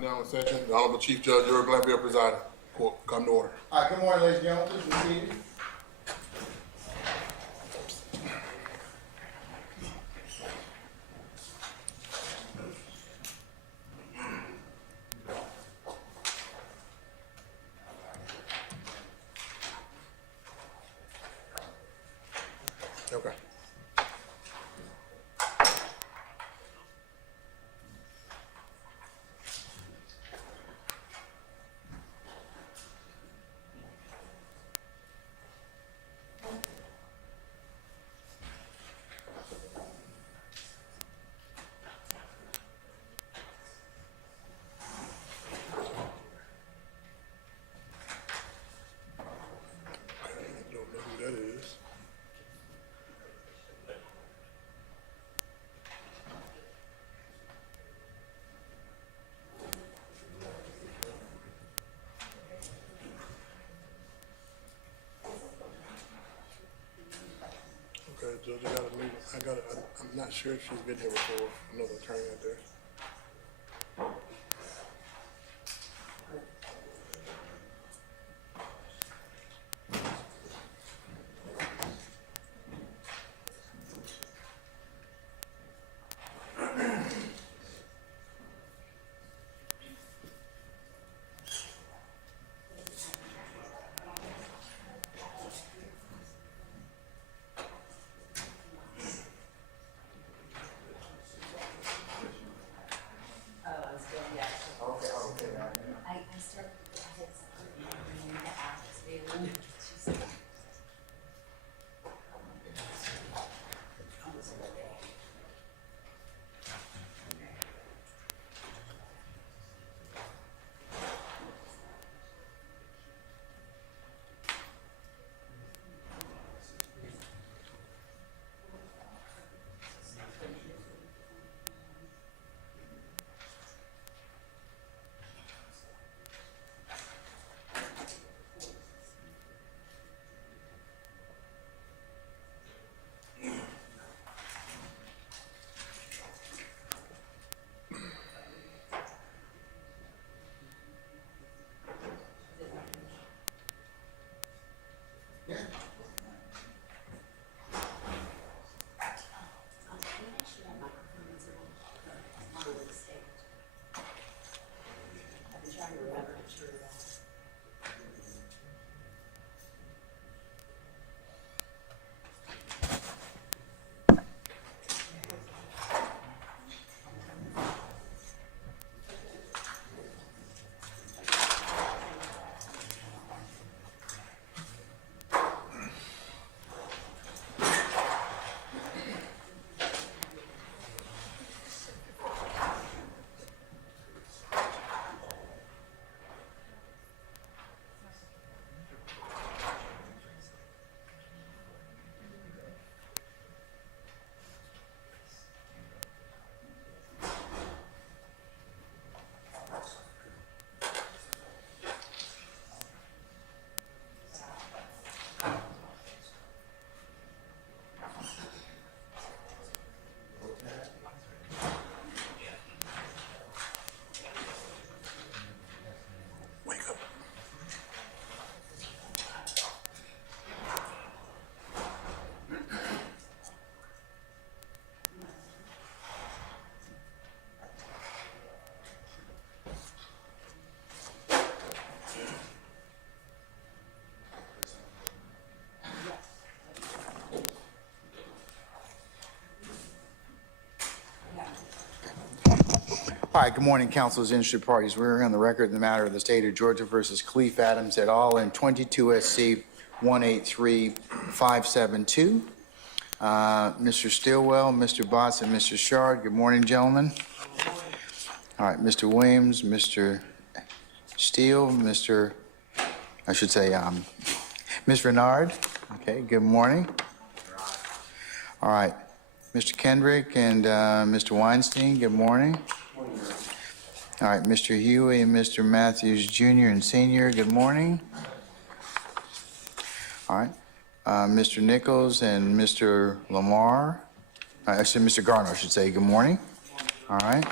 Now in session, the Honorable Chief Judge Earl Glanville presiding. Court come to order. All right, good morning, ladies and gentlemen. Please be seated. Okay. I don't know who that is. Okay, Judge, I'm not sure if she's been here before. Another attorney out there. All right, good morning, council's interested parties. We're on the record in the matter of the state of Georgia versus Cleef Adams et al. In 22 SC 183572. Mr. Stillwell, Mr. Botts, and Mr. Shard. Good morning, gentlemen. All right, Mr. Williams, Mr. Steele, Ms. Renard. Okay, good morning. All right, Mr. Kendrick and Mr. Weinstein, good morning. All right, Mr. Huey and Mr. Matthews Jr. and Sr., good morning. All right, Mr. Nichols and Mr. Lamar, actually Mr. Garner, I should say, good morning. All right.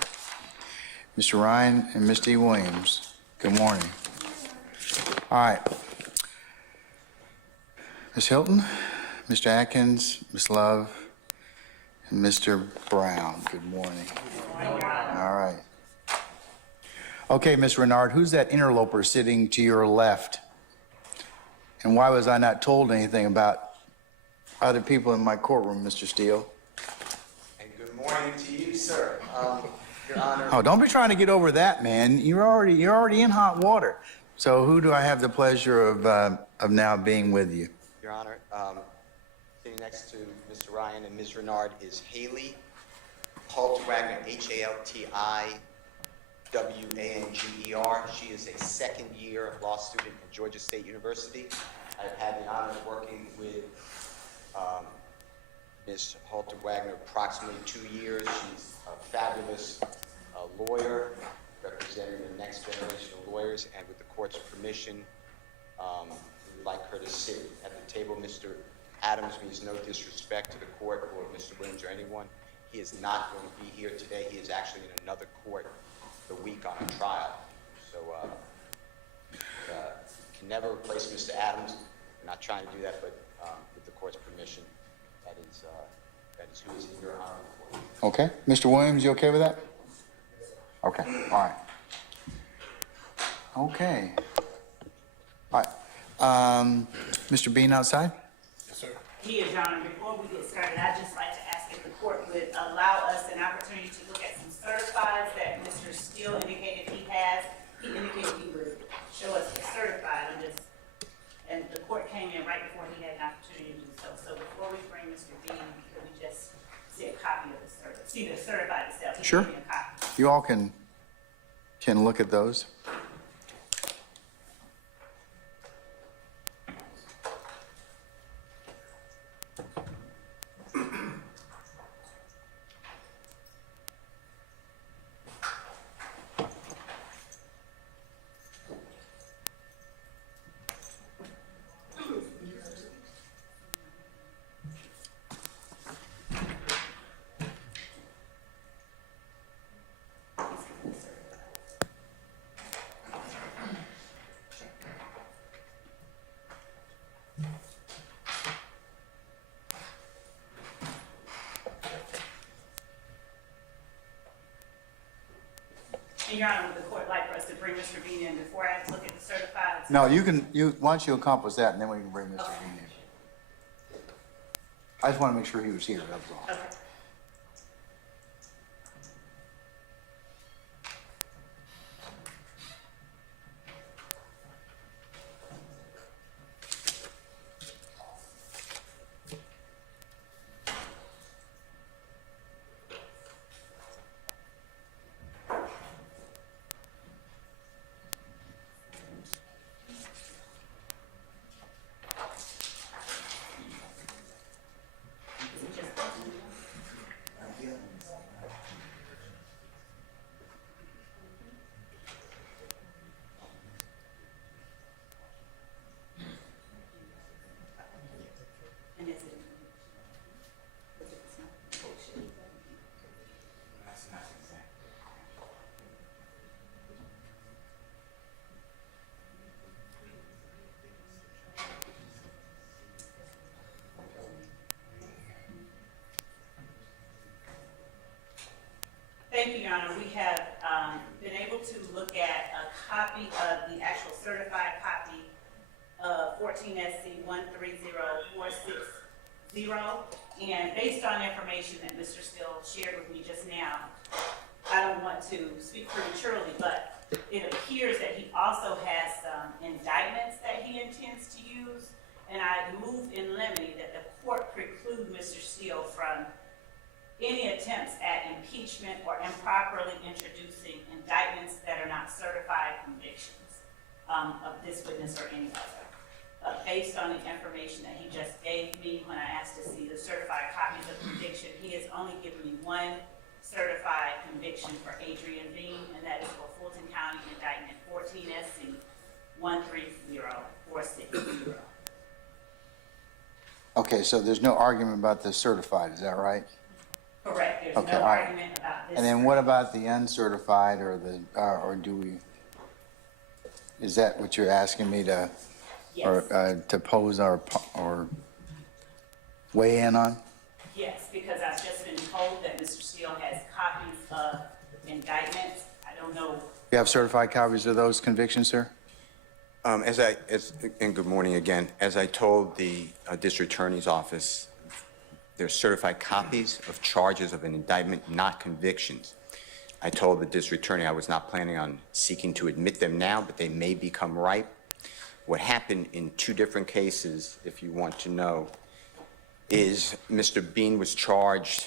Mr. Ryan, and Mr. E. Williams. Good morning. All right. Ms. Hilton, Mr. Atkins, Ms. Love, and Mr. Brown. Good morning. All right. Okay, Ms. Renard, who's that interloper sitting to your left? And why was I not told anything about other people in my courtroom, Mr. Steele? And good morning to you, sir. Your Honor. Oh, don't be trying to get over that, man. You're already in hot water. So who do I have the pleasure of now being with you? Your Honor, sitting next to Mr. Ryan and Ms. Renard is Haley Haltwagner, Haltwangner. She is a second-year law student at Georgia State University. I've had the honor of working with Ms. Haltwagner approximately 2 years. She's a fabulous lawyer, representing the next generation of lawyers, and with the court's permission, we'd like her to sit at the table. Mr. Adams means no disrespect to the court or Mr. Williams or anyone. He is not going to be here today. He is actually in another court the week on a trial. So can never replace Mr. Adams. We're not trying to do that, but with the court's permission, that is who is in your honor. Okay. Mr. Williams, you okay with that? Okay. All right. Okay. All right. Mr. Bean outside? Yes, sir. He is, Your Honor. Before we get started, I'd just like to ask if the court would allow us an opportunity to look at some certifieds that Mr. Steele indicated he has. He indicated he would show us the certified, and the court came in right before he had an opportunity to do so. So before we bring Mr. Bean, could we just see a copy of the see the certified itself? Sure. Give me a copy. You all can look at those. And Your Honor, would the court like for us to bring Mr. Bean in before I look at the certifieds? No, once you accomplish that, and then we can bring Mr. Bean in. I just want to make sure he was here, that's all. Okay. And is it? Thank you, Your Honor. We have been able to look at a copy of the actual certified copy of 14 SC 130460, and based on information that Mr. Steele shared with me just now, I don't want to speak prematurely, but it appears that he also has some indictments that he intends to use, and I moved in limine that the court preclude Mr. Steele from any attempts at impeachment or improperly introducing indictments that are not certified convictions of this witness or any other. Based on the information that he just gave me when I asked to see the certified copies of conviction, he has only given me one certified conviction for Adrian Bean, and that is for Fulton County indictment 14 SC 130460. Okay, so there's no argument about the certified, is that right? Correct. There's Okay, no all right. argument about this. And then what about the uncertified or the, or do we, is that what you're asking me to, or, Yes, to pose or weigh in on? yes, because I've just been told that Mr. Steele has copies of indictments. I don't know. You have certified copies of those convictions, sir? And good morning again. As I told the district attorney's office, there's certified copies of charges of an indictment, not convictions. I told the district attorney I was not planning on seeking to admit them now, but they may become ripe. What happened in two different cases, if you want to know, is Mr. Bean was charged,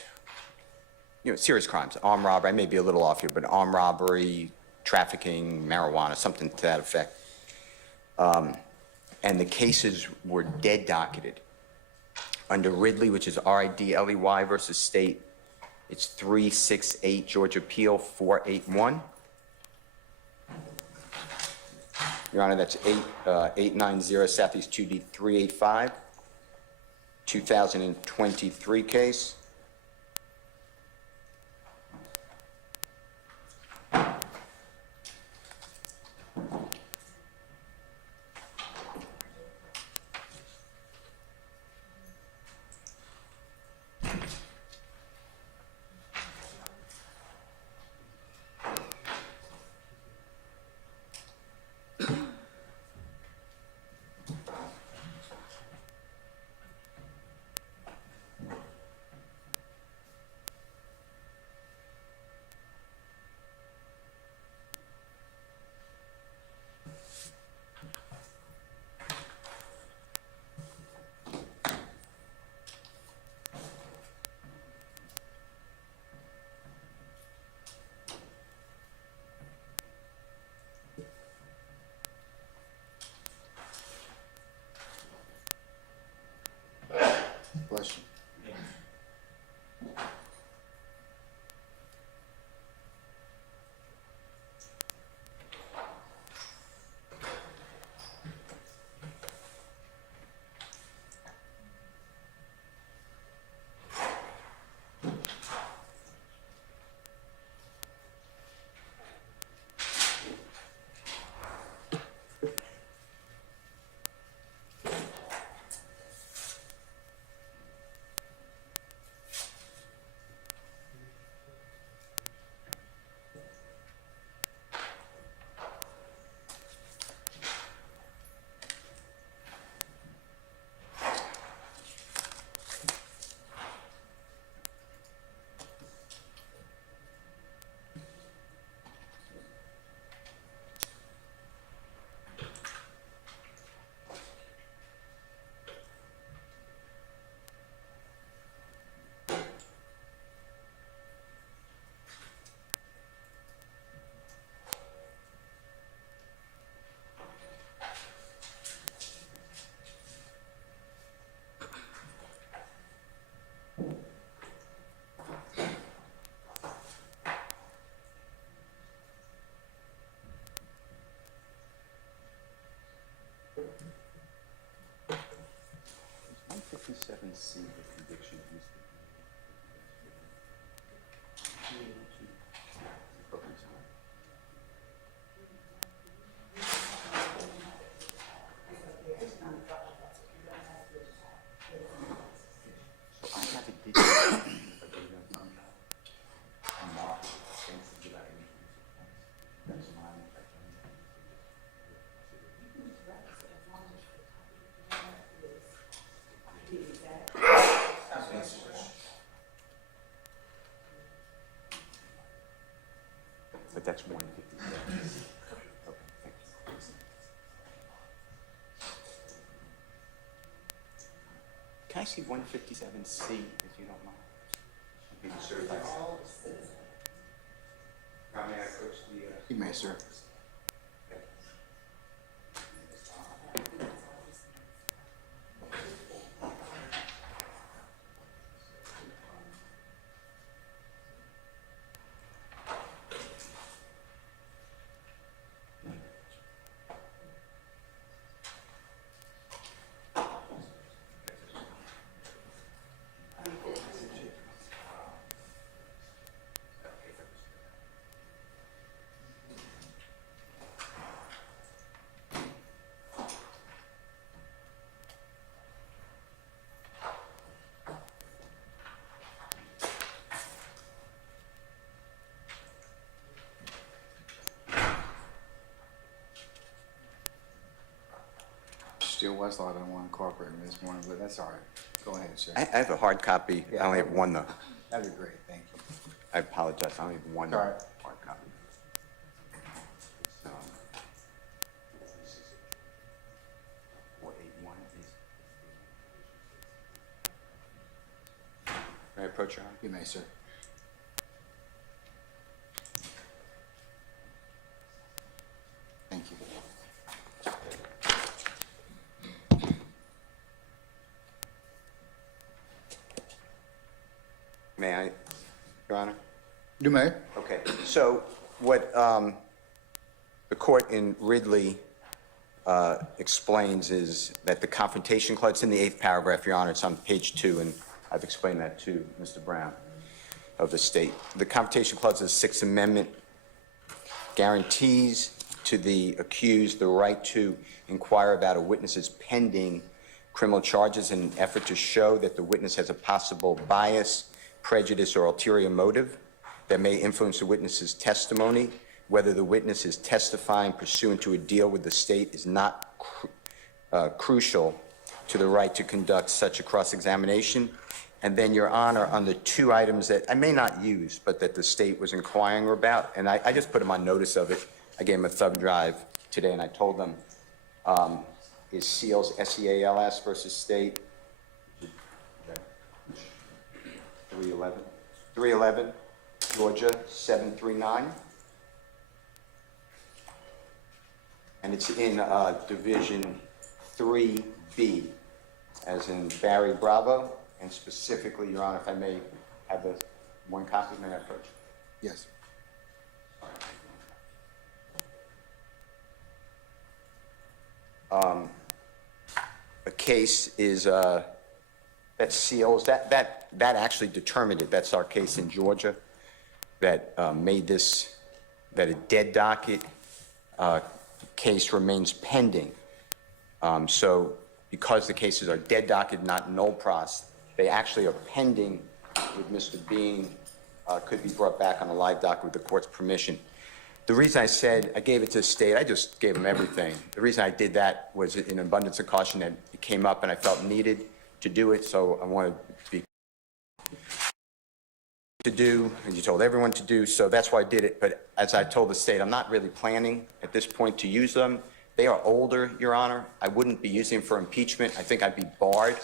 serious crimes, armed robbery, I may be a little off here, but armed robbery, trafficking, marijuana, something to that effect. And the cases were dead docketed. Under Ridley, which is R-I-D-L-E-Y versus State, it's 368 Georgia Appeal 481. Your Honor, that's 890 Southeast 2D 385, 2023 case. Bless you. C, the conviction is I have a digital mark sensitive about any that's mine. But that's 157. Okay, thank you. Can I see 157C, if you don't mind? Be certified. May I approach the? You may, sir. Steele Westlaw didn't want to cooperate with me this morning, but that's all right. Go ahead, sir. I have a hard copy. I only have one, though. That'd be great, thank you. I apologize. I only have one All right. hard copy. So, 481 is... May I approach, Your Honor? You may, sir. Thank you. May I, Your Honor? You may. Okay, so what the court in Ridley explains is that the confrontation clause, it's in the 8th paragraph, Your Honor, it's on page 2, and I've explained that to Mr. Brown of the state. The confrontation clause of the Sixth Amendment guarantees to the accused the right to inquire about a witness's pending criminal charges in an effort to show that the witness has a possible bias, prejudice, or ulterior motive that may influence the witness's testimony. Whether the witness is testifying pursuant to a deal with the state is not crucial to the right to conduct such a cross-examination. And then, Your Honor, on the two items that I may not use, but that the state was inquiring about, and I just put them on notice of it. I gave them a thumb drive today, and I told them, is Seals, S-E-A-L-S versus state, 311, Georgia, 739. And it's in Division 3B, as in Barry Bravo, and specifically, Your Honor, if I may have the one copy, may I approach? Yes. A case is, that Seals, that actually determined it. That's our case in Georgia that made this, that a dead docket case remains pending. So because the cases are dead docket, not null pros, they actually are pending with Mr. Bean, could be brought back on a live docket with the court's permission. The reason I said I gave it to the state, I just gave them everything. The reason I did that was in abundance of caution that it came up and I felt needed to do it, so I wanted to be to do, and you told everyone to do, so that's why I did it. But as I told the state, I'm not really planning at this point to use them. They are older, Your Honor. I wouldn't be using them for impeachment. I think I'd be barred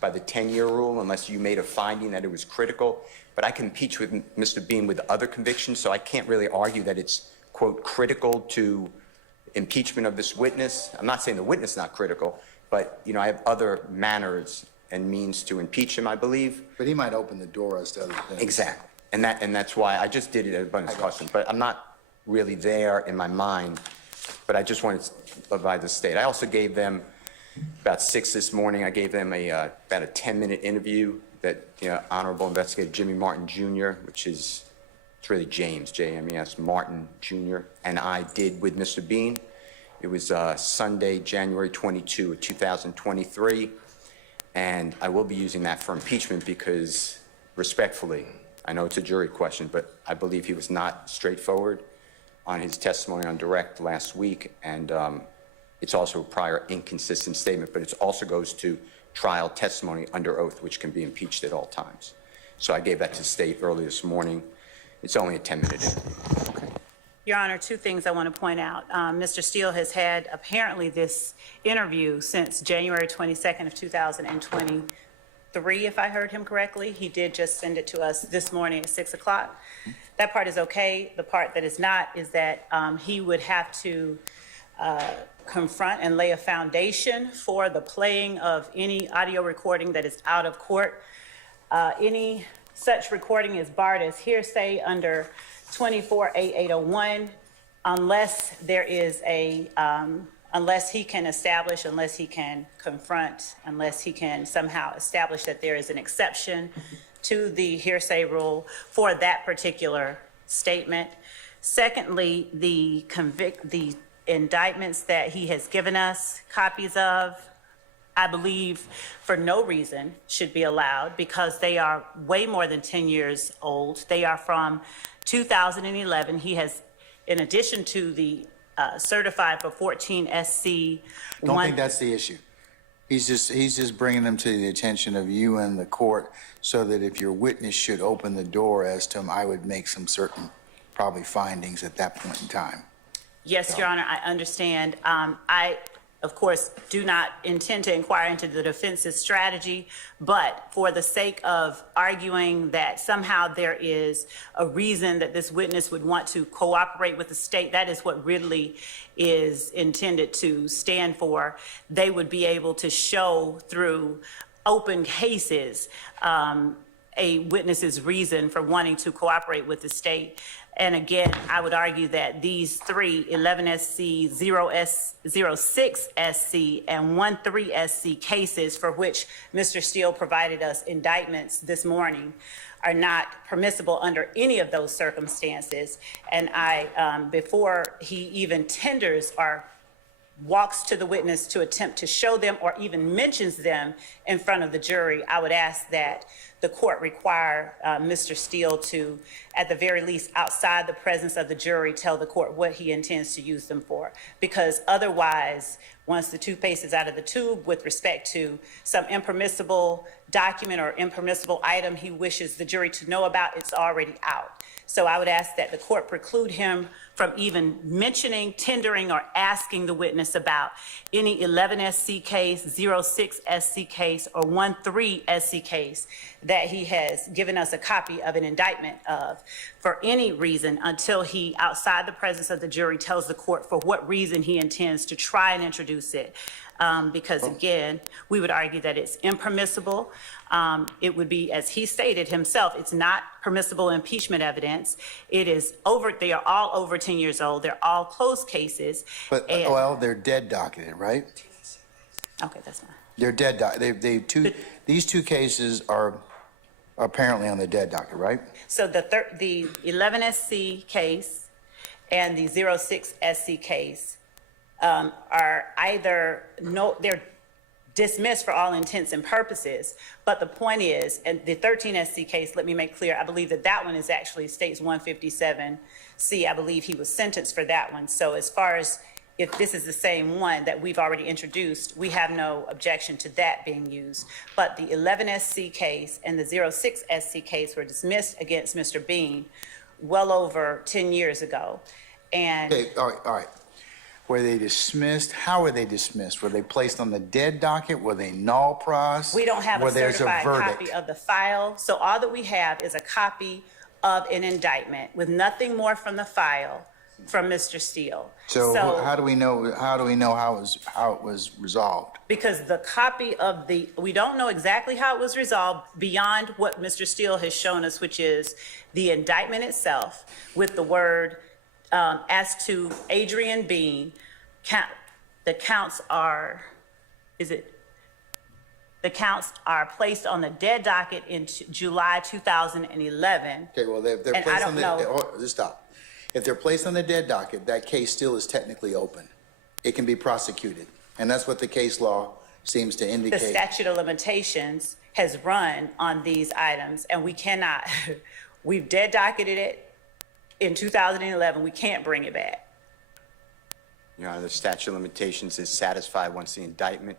by the 10-year rule unless you made a finding that it was critical. But I can impeach with Mr. Bean with other convictions, so I can't really argue that it's, quote, critical to impeachment of this witness. I'm not saying the witness is not critical, but, you know, I have other manners and means to impeach him, I believe. But he might open the door as to other things. Exactly. And that's why I just did it at abundance of caution. But I'm not really there in my mind, but I just wanted to provide the state. I also gave them, about 6 this morning, I gave them about a 10-minute interview that, you know, Honorable Investigator Jimmy Martin Jr., which is, it's really James, J-M-E-S, Martin Jr., and I did with Mr. Bean. It was Sunday, January 22 of 2023, and I will be using that for impeachment because, respectfully, I know it's a jury question, but I believe he was not straightforward on his testimony on direct last week, and it's also a prior inconsistent statement, but it also goes to trial testimony under oath, which can be impeached at all times. So I gave that to the state early this morning. It's only a 10-minute interview. Okay. Your Honor, two things I want to point out. Mr. Steele has had apparently this interview since January 22nd of 2023, if I heard him correctly. He did just send it to us this morning at 6 o'clock. That part is okay. The part that is not is that he would have to confront and lay a foundation for the playing of any audio recording that is out of court. Any such recording is barred as hearsay under 24A801 unless there is a, unless he can establish, unless he can confront, unless he can somehow establish that there is an exception to the hearsay rule for that particular statement. Secondly, the indictments that he has given us copies of, I believe for no reason should be allowed because they are way more than 10 years old. They are from 2011. He has, in addition to the certified for 14 SC. Don't think that's the issue. He's just bringing them to the attention of you and the court so that if your witness should open the door as to him, I would make some certain probably findings at that point in time. Yes, Your Honor, I understand. I, of course, do not intend to inquire into the defense's strategy, but for the sake of arguing that somehow there is a reason that this witness would want to cooperate with the state, that is what Ridley is intended to stand for. They would be able to show through open cases a witness's reason for wanting to cooperate with the state. And again, I would argue that these three, 11SC, 06SC, and 13SC cases for which Mr. Steele provided us indictments this morning are not permissible under any of those circumstances. And I, before he even tenders or walks to the witness to attempt to show them or even mentions them in front of the jury, I would ask that the court require Mr. Steele to, at the very least, outside the presence of the jury, tell the court what he intends to use them for. Because otherwise, once the toothpaste is out of the tube with respect to some impermissible document or impermissible item he wishes the jury to know about, it's already out. So I would ask that the court preclude him from even mentioning, tendering, or asking the witness about any 11SC case, 06SC case, or 13SC case that he has given us a copy of an indictment of for any reason until he, outside the presence of the jury, tells the court for what reason he intends to try and introduce it. Because again, we would argue that it's impermissible. It would be, as he stated himself, it's not permissible impeachment evidence. It is over, they are all over 10 years old. They're all closed cases. But, well, they're dead docketed, right? Okay, that's fine. They're dead these two cases are apparently on the dead docket, right? So the 11SC case and the 06SC case are either, they're dismissed for all intents and purposes, but the point is, and the 13SC case, let me make clear, I believe that that one is actually states 157C. I believe he was sentenced for that one. So as far as if this is the same one that we've already introduced, we have no objection to that being used. But the 11SC case and the 06SC case were dismissed against Mr. Bean well over 10 years ago. And Okay, all right. Were they dismissed? How were they dismissed? Were they placed on the dead docket? Were they null pros? we don't have Were a there's certified verdict? copy of the file. So all that we have is a copy of an indictment with nothing more from the file from Mr. Steele. So how do we know how it was resolved? Because the copy of we don't know exactly how it was resolved beyond what Mr. Steele has shown us, which is the indictment itself with the word, as to Adrian Bean, the counts are placed on the dead docket in July 2011. Okay, well, they're And I placed don't on the, know. just stop. If they're placed on the dead docket, that case still is technically open. It can be prosecuted. And that's what the case law seems to The indicate. statute of limitations has run on these items, and we cannot, we've dead docketed it in 2011. We can't bring it back. Your Honor, the statute of limitations is satisfied once the indictment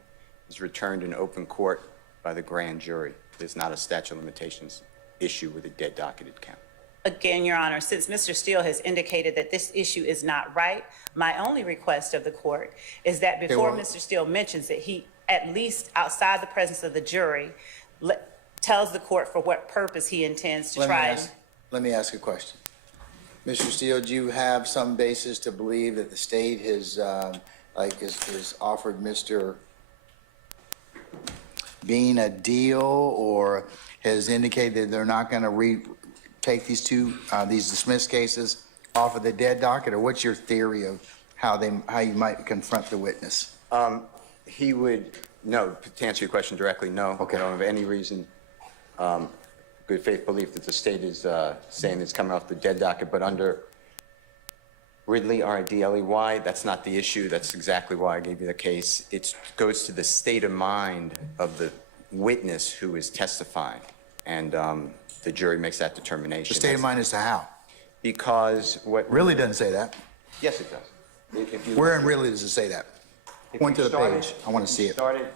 is returned in open court by the grand jury. There's not a statute of limitations issue with a dead docketed count. Again, Your Honor, since Mr. Steele has indicated that this issue is not right, my only request of the court is that before well- Mr. Steele mentions it, he, at least outside the presence of the jury, tells the court for what purpose he intends to try. Let me ask a question. Mr. Steele, do you have some basis to believe that the state has, has offered Mr. Bean a deal or has indicated they're not going to take these these dismissed cases off of the dead docket? Or what's your theory of how you might confront the witness? He would, no, to answer your question directly, no. Okay. I don't have any reason, good faith belief that the state is saying it's coming off the dead docket, but under Ridley, R-I-D-L-E-Y, that's not the issue. That's exactly why I gave you the case. It goes to the state of mind of the witness who is testifying, and the jury makes that determination. The state of mind as to how? Because what... Really doesn't say that. Yes, it does. If you Where in really does it say that? If Point you to the started- page. I want to if see you it. started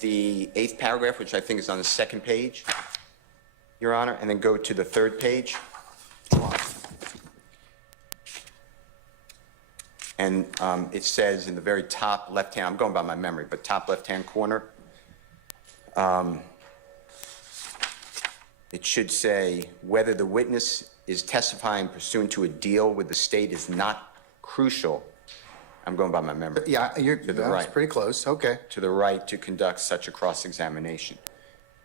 the 8th paragraph, which I think is on the 2nd page, Your Honor, and then go to the 3rd page. And it says in the very top left-hand, I'm going by my memory, but top left-hand corner, it should say, whether the witness is testifying pursuant to a deal with the state is not crucial. I'm going by my memory. Yeah, To the that's right. pretty close. Okay. To the right to conduct such a cross-examination.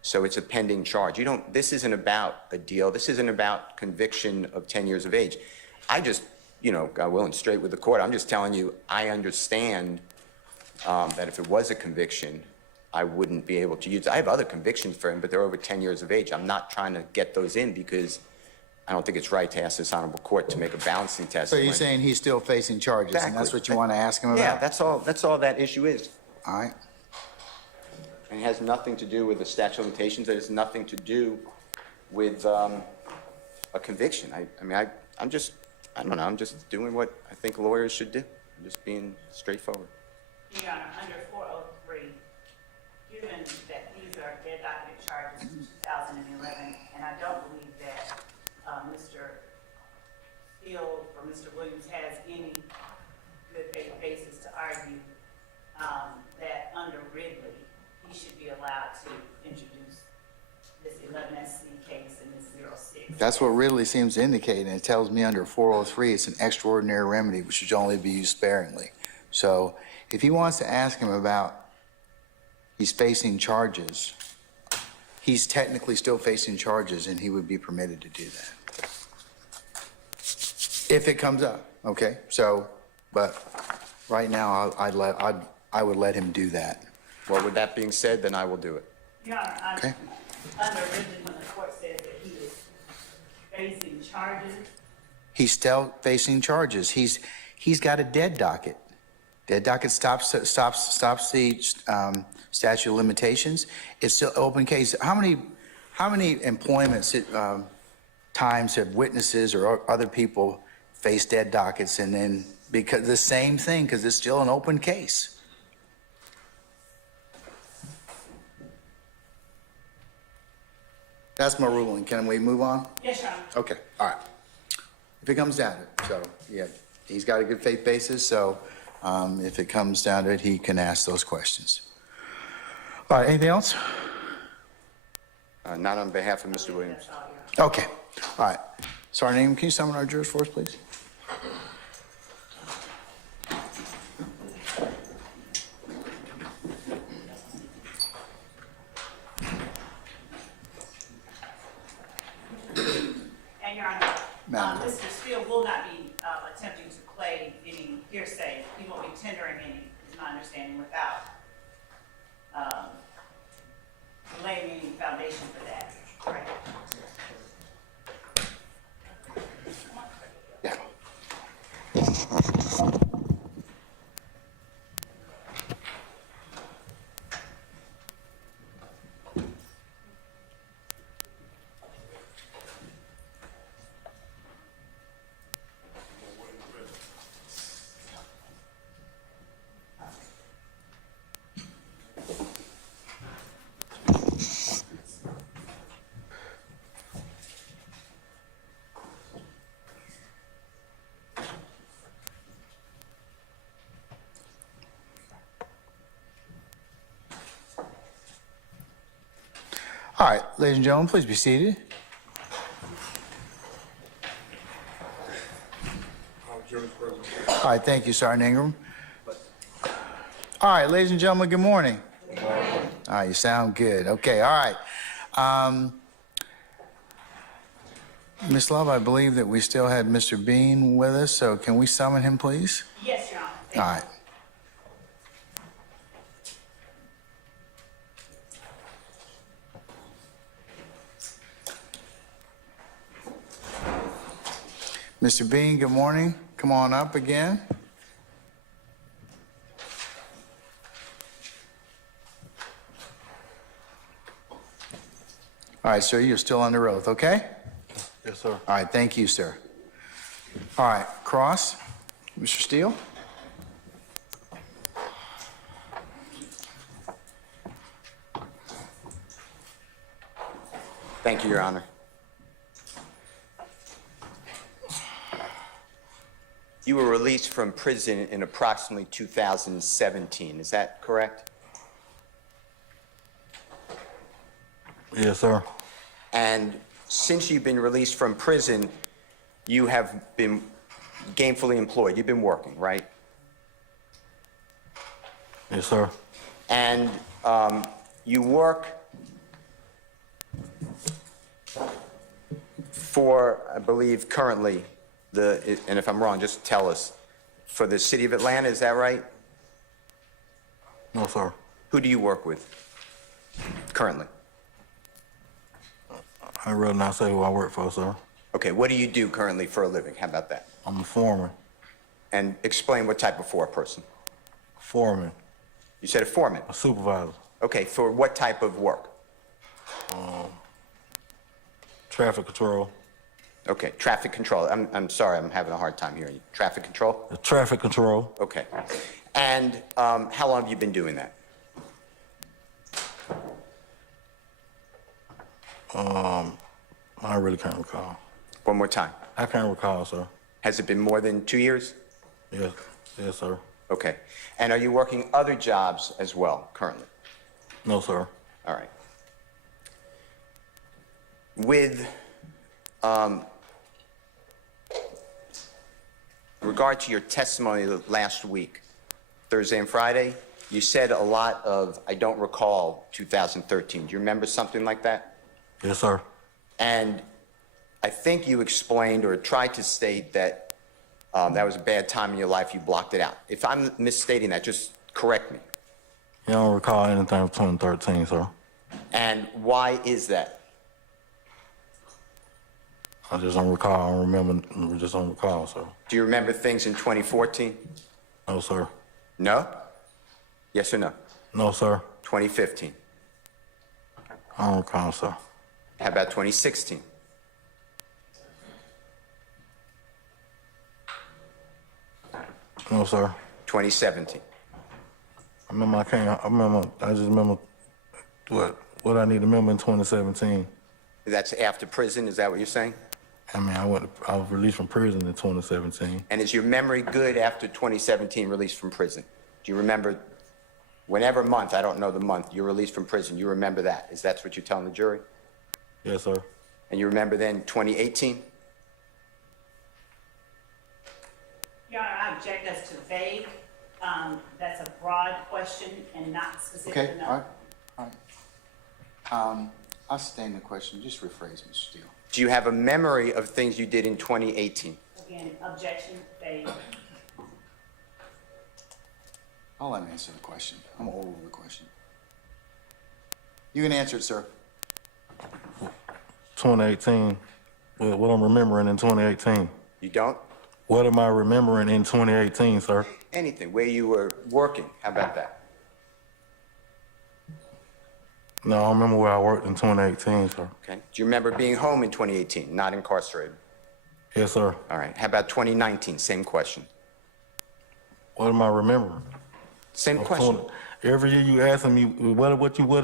So it's a pending charge. This isn't about a deal. This isn't about conviction of 10 years of age. I just, God willing, straight with the court, I'm just telling you, I understand that if it was a conviction, I wouldn't be able to use it. I have other convictions for him, but they're over 10 years of age. I'm not trying to get those in because I don't think it's right to ask this honorable court to make a balancing test. So you're saying he's still facing charges, and that's Exactly. what you want to ask him about? Yeah, that's all that issue is. All right. And it has nothing to do with the statute of limitations. It has nothing to do with a conviction. I'm just doing what I think lawyers should do. I'm just being straightforward. Your Honor, under 403, given that these are dead document charges from 2011, and I don't believe that Mr. Steele or Mr. Williams has any good faith basis to argue that under Ridley, he should be allowed to introduce this 11SC case and this 06. That's what Ridley seems to indicate, and it tells me under 403, it's an extraordinary remedy which should only be used sparingly. So if he wants to ask him about he's facing charges, he's technically still facing charges, and he would be permitted to do that. If it comes up, okay? So, but right now, I would let him do that. Well, with that being said, then I will do it. Your Honor, Okay. under Ridley, when the court says that he is facing charges, He's still facing charges. He's got a dead docket. Dead docket stops the statute of limitations. It's still open case. How many employments times have witnesses or other people faced dead dockets and then because the same thing because it's still an open case? That's my ruling. Can we move on? yes, Your Honor. Okay, all right. If it comes down to it, so, yeah, he's got a good faith basis, so if it comes down to it, he can ask those questions. All right, anything else? Not on behalf of Mr. Williams. That's all, Your Honor. Okay, all right. Sergeant Ingram, can you summon our jurors for us, please? And Your Honor, Madam. Mr. Steele will not be attempting to claim any hearsay. He won't be tendering any, is my understanding, without laying any foundation for that. Correct. Yeah. All right, ladies and gentlemen, please be seated. Jurors present. All right, thank you, Sergeant Ingram. All right, ladies and gentlemen, good morning. Good morning. All right, you sound good. Okay, all right. Ms. Love, I believe that we still had Mr. Bean with us, so can we summon him, please? Yes, Your Honor. All right. Mr. Bean, good morning. Come on up again. All right, sir, you're still under oath, okay? Yes, sir. All right, thank you, sir. All right, cross. Mr. Steele? Thank you, Your Honor. You were released from prison in approximately 2017, is that correct? Yes, sir. And since you've been released from prison, you have been gainfully employed. You've been working, right? Yes, sir. And you work for, I believe, currently, and if I'm wrong, just tell us, for the city of Atlanta, is that right? No, sir. Who do you work with currently? I'd rather not say who I work for, sir. Okay, what do you do currently for a living? How about that? I'm a foreman. And explain what type of foreperson. Foreman. You said a foreman. A supervisor. Okay, for what type of work? Traffic control. Okay, traffic control. I'm sorry, I'm having a hard time hearing you. Traffic control? The traffic control. Okay. And how long have you been doing that? I really can't recall. One more time. I can't recall, sir. Has it been more than 2 years? Yes, yes, sir. Okay. And are you working other jobs as well currently? No, sir. All right. With regard to your testimony last week, Thursday and Friday, you said a lot of, I don't recall 2013. Do you remember something like that? Yes, sir. And I think you explained or tried to state that that was a bad time in your life, you blocked it out. If I'm misstating that, just correct me. You don't recall anything from 2013, sir. And why is that? I just don't recall. I don't remember. I just don't recall, sir. Do you remember things in 2014? No, sir. No? Yes or no? No, sir. 2015? I don't recall, sir. How about 2016? No, sir. 2017? I just remember what I need to remember in 2017. That's after prison, is that what you're saying? I mean, I was released from prison in 2017. And is your memory good after 2017 released from prison? Do you remember whenever month, I don't know the month, you're released from prison, you remember that? Is that what you're telling the jury? Yes, sir. And you remember then 2018? Your Honor, I object as to vague. That's a broad question and not specific Okay, enough. all right. I'll sustain the question. Just rephrase, Mr. Steele. Do you have a memory of things you did in 2018? Again, objection, vague. I'll let him answer the question. I'm all over the question. You can answer it, sir. 2018. What I'm remembering in 2018. You don't? What am I remembering in 2018, sir? Anything, where you were working, how about that? No, I don't remember where I worked in 2018, sir. Okay. Do you remember being home in 2018, not incarcerated? Yes, sir. All right. How about 2019? Same question. What am I remembering? Same question. Every year you asking me, what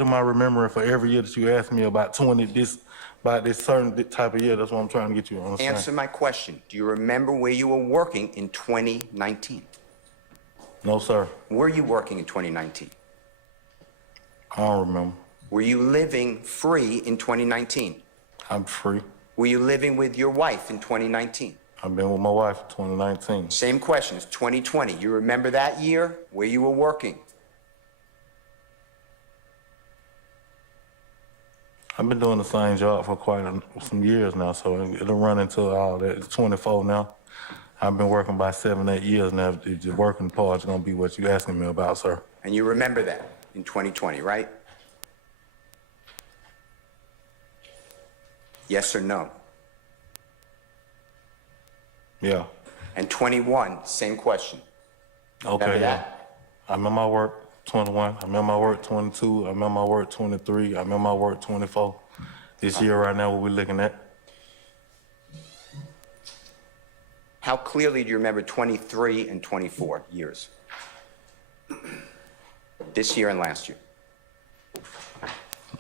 am I remembering for every year that you ask me about this certain type of year? That's what I'm trying to get you to understand. Answer my question. Do you remember where you were working in 2019? No, sir. Were you working in 2019? I don't remember. Were you living free in 2019? I'm free. Were you living with your wife in 2019? I've been with my wife in 2019. Same question. It's 2020. You remember that year where you were working? I've been doing the same job for some years now, so it'll run into all that. It's 24 now. I've been working by 7, 8 years now. The working part is going to be what you're asking me about, sir. And you remember that in 2020, right? Yes or no? Yeah. And 21, same question. Okay. Remember Yeah. that? I remember my work 21. I remember my work 22. I remember my work 23. I remember my work 24. This year right now, what we're looking at. How clearly do you remember 23 and 24 years? This year and last year.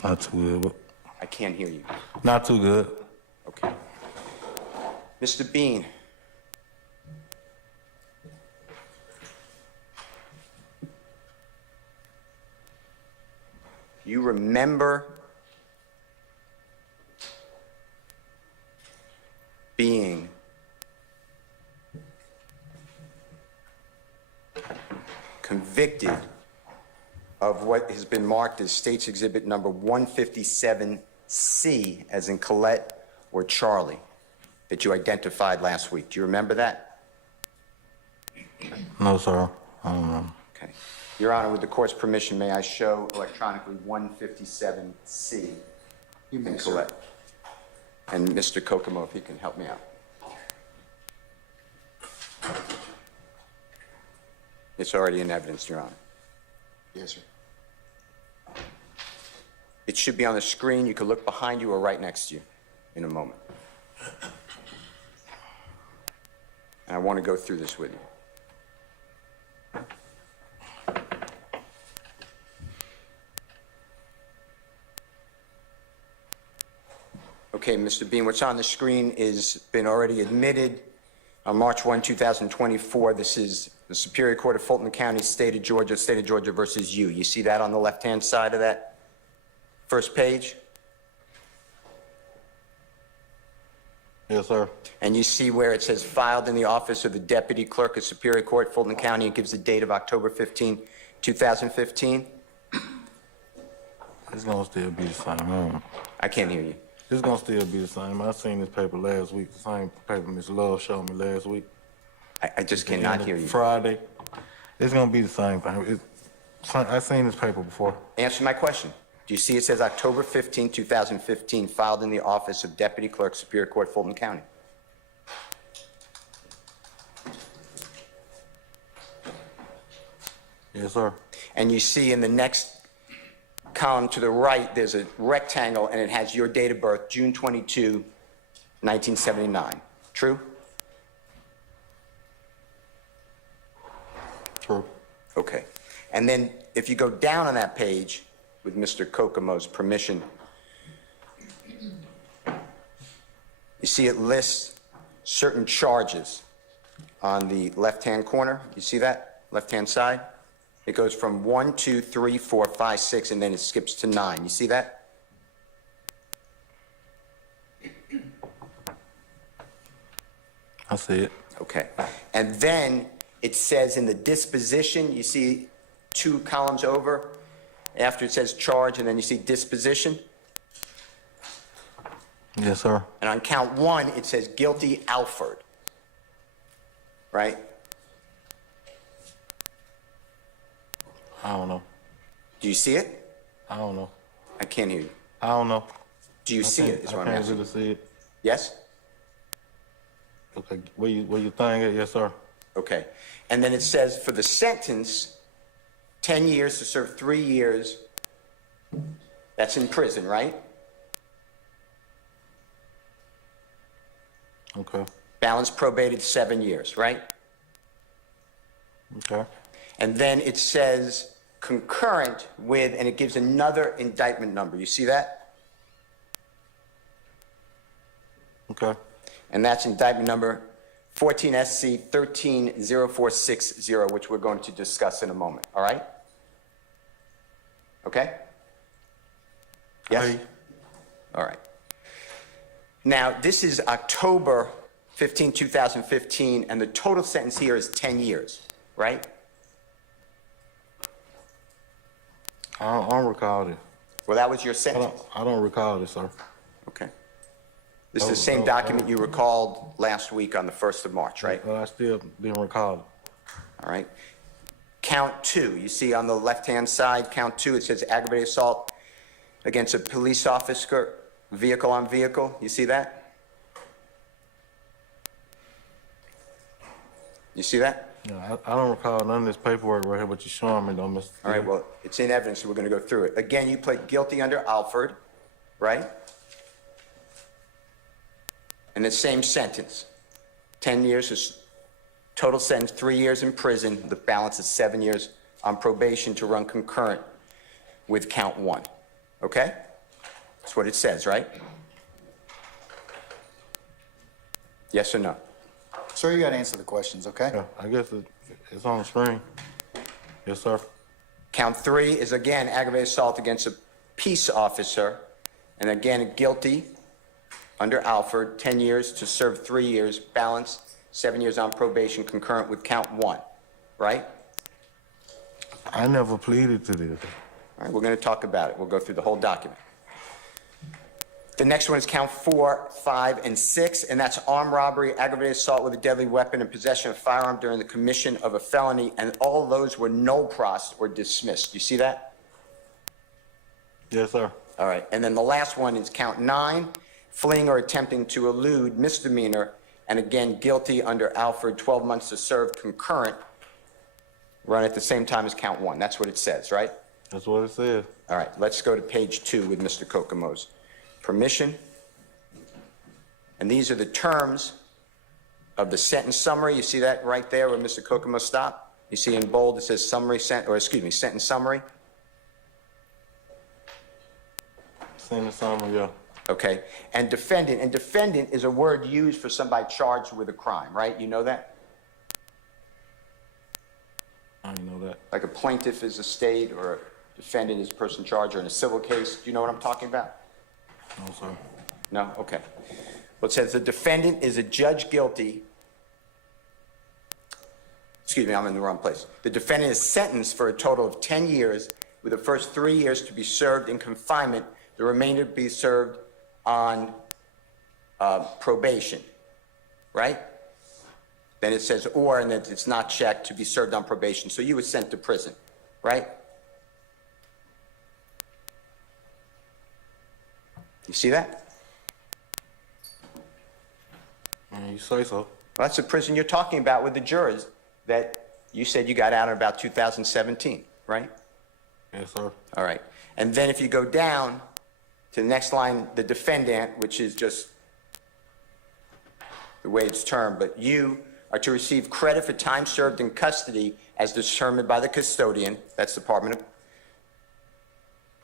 Not too good, but I can't hear you. Not too good. Okay. Mr. Bean. You remember being convicted of what has been marked as State's Exhibit number 157C, as in Colette or Charlie, that you identified last week. Do you remember that? No, sir. I don't know. Okay. Your Honor, with the court's permission, may I show electronically 157C in Colette? And Mr. Kokomo, if he can help me out. It's already in evidence, Your Honor. Yes, sir. It should be on the screen. You could look behind you or right next to you in a moment. And I want to go through this with you. Okay, Mr. Bean, what's on the screen is been already admitted on March 1, 2024. This is the Superior Court of Fulton County, State of Georgia versus you. You see that on the left-hand side of that first page? Yes, sir. And you see where it says filed in the office of the Deputy Clerk of Superior Court, Fulton County. It gives the date of October 15, 2015. It's gonna still be the same. I can't hear you. It's gonna still be the same. I seen this paper last week, the same paper Miss Love showed me last week. I just cannot hear you. Friday. It's gonna be the same thing. I seen this paper before. Answer my question. Do you see it says October 15, 2015, filed in the office of Deputy Clerk, Superior Court, Fulton County? Yes, sir. And you see in the next column to the right, there's a rectangle and it has your date of birth, June 22, 1979. True? True. Okay. And then if you go down on that page, with Mr. Kokomo's permission, you see it lists certain charges on the left-hand corner. You see that? Left-hand side? It goes from 1, 2, 3, 4, 5, 6, and then it skips to 9. You see that? I see it. Okay. And then it says in the disposition, you see 2 columns over, after it says charge, and then you see disposition. Yes, sir. And on count 1, it says guilty Alford. Right? I don't know. Do you see it? I don't know. I can't hear you. I don't know. Do you see it, is what I'm I can't asking. really see it. Yes? Okay, where you thing at? Yes, sir. Okay. And then it says for the sentence, 10 years to serve 3 years. That's in prison, right? Okay. Balance probated 7 years, right? Okay. And then it says concurrent with, and it gives another indictment number. You see that? Okay. And that's indictment number 14 SC 130460, which we're going to discuss in a moment, all right? Okay? Yes? Aye. All right. Now, this is October 15, 2015, and the total sentence here is 10 years, right? I don't recall this. Well, that was your sentence. I don't recall this, sir. Okay. This is the same document you recalled last week on the 1st of March, right? But I still didn't recall it. All right. Count 2, you see on the left-hand side, count 2, it says aggravated assault against a police officer, vehicle on vehicle. You see that? You see that? Yeah, I don't recall none of this paperwork right here, but you're showing me, though, Mr. All right, well, it's in evidence, so we're going to go through it. Again, you pled guilty under Alford, right? And the same sentence, 10 years is total sentence, 3 years in prison. The balance is 7 years on probation to run concurrent with count 1, okay? That's what it says, right? Yes or no? Sir, you got to answer the questions, okay? Yeah, I guess it's on the screen. Yes, sir. Count 3 is again aggravated assault against a peace officer, and again guilty under Alford, 10 years to serve 3 years, balance 7 years on probation, concurrent with count 1, right? I never pleaded to this. All right, we're going to talk about it. We'll go through the whole document. The next one is count 4, 5, and 6, and that's armed robbery, aggravated assault with a deadly weapon, and possession of a firearm during the commission of a felony, and all those were no pros or dismissed. You see that? Yes, sir. All right, and then the last one is count 9, fleeing or attempting to elude, misdemeanor, and again guilty under Alford, 12 months to serve, concurrent, run at the same time as count 1. That's what it says, right? That's what it says. All right, let's go to page 2 with Mr. Kokomo's permission. And these are the terms of the sentence summary. You see that right there where Mr. Kokomo stopped? You see in bold it says sentence summary. Sentence summary, yeah. Okay, and defendant is a word used for somebody charged with a crime, right? You know that? I didn't know that. Like a plaintiff is a state, or a defendant is a person charged, or in a civil case. Do you know what I'm talking about? No, sir. No? Okay. Well, it says the defendant is a judge guilty. Excuse me, I'm in the wrong place. The defendant is sentenced for a total of 10 years, with the first 3 years to be served in confinement, the remainder to be served on probation, right? Then it says, or, and it's not checked, to be served on probation. So you were sent to prison, right? You see that? You say so. Well, that's the prison you're talking about with the jurors that you said you got out in about 2017, right? Yes, sir. All right. And then if you go down to the next line, the defendant, which is just the way it's termed, but you are to receive credit for time served in custody as determined by the custodian, that's the Department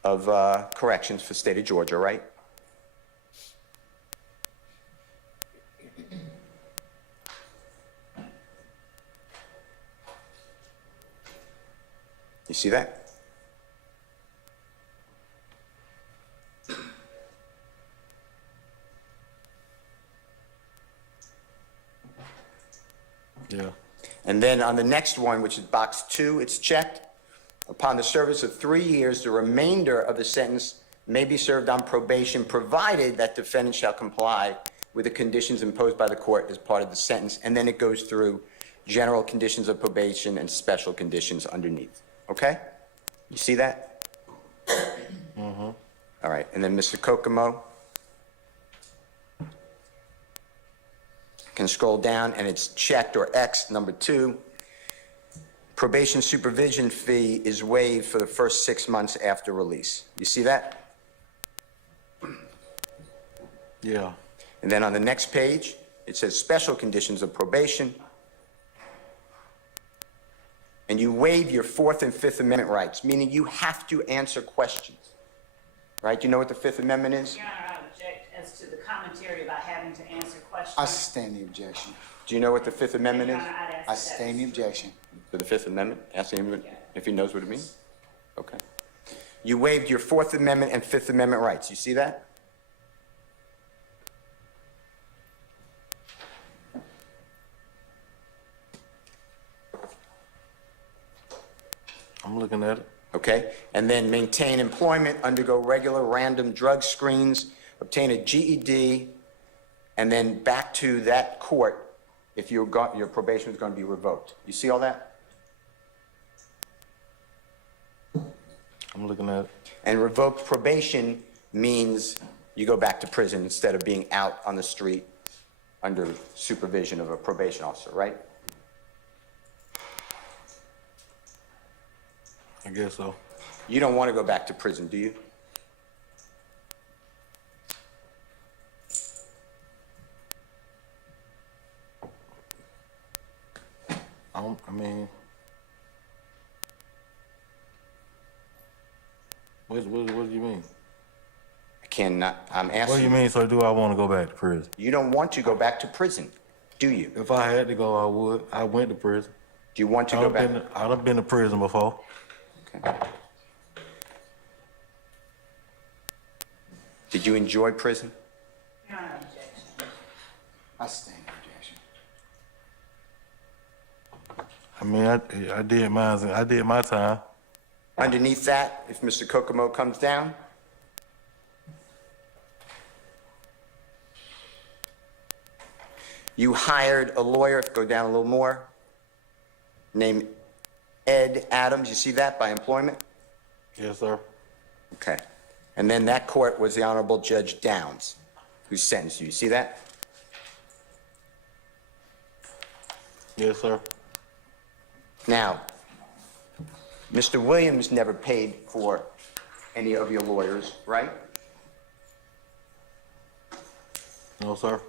of Corrections for the state of Georgia, right? You see that? Yeah. And then on the next one, which is box 2, it's checked. Upon the service of 3 years, the remainder of the sentence may be served on probation, provided that defendant shall comply with the conditions imposed by the court as part of the sentence. And then it goes through general conditions of probation and special conditions underneath. Okay? You see that? Mm-hmm. All right. And then Mr. Kokomo can scroll down, and it's checked, or X, number 2. Probation supervision fee is waived for the first 6 months after release. You see that? Yeah. And then on the next page, it says special conditions of probation. And you waive your 4th and 5th Amendment rights, meaning you have to answer questions. Right? Do you know what the 5th Amendment is? Your Honor, I object as to the commentary about having to answer questions. I sustain the objection. Do you know what the 5th Amendment Your is? Honor, I'd ask I that. sustain the objection. To the 5th Amendment? Ask him if he knows what it means? Okay. You waived your 4th Amendment and 5th Amendment rights. You see that? I'm looking at it. Okay? And then maintain employment, undergo regular random drug screens, obtain a GED, and then back to that court if your probation is going to be revoked. You see all that? I'm looking at it. And revoked probation means you go back to prison instead of being out on the street under supervision of a probation officer, right? I guess so. You don't want to go back to prison, do you? I mean, what do you mean? cannot, I'm What do asking you mean, sir? Do I want to go back to prison? You don't want to go back to prison, do you? If I had to go, I would. I went to prison. Do you want to go back? I've been to prison before. Okay. Did you enjoy prison? Your Honor, objection. I stand objection. I mean, I did mine. I did my time. Underneath that, if Mr. Kokomo comes down, you hired a lawyer, go down a little more, named Ed Adams, you see that, by employment? Yes, sir. Okay. And then that court was the Honorable Judge Downs, who sentenced you. You see that? Yes, sir. Now, Mr. Williams never paid for any of your lawyers, right? No, sir.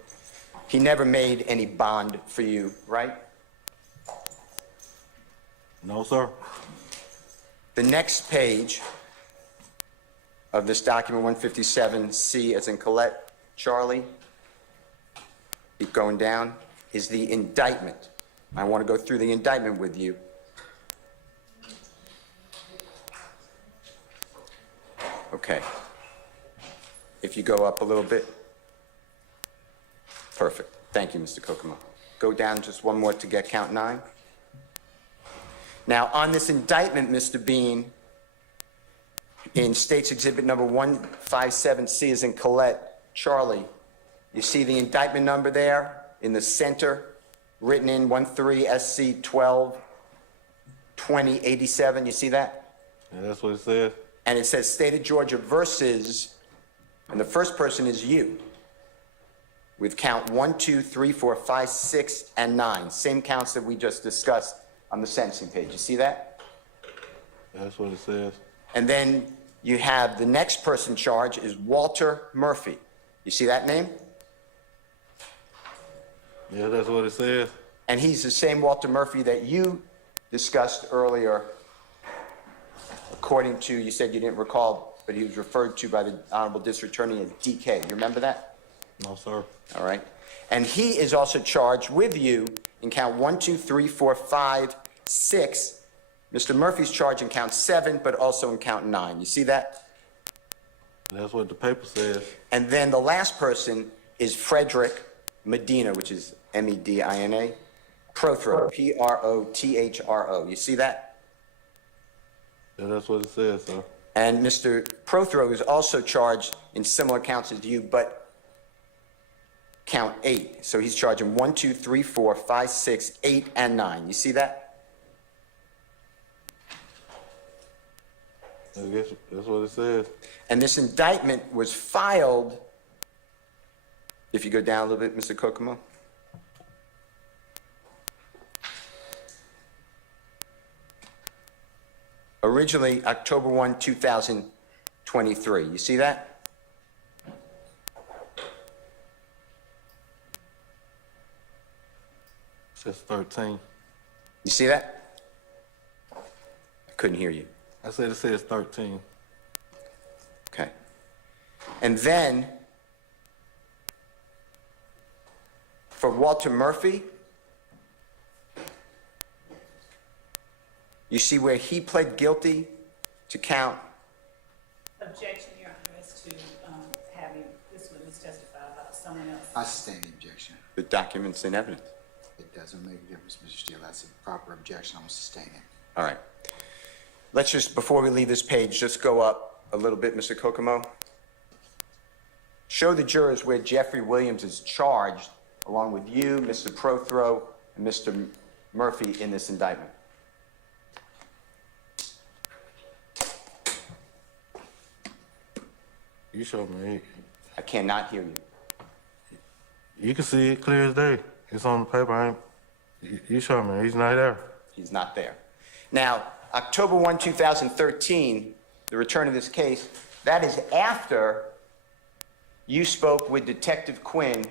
He never made any bond for you, right? No, sir. The next page of this document, 157C, as in Colette, Charlie, keep going down, is the indictment. I want to go through the indictment with you. Okay. If you go up a little bit. Perfect. Thank you, Mr. Kokomo. Go down just one more to get count 9. Now, on this indictment, Mr. Bean, in State's Exhibit number 157C, as in Colette, Charlie, you see the indictment number there in the center, written in 13SC 12 2087. You see that? Yeah, that's what it says. And it says State of Georgia versus, and the first person is you, with count 1, 2, 3, 4, 5, 6, and 9. Same counts that we just discussed on the sentencing page. You see that? That's what it says. And then you have the next person charged is Walter Murphy. You see that name? Yeah, that's what it says. And he's the same Walter Murphy that you discussed earlier, according to, you said you didn't recall, but he was referred to by the Honorable District Attorney as DK. You remember that? No, sir. All right. And he is also charged with you in count 1, 2, 3, 4, 5, 6. Mr. Murphy's charged in count 7, but also in count 9. You see that? That's what the paper says. And then the last person is Frederick Medina, which is Medina, Prothro, Prothro. You see that? Yeah, that's what it says, sir. And Mr. Prothro is also charged in similar counts as you, but count 8. So he's charging 1, 2, 3, 4, 5, 6, 8, and 9. You see that? I guess that's what it says. And this indictment was filed, if you go down a little bit, Mr. Kokomo. Originally, October 1, 2023. You see that? It says 13. You see that? I couldn't hear you. I said it says 13. Okay. And then, for Walter Murphy, you see where he pled guilty to count. Objection, Your Honor, as to having this witness testify about someone else. I stand the objection. The documents and evidence. It doesn't make a difference, Mr. Steele. That's a proper objection. I'm sustaining it. All right. Let's just, before we leave this page, just go up a little bit, Mr. Kokomo. Show the jurors where Jeffrey Williams is charged, along with you, Mr. Prothro, and Mr. Murphy in this indictment. You showed me. I cannot hear you. You can see it clear as day. It's on the paper. You showed me. He's not there. He's not there. Now, October 1, 2013, the return of this case, that is after you spoke with Detective Quinn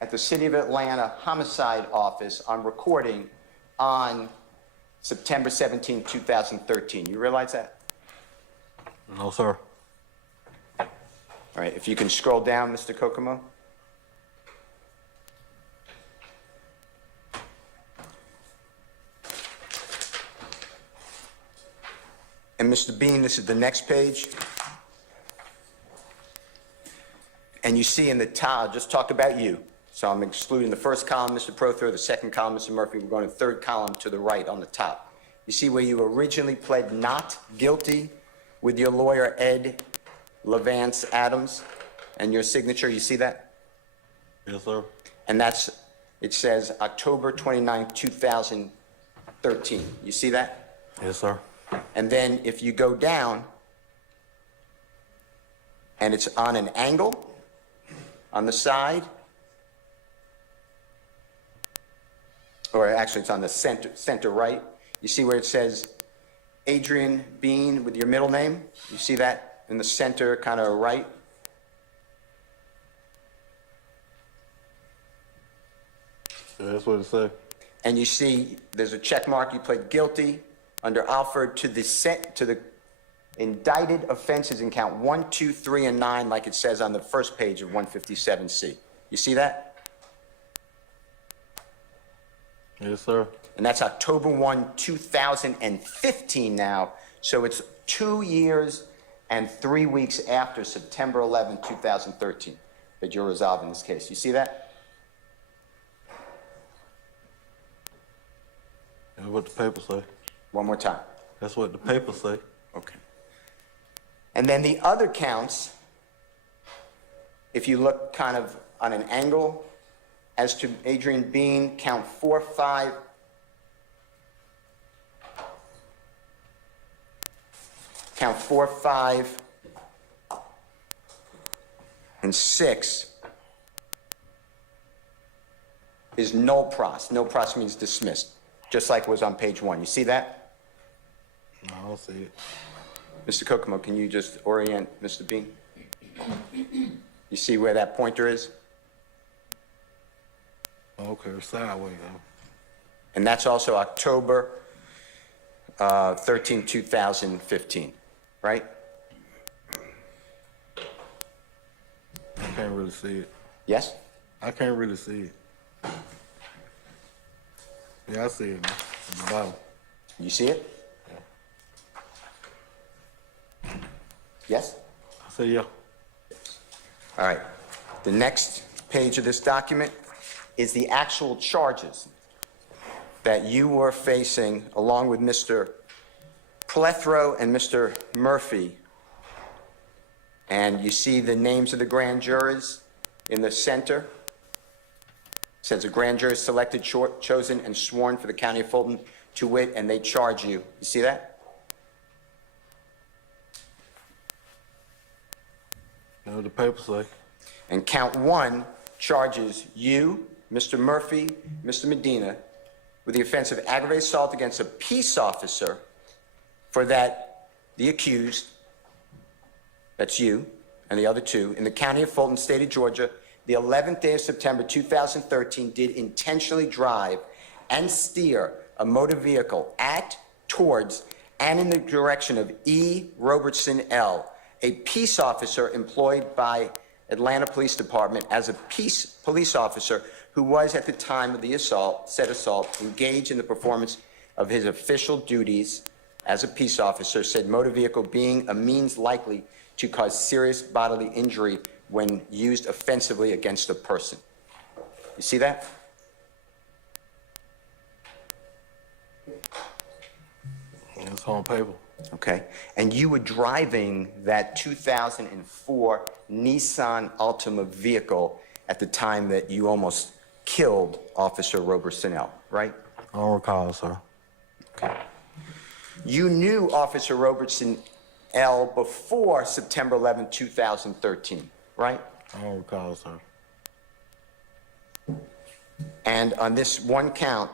at the City of Atlanta Homicide Office on recording on September 17, 2013. You realize that? No, sir. All right, if you can scroll down, Mr. Kokomo. And Mr. Bean, this is the next page. And you see in the top, I'll just talk about you. So I'm excluding the first column, Mr. Prothero, the second column, Mr. Murphy. We're going to the third column to the right on the top. You see where you originally pled not guilty with your lawyer, Ed Levance Adams, and your signature, you see that? Yes, sir. And that's, it says October 29, 2013. You see that? Yes, sir. And then if you go down, and it's on an angle on the side, or actually it's on the center right, you see where it says Adrian Bean with your middle name? You see that in the center, kind of right? Yeah, that's what it says. And you see there's a check mark, you pled guilty under Alford to the indicted offenses in count 1, 2, 3, and 9, like it says on the first page of 157C. You see that? Yes, sir. And that's October 1, 2015 now. So it's 2 years and 3 weeks after September 11, 2013 that you're resolving this case. You see that? That's what the paper say. One more time. That's what the paper say. Okay. And then the other counts, if you look kind of on an angle, as to Adrian Bean, count 4, 5, count 4, 5, and 6 is null pros. Null pros means dismissed, just like was on page 1. You see that? No, I don't see it. Mr. Kokomo, can you just orient Mr. Bean? You see where that pointer is? Okay, sideways though. And that's also October 13, 2015, right? I can't really see it. Yes? I can't really see it. Yeah, I see it, man. At the bottom. You see it? Yes? I say yeah. All right. The next page of this document is the actual charges that you were facing along with Mr. Plethro and Mr. Murphy. And you see the names of the grand jurors in the center. It says a grand jury is selected, chosen, and sworn for the County of Fulton to wit, and they charge you. You see that? That's what the paper say. And count 1 charges you, Mr. Murphy, Mr. Medina, with the offense of aggravated assault against a peace officer for that the accused, that's you, and the other 2, in the County of Fulton, State of Georgia, the 11th day of September 2013, did intentionally drive and steer a motor vehicle at, towards, and in the direction of E. Robertson L., a peace officer employed by Atlanta Police Department as a peace police officer who was at the time of the said assault, engaged in the performance of his official duties as a peace officer, said motor vehicle being a means likely to cause serious bodily injury when used offensively against a person. You see that? It's on paper. Okay. And you were driving that 2004 Nissan Altima vehicle at the time that you almost killed Officer Robertson L., right? I don't recall, sir. Okay. You knew Officer Robertson L. before September 11, 2013, right? I don't recall, sir. And on this one count,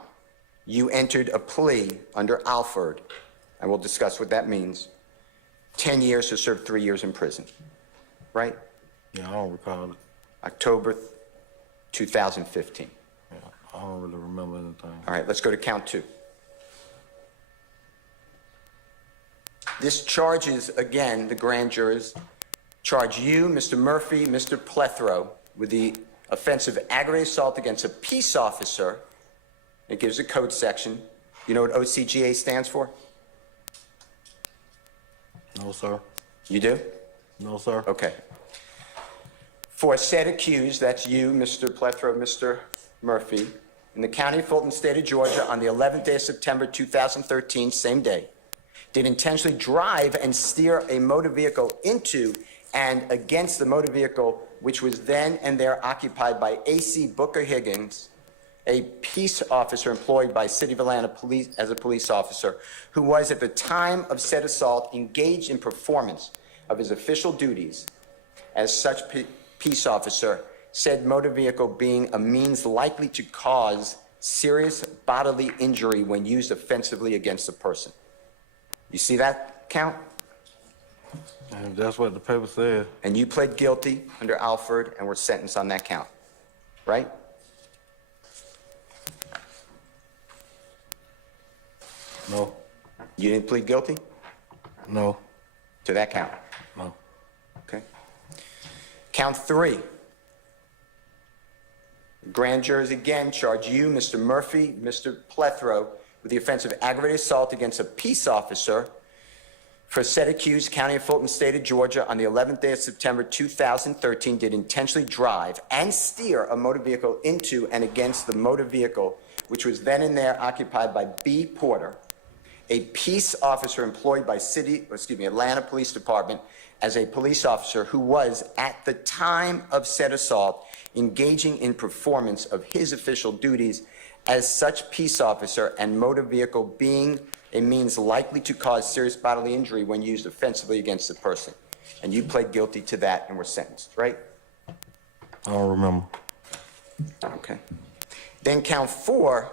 you entered a plea under Alford, and we'll discuss what that means, 10 years to serve 3 years in prison, right? Yeah, I don't recall it. October 2015. Yeah, I don't really remember anything. All right, let's go to count 2. This charges, again, the grand jurors, charge you, Mr. Murphy, Mr. Plethro, with the offense of aggravated assault against a peace officer. It gives a code section. You know what OCGA stands for? No, sir. You do? No, sir. Okay. For said accused, that's you, Mr. Plethro, Mr. Murphy, in the county of Fulton, state of Georgia, on the 11th day of September 2013, same day, did intentionally drive and steer a motor vehicle into and against the motor vehicle which was then and there occupied by A.C. Booker Higgins, a peace officer employed by City of Atlanta Police as a police officer, who was at the time of said assault engaged in performance of his official duties as such peace officer, said motor vehicle being a means likely to cause serious bodily injury when used offensively against a person. You see that count? And that's what the paper said. And you pled guilty under Alford and were sentenced on that count, right? No. You didn't plead guilty No. to that count? No. Okay. Count 3. Grand jurors again charge you, Mr. Murphy, Mr. Plethro, with the offense of aggravated assault against a peace officer for said accused, county of Fulton, state of Georgia, on the 11th day of September 2013, did intentionally drive and steer a motor vehicle into and against the motor vehicle which was then and there occupied by B. Porter, a peace officer employed by Atlanta Police Department as a police officer who was, at the time of said assault, engaging in performance of his official duties as such peace officer, and motor vehicle being a means likely to cause serious bodily injury when used offensively against the person. And you pled guilty to that and were sentenced, right? I don't remember. Okay. Then count 4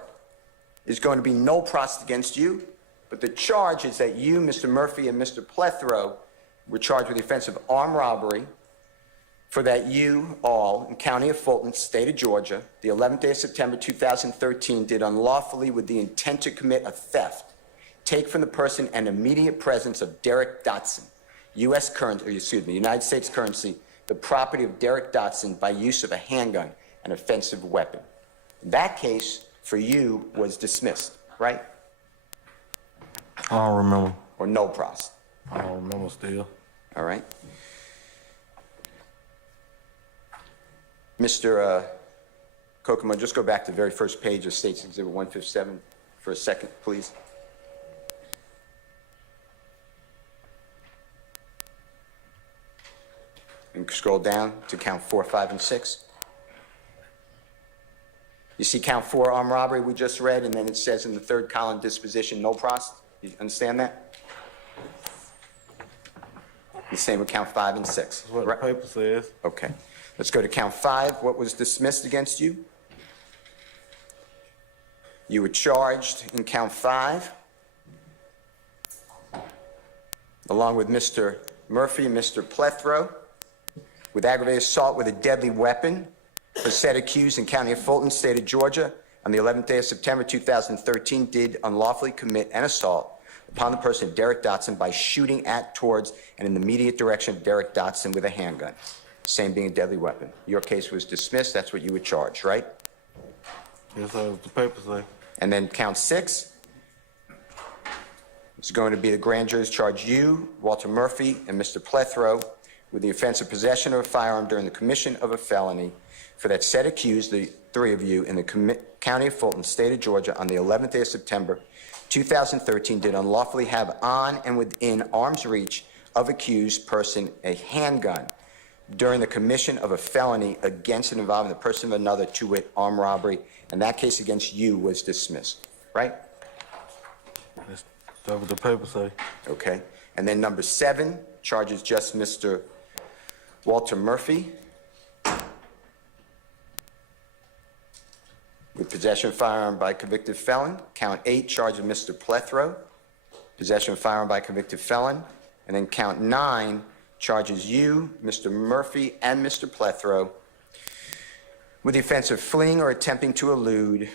is going to be no process against you, but the charge is that you, Mr. Murphy, and Mr. Plethro were charged with the offense of armed robbery for that you all, in county of Fulton, state of Georgia, the 11th day of September 2013, did unlawfully with the intent to commit a theft, take from the person and immediate presence of Derek Dotson, United States currency, the property of Derek Dotson by use of a handgun, an offensive weapon. That case for you was dismissed, right? I don't remember. Or no process? I don't remember still. All right. Mr. Kokomo, just go back to the very first page of State's Exhibit 157 for a second, please. And scroll down to count 4, 5, and 6. You see count 4, armed robbery, we just read, and then it says in the third column, disposition, no process. You understand that? The same with count 5 and 6. That's what the paper says. Okay. Let's go to count 5. What was dismissed against you? You were charged in count 5, along with Mr. Murphy and Mr. Plethro, with aggravated assault with a deadly weapon for said accused in county of Fulton, state of Georgia, on the 11th day of September 2013, did unlawfully commit an assault upon the person of Derek Dotson by shooting at, towards, and in the immediate direction of Derek Dotson with a handgun, same being a deadly weapon. Your case was dismissed. That's what you were charged, right? Yes, sir. The paper say. And then count 6. It's going to be the grand jury's charge you, Walter Murphy, and Mr. Plethro with the offense of possession of a firearm during the commission of a felony for that said accused, the 3 of you, in the county of Fulton, state of Georgia, on the 11th day of September 2013, did unlawfully have on and within arm's reach of accused person a handgun during the commission of a felony against and involving the person of another, to wit, armed robbery, and that case against you was dismissed, right? That's what the paper say. Okay. And then number 7 charges just Mr. Walter Murphy with possession of firearm by convicted felon. Count 8 charges Mr. Plethro, possession of firearm by convicted felon. And then count 9 charges you, Mr. Murphy, and Mr. Plethro with the offense of fleeing or attempting to elude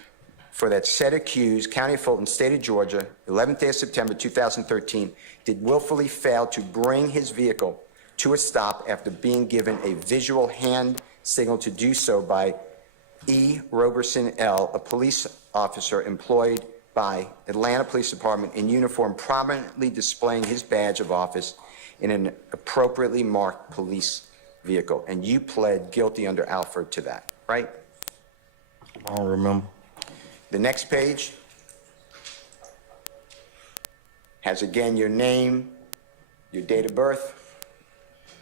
for that said accused, county of Fulton, state of Georgia, 11th day of September 2013, did willfully fail to bring his vehicle to a stop after being given a visual hand signal to do so by E. Roberson L., a police officer employed by Atlanta Police Department in uniform, prominently displaying his badge of office in an appropriately marked police vehicle. And you pled guilty under Alford to that, right? I don't remember. The next page has again your name, your date of birth,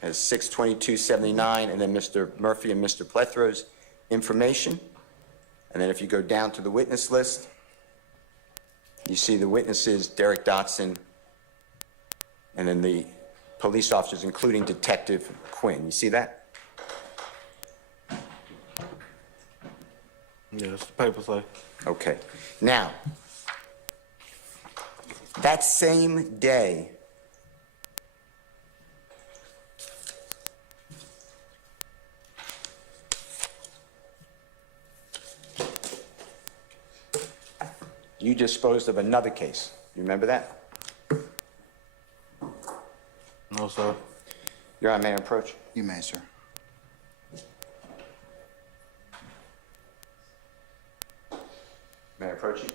has 6/22/79, and then Mr. Murphy and Mr. Plethro's information. And then if you go down to the witness list, you see the witnesses, Derek Dotson, and then the police officers, including Detective Quinn. You see that? Yeah, it's the paper say. Okay. Now, that same day, you disposed of another case. You remember that? No, sir. Your Honor, may I approach? You may, sir. May I approach you?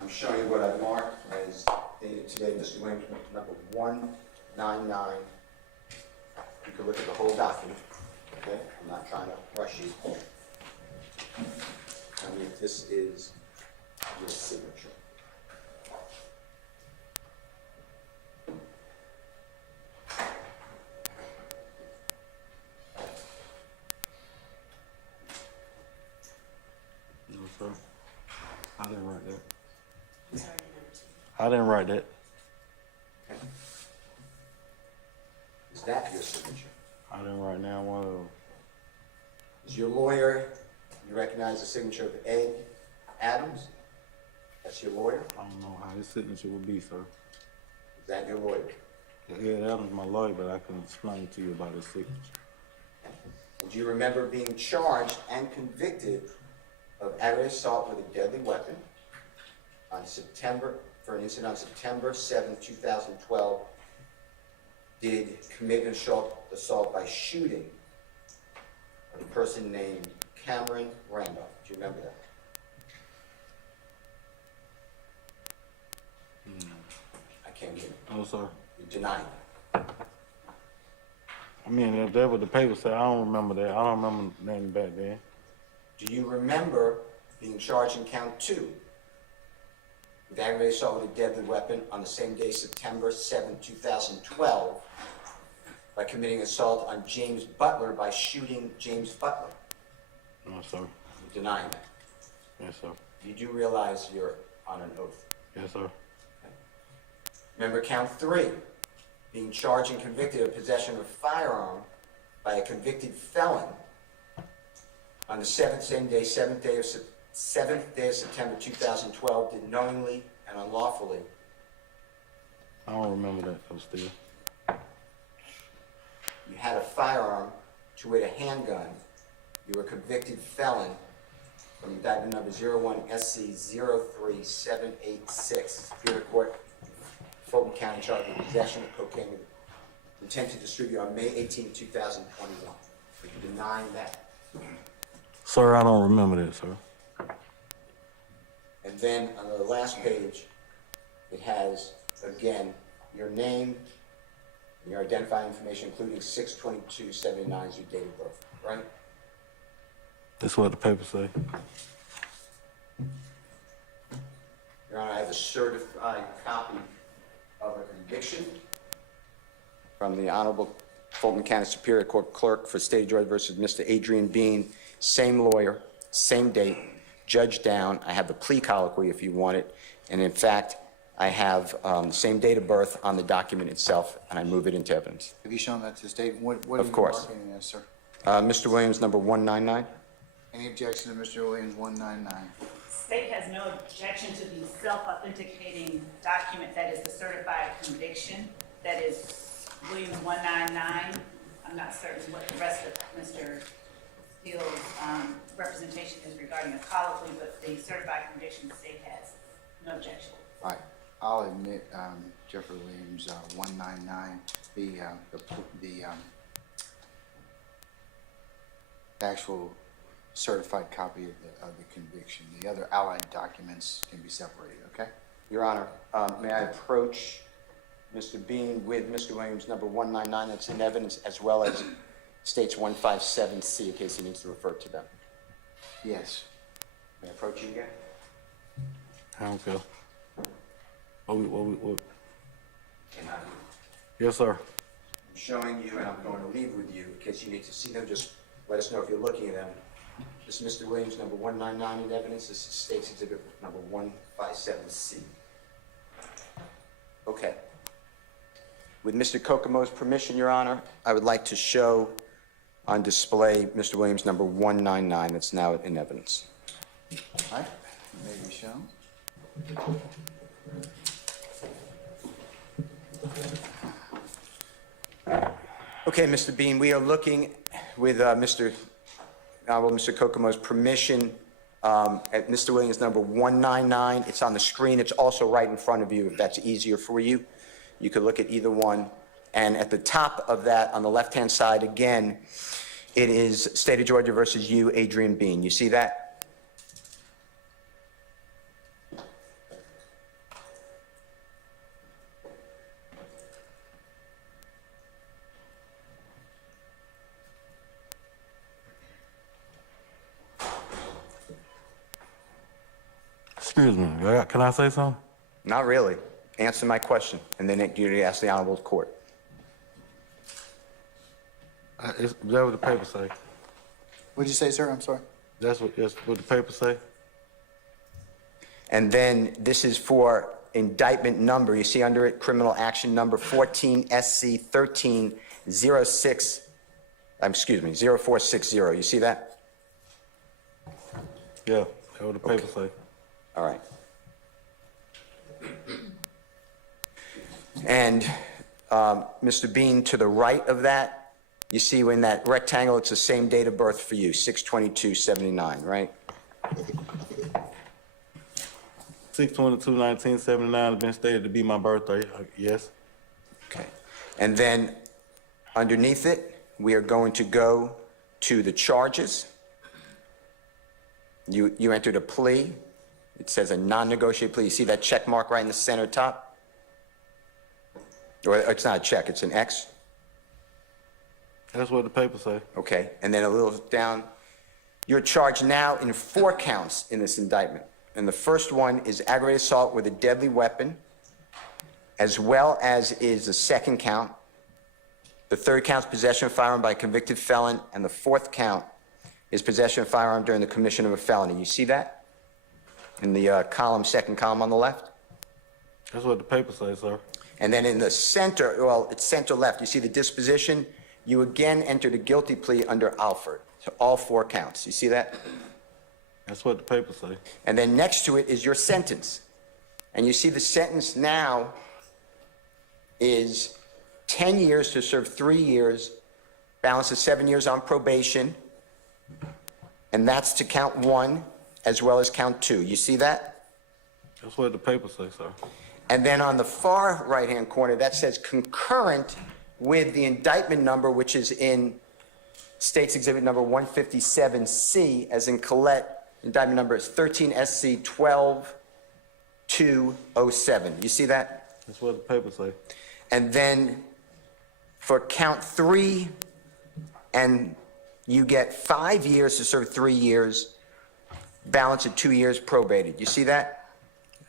I'm showing you what I've marked as dated today, Mr. Williams, number 199. You can look at the whole document, okay? I'm not trying to rush you. I mean, this is your signature. No, sir. I didn't write that. Sorry, number 2. I didn't write that. Okay. Is that your signature? I didn't write down one of those. Is your lawyer, you recognize the signature of Ed Adams? That's your lawyer? I don't know how his signature would be, sir. Is that your lawyer? Ed Adams my lawyer, but I can explain to you about his signature. Do you remember being charged and convicted of aggravated assault with a deadly weapon for an incident on September 7, 2012? Did commit an assault by shooting a person named Cameron Randolph? Do you remember that? I can't hear you. No, sir. You deny it. I mean, if that what the paper said, I don't remember that. I don't remember nothing back then. Do you remember being charged in count 2 with aggravated assault with a deadly weapon on the same day, September 7, 2012, by committing assault on James Butler by shooting James Butler? No, sir. You denying that? Yes, sir. You do realize you're on an oath? Yes, sir. Remember count 3, being charged and convicted of possession of a firearm by a convicted felon on the same day, 7th day of September 2012, did knowingly and unlawfully. I don't remember that, though, still. You had a firearm, to wit, a handgun. You were a convicted felon from indictment number 01SC03786, Superior Court, Fulton County, charged with possession of cocaine with intent to distribute on May 18, 2021. Are you denying that? Sir, I don't remember that, sir. And then on the last page, it has, again, your name, and your identifying information, including 6/22/79 is your date of birth, right? That's what the paper say. Your Honor, I have a certified copy of a conviction from the Honorable Fulton County Superior Court Clerk for State of Georgia versus Mr. Adrian Bean, same lawyer, same date, judge down. I have the plea colloquy if you want it. And in fact, I have the same date of birth on the document itself, and I move it into evidence. Have you shown that to the state? What are Of you course. marking as, sir? Mr. Williams, number 199. Any objection to Mr. Williams 199? State has no objection to the self-authenticating document that is the certified conviction, that is Williams 199. I'm not certain what the rest of Mr. Steele's representation is regarding a colloquy, but the certified conviction, the state has no objection. All right. I'll admit, Jeffrey Williams, 199, the actual certified copy of the conviction. The other allied documents can be separated, okay? Your Honor, may I approach Mr. Bean with Mr. Williams, number 199, that's in evidence, as well as states 157C, in case he needs to refer to them. Yes. May I approach you again? I don't care. What? Can I? Yes, sir. I'm showing you, and I'm going to leave with you, in case you need to see them, just let us know if you're looking at them. This is Mr. Williams, number 199 in evidence. This is State's Exhibit number 157C. Okay. With Mr. Kokomo's permission, Your Honor, I would like to show on display Mr. Williams, number 199, that's now in evidence. All right, may be shown. Okay, Mr. Bean, we are looking with Mr. Kokomo's permission at Mr. Williams, number 199. It's on the screen. It's also right in front of you, if that's easier for you. You could look at either one. And at the top of that, on the left-hand side, again, it is State of Georgia versus you, Adrian Bean. You see that? Excuse me, can I say something? Not really. Answer my question, and then you ask the Honorable Court. Is that what the paper say? What'd you say, sir? I'm sorry. That's what the paper say? And then this is for indictment number. You see under it, criminal action number 14 SC 1306, 0460. You see that? Yeah, that's what the paper say. All right. And Mr. Bean, to the right of that, you see in that rectangle, it's the same date of birth for you, 6/22/79, right? 6/22/1979 has been stated to be my birthday, yes. Okay. And then underneath it, we are going to go to the charges. You entered a plea. It says a non-negotiated plea. You see that check mark right in the center top? Or it's not a check, it's an X. That's what the paper say. Okay, and then a little down, you're charged now in 4 counts in this indictment. And the first one is aggravated assault with a deadly weapon, as well as is the second count. The third count is possession of a firearm by a convicted felon, and the fourth count is possession of a firearm during the commission of a felony. You see that? In the second column on the left? That's what the paper say, sir. And then in the center, well, it's center left, you see the disposition? You again entered a guilty plea under Alford. So all 4 counts. You see that? That's what the paper say. And then next to it is your sentence. And you see the sentence now is 10 years to serve 3 years, balance of 7 years on probation, and that's to count 1 as well as count 2. You see that? That's what the paper say, sir. And then on the far right-hand corner, that says concurrent with the indictment number, which is in State's Exhibit number 157C, as in Collette, indictment number is 13 SC 12207. You see that? That's what the paper say. And then for count 3, and you get 5 years to serve 3 years, balance of 2 years probated. You see that?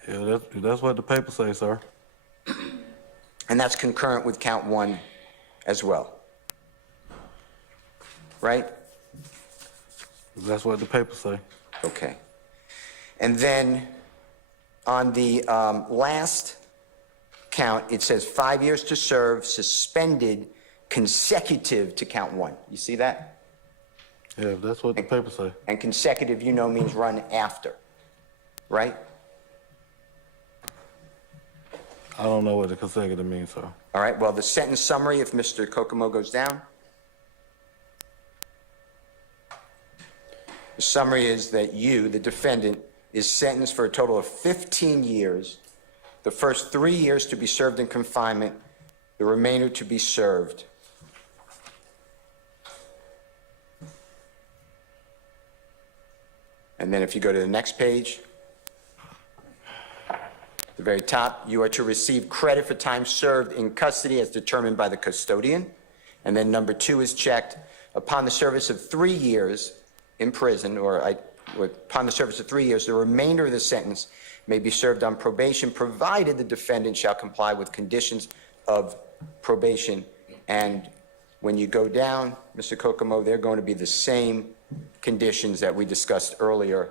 Yeah, that's what the paper say, sir. And that's concurrent with count 1 as well. Right? That's what the paper say. Okay. And then on the last count, it says 5 years to serve, suspended, consecutive to count 1. You see that? Yeah, that's what the paper say. And consecutive, you know, means run after, right? I don't know what the consecutive means, sir. All right, well, the sentence summary, if Mr. Kokomo goes down. The summary is that you, the defendant, is sentenced for a total of 15 years The first 3 years to be served in confinement, the remainder to be served. And then if you go to the next page, at the very top, you are to receive credit for time served in custody as determined by the custodian. And then number 2 is checked. Upon the service of 3 years in prison, upon the service of 3 years, the remainder of the sentence may be served on probation, provided the defendant shall comply with conditions of probation. And when you go down, Mr. Kokomo, they're going to be the same conditions that we discussed earlier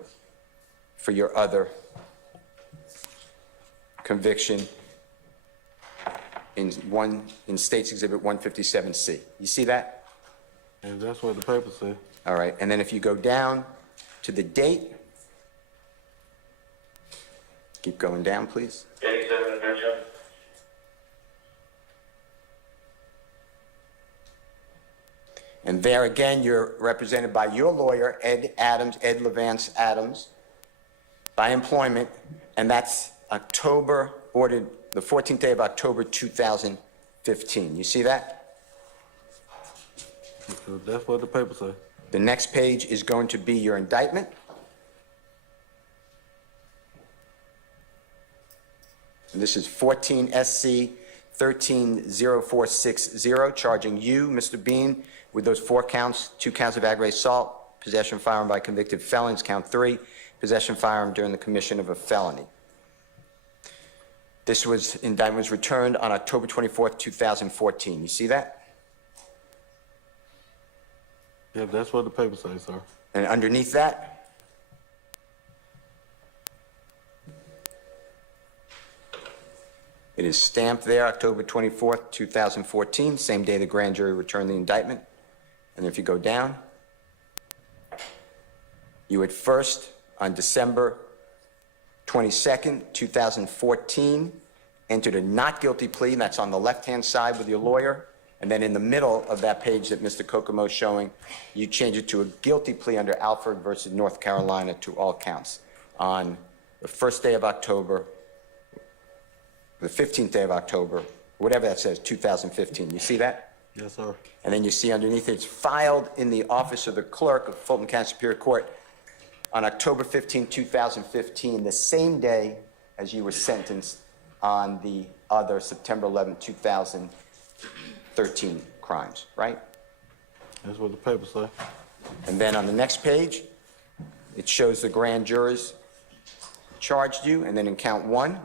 for your other conviction in State's Exhibit 157C. You see that? And that's what the paper said. All right, and then if you go down to the date, keep going down, please. And there again, you're represented by your lawyer, Ed Levance Adams, by employment, and that's October, ordered the 14th day of October 2015. You see that? That's what the paper said. The next page is going to be your indictment. And this is 14 SC 130460, charging you, Mr. Bean, with those 4 counts, 2 counts of aggravated assault, possession of firearm by convicted felons, count 3, possession of firearm during the commission of a felony. This indictment was returned on October 24th, 2014. You see that? Yeah, that's what the paper says, sir. And underneath that, it is stamped there, October 24th, 2014, same day the grand jury returned the indictment. And if you go down, you had first, on December 22nd, 2014, entered a not guilty plea, and that's on the left-hand side with your lawyer. And then in the middle of that page that Mr. Kokomo is showing, you change it to a guilty plea under Alford versus North Carolina to all counts on the first day of October, the 15th day of October, whatever that says, 2015. You see that? Yes, sir. And then you see underneath it's filed in the office of the clerk of Fulton County Superior Court on October 15, 2015, the same day as you were sentenced on the other September 11, 2013 crimes, right? That's what the paper said. And then on the next page, it shows the grand jurors charged you, and then in count 1,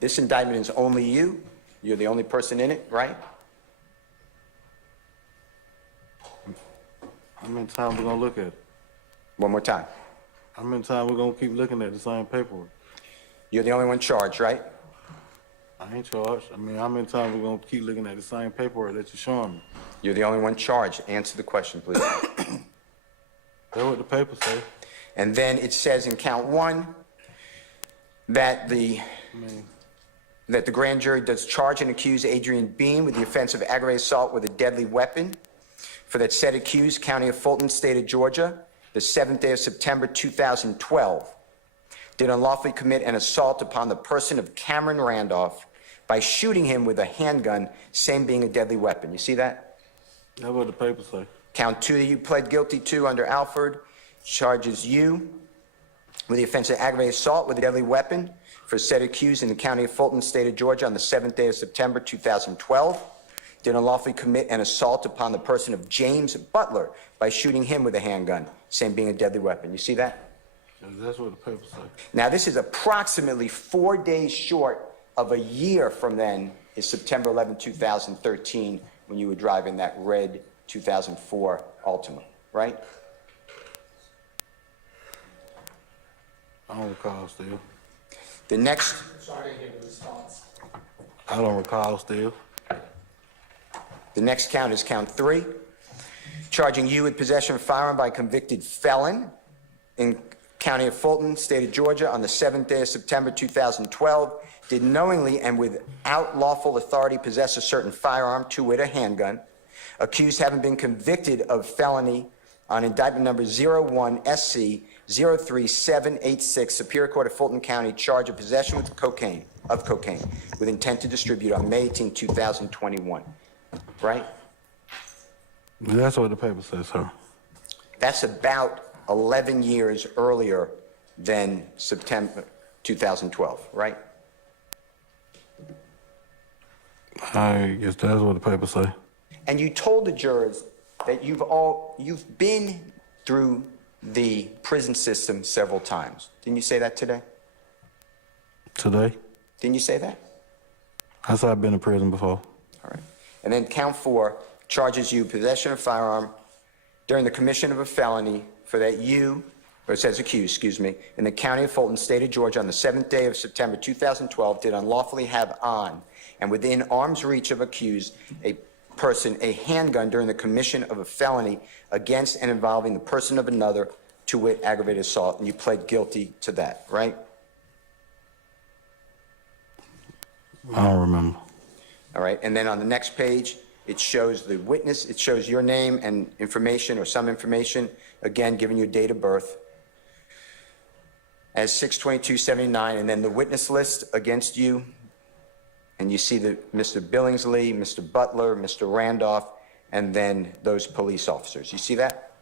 this indictment is only you. You're the only person in it, right? How many times we gonna look at it? One more time. How many times we gonna keep looking at the same paperwork? You're the only one charged, right? I ain't charged. I mean, how many times we gonna keep looking at the same paperwork that you're showing me? You're the only one charged. Answer the question, please. That's what the paper said. And then it says in count 1 that the grand jury does charge and accuse Adrian Bean with the offense of aggravated assault with a deadly weapon for that said accused, County of Fulton, State of Georgia, the 7th day of September 2012, did unlawfully commit an assault upon the person of Cameron Randolph by shooting him with a handgun, same being a deadly weapon. You see that? That's what the paper said. Count 2 that you pled guilty to under Alford charges you with the offense of aggravated assault with a deadly weapon for said accused in the County of Fulton, State of Georgia, on the 7th day of September 2012, did unlawfully commit an assault upon the person of James Butler by shooting him with a handgun, same being a deadly weapon. You see that? That's what the paper said. Now, this is approximately 4 days short of a year from then is September 11, 2013, when you were driving that red 2004 Altima, right? I don't recall still. The next, I don't recall still. the next count is count 3, charging you with possession of a firearm by a convicted felon in County of Fulton, State of Georgia, on the 7th day of September 2012, did knowingly and without lawful authority possess a certain firearm, to wit, a handgun, accused having been convicted of felony on indictment number 01 SC 03786, Superior Court of Fulton County, charge of possession with cocaine. of cocaine with intent to distribute on May 18, 2021, right? That's what the paper says, sir. That's about 11 years earlier than September 2012, right? I guess that's what the paper say. And you told the jurors that you've been through the prison system several times. Didn't you say that today? Today? Didn't you say that? I said I've been in prison before. All right. And then count 4 charges you possession of firearm during the commission of a felony for that you, or it says accused, excuse me, in the county of Fulton, state of Georgia, on the 7th day of September 2012, did unlawfully have on and within arm's reach of accused a person a handgun during the commission of a felony against and involving the person of another, to wit, aggravated assault, and you pled guilty to that, right? I don't remember. All right, and then on the next page, it shows the witness, it shows your name and information, or some information, again, giving you date of birth as 6/22/79, and then the witness list against you, and you see the Mr. Billingsley, Mr. Butler, Mr. Randolph, and then those police officers. You see that?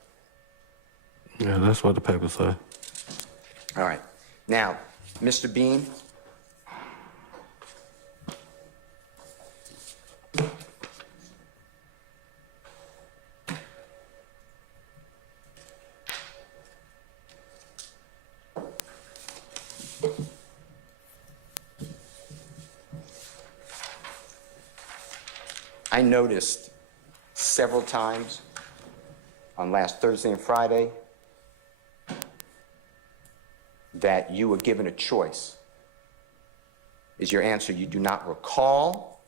Yeah, that's what the paper say. All right. Now, Mr. Bean. I noticed several times on last Thursday and Friday that you were given a choice. Is your answer you do not recall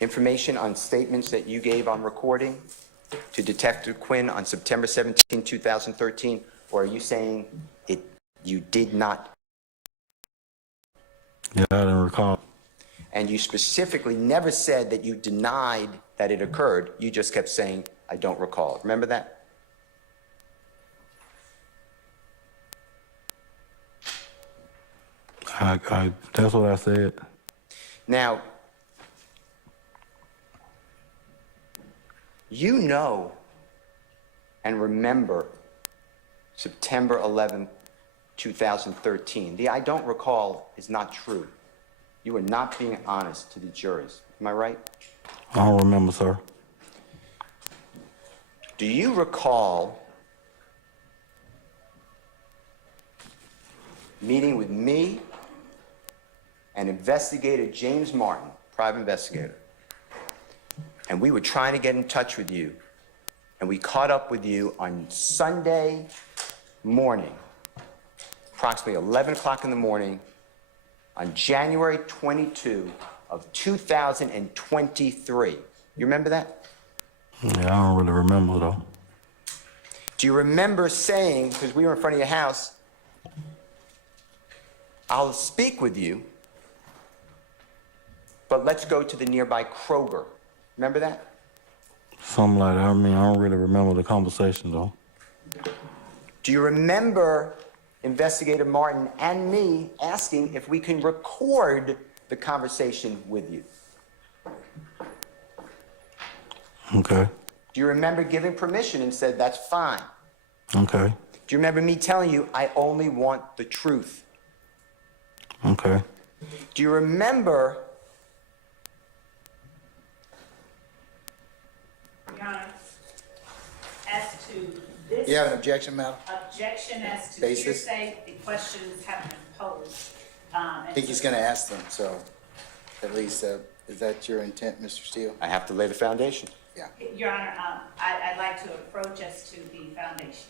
information on statements that you gave on recording to Detective Quinn on September 17, 2013, or are you saying you did not? Yeah, I didn't recall. And you specifically never said that you denied that it occurred. You just kept saying, I don't recall. Remember that? That's what I said. Now, you know and remember September 11, 2013. The I don't recall is not true. You are not being honest to the juries. Am I right? I don't remember, sir. Do you recall meeting with me and investigator James Martin, private investigator, and we were trying to get in touch with you, and we caught up with you on Sunday morning, approximately 11 o'clock in the morning, on January 22 of 2023. You remember that? Yeah, I don't really remember, though. Do you remember saying, because we were in front of your house, I'll speak with you, but let's go to the nearby Kroger. Remember that? Something like that. I mean, I don't really remember the conversation, though. Do you remember Investigator Martin and me asking if we can record the conversation with you? Okay. Do you remember giving permission and said, that's fine? Okay. Do you remember me telling you, I only want the truth? Okay. Do you remember? Your Honor, as to this. You have an objection, madam? Objection as to Basis? hearsay, the questions have been posed. I think he's going to ask them, so at least, is that your intent, Mr. Steele? I have to lay the foundation. Yeah. Your Honor, I'd like to approach us to the foundation.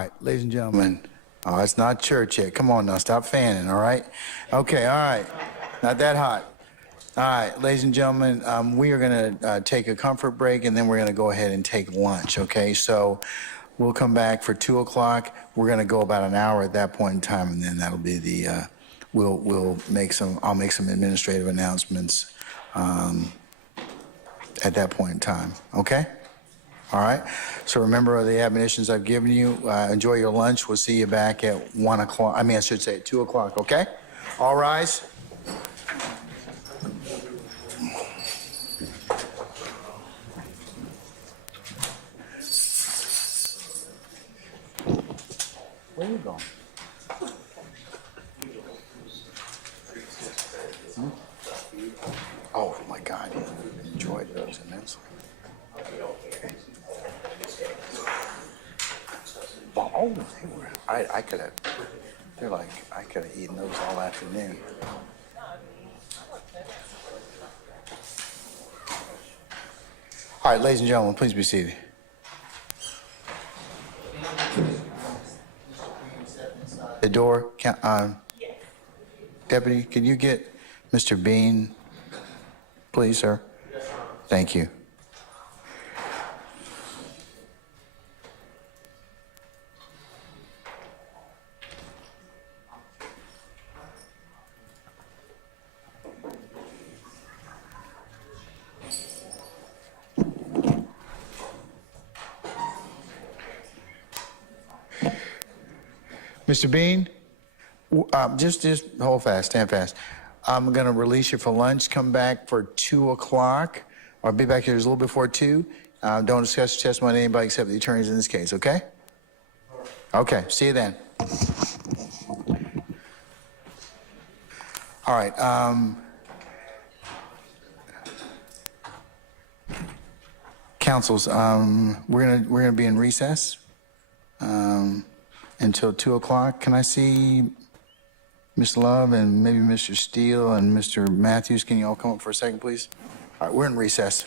All right, ladies and gentlemen, oh, it's not church yet. Come on now, stop fanning, all right? Okay, all right, not that hot. All right, ladies and gentlemen, we are going to take a comfort break, and then we're going to go ahead and take lunch, okay? So we'll come back for 2 o'clock. We're going to go about an hour at that point in time, and then that'll be the, we'll make some, I'll make some administrative announcements at that point in time, okay? All right, so remember the admonitions I've given you. Enjoy your lunch. We'll see you back at 1 o'clock. I should say at 2 o'clock, okay? All rise. Where are you going? Oh, my God, you enjoyed those immensely. Oh, they were, I could have, they're like, I could have eaten those all afternoon. All right, ladies and gentlemen, please be seated. The door, Deputy, can you get Mr. Bean, please, sir? Thank you. Mr. Bean, just hold fast, stand fast. I'm going to release you for lunch. Come back for 2 o'clock. I'll be back here just a little before 2. Don't discuss your testimony with anybody except the attorneys in this case, okay? Okay, see you then. All right. Councils, we're gonna be in recess until 2 o'clock. Can I see Ms. Love and maybe Mr. Steele and Mr. Matthews? Can you all come up for a second, please? All right, we're in recess.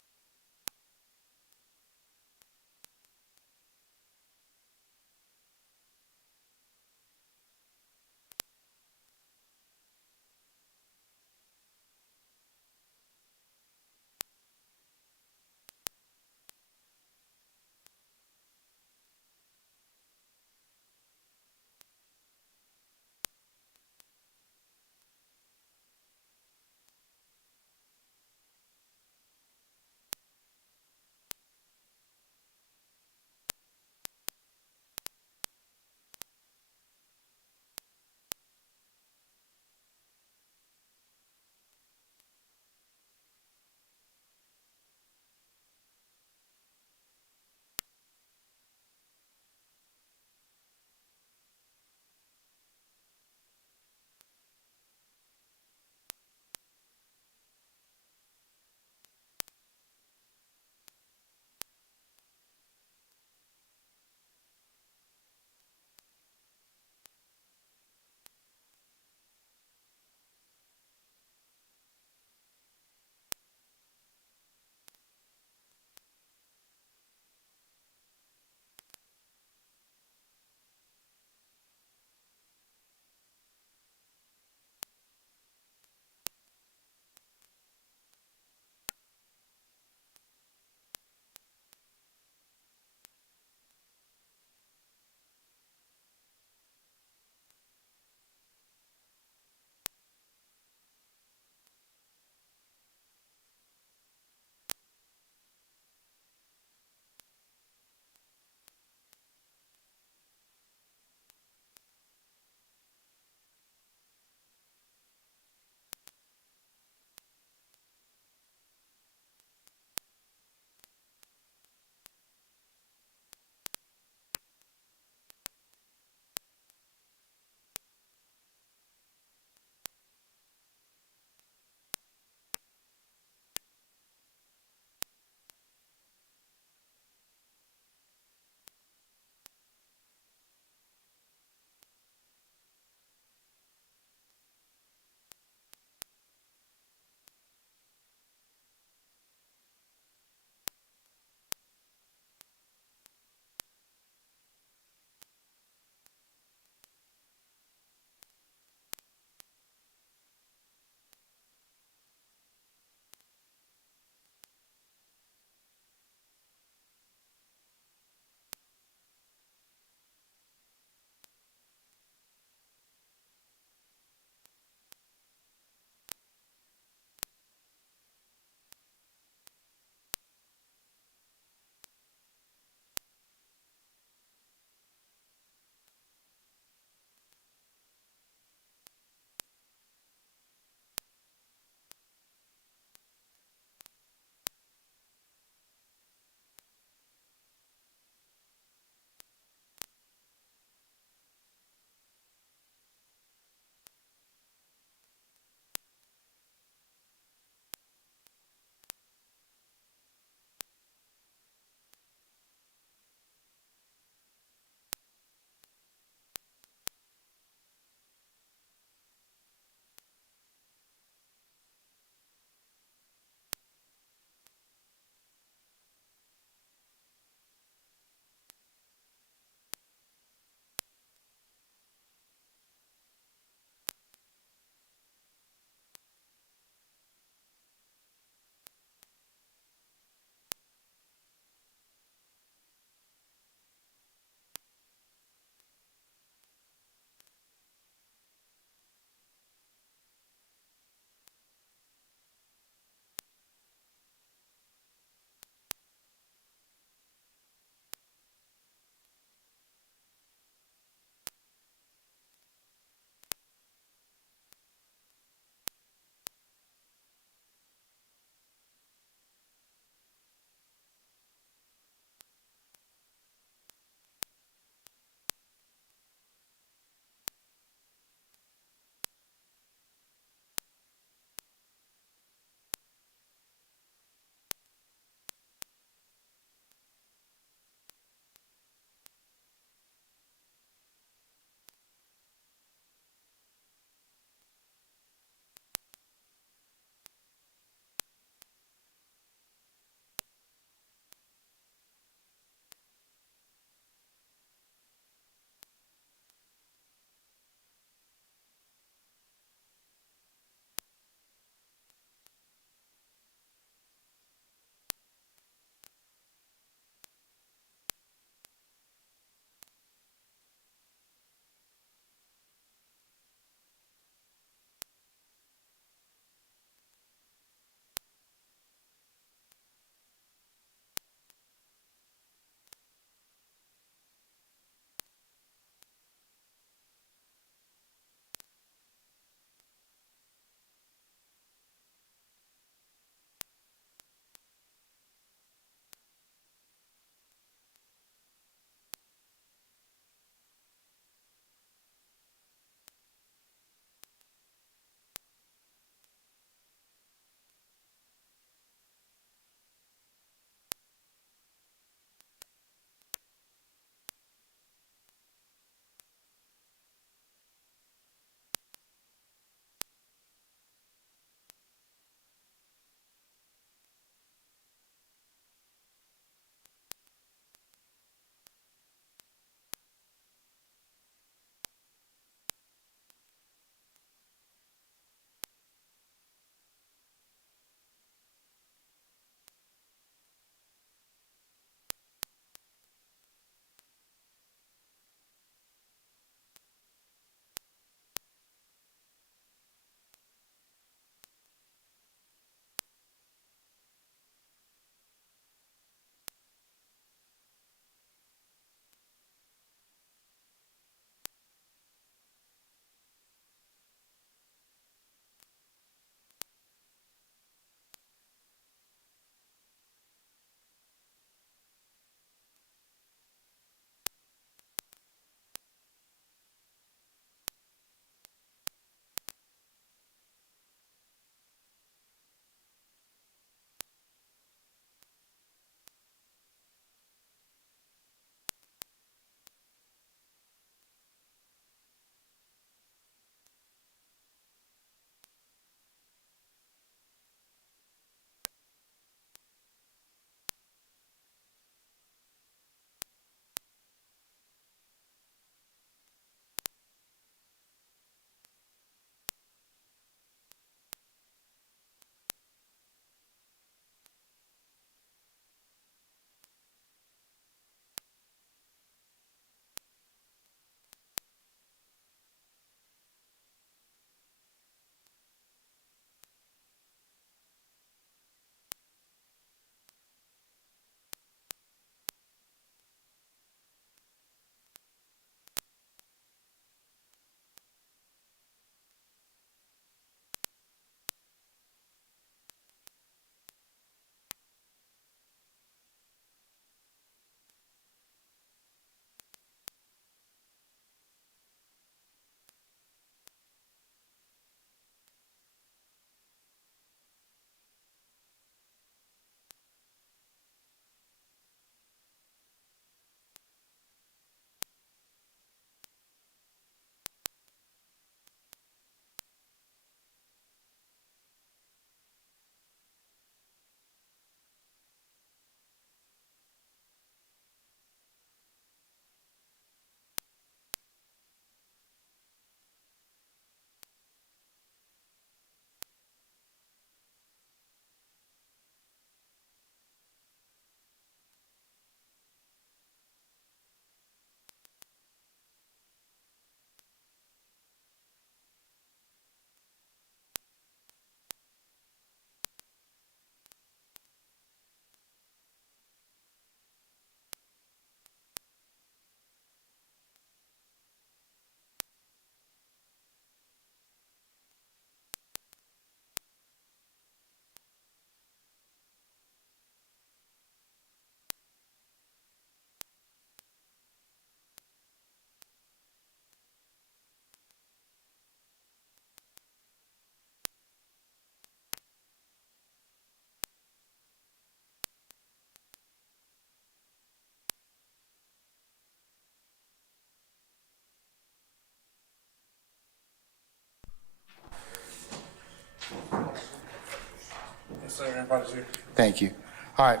sir, everybody's here. Thank you. All right,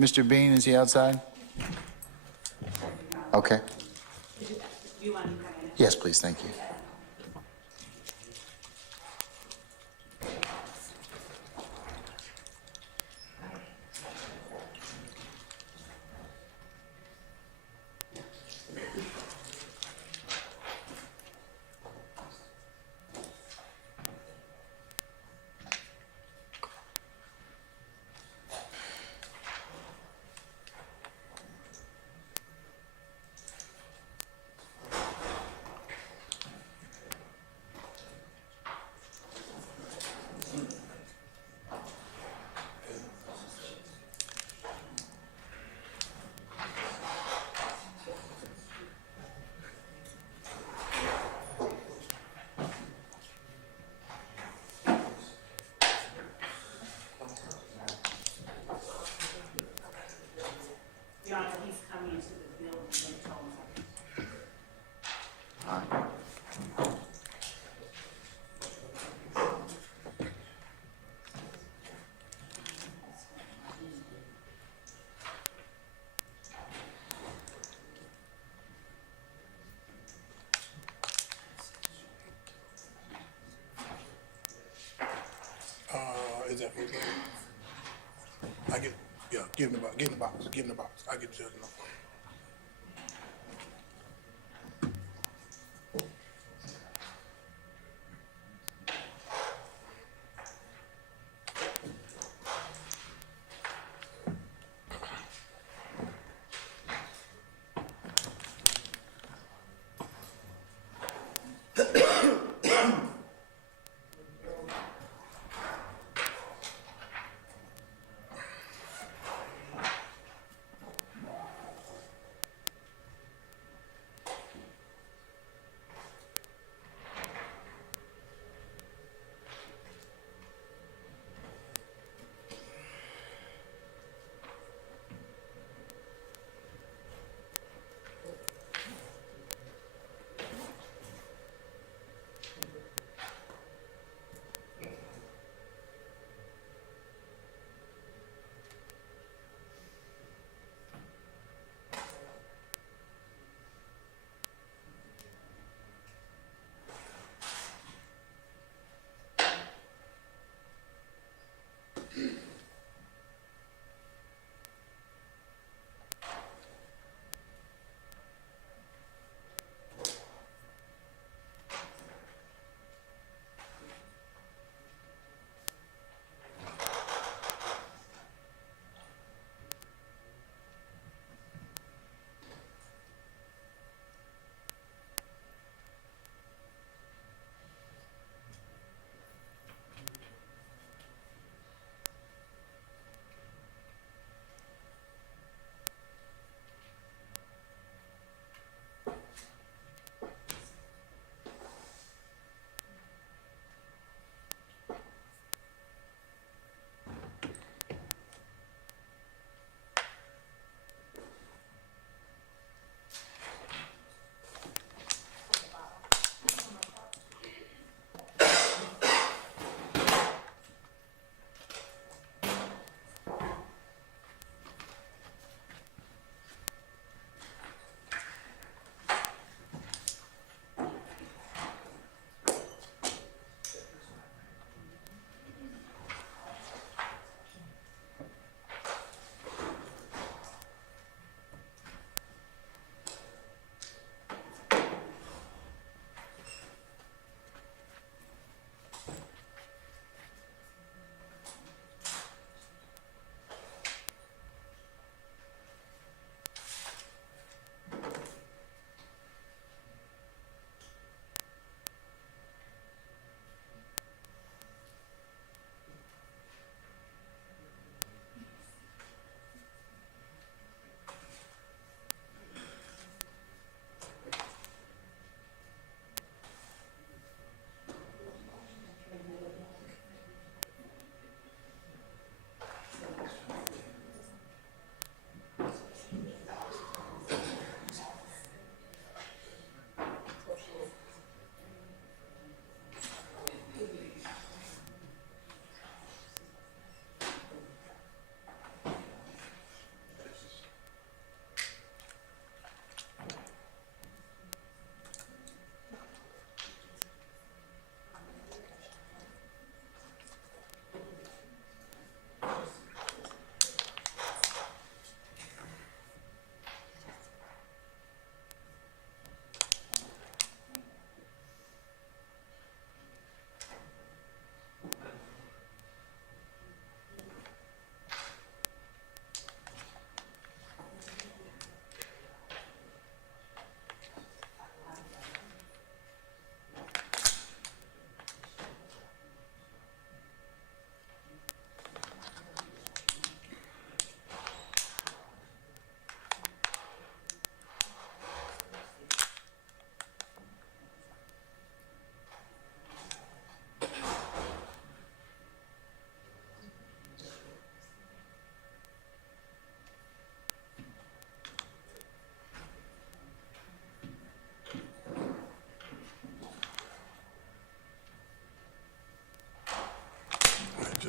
Mr. Bean, is he outside? Okay. You want to come in? Yes, please, thank you. Your Honor, he's coming into the building and told me. Is that okay? I get, yeah, give him the box, give him the box, give him the box. I get the judge no problem.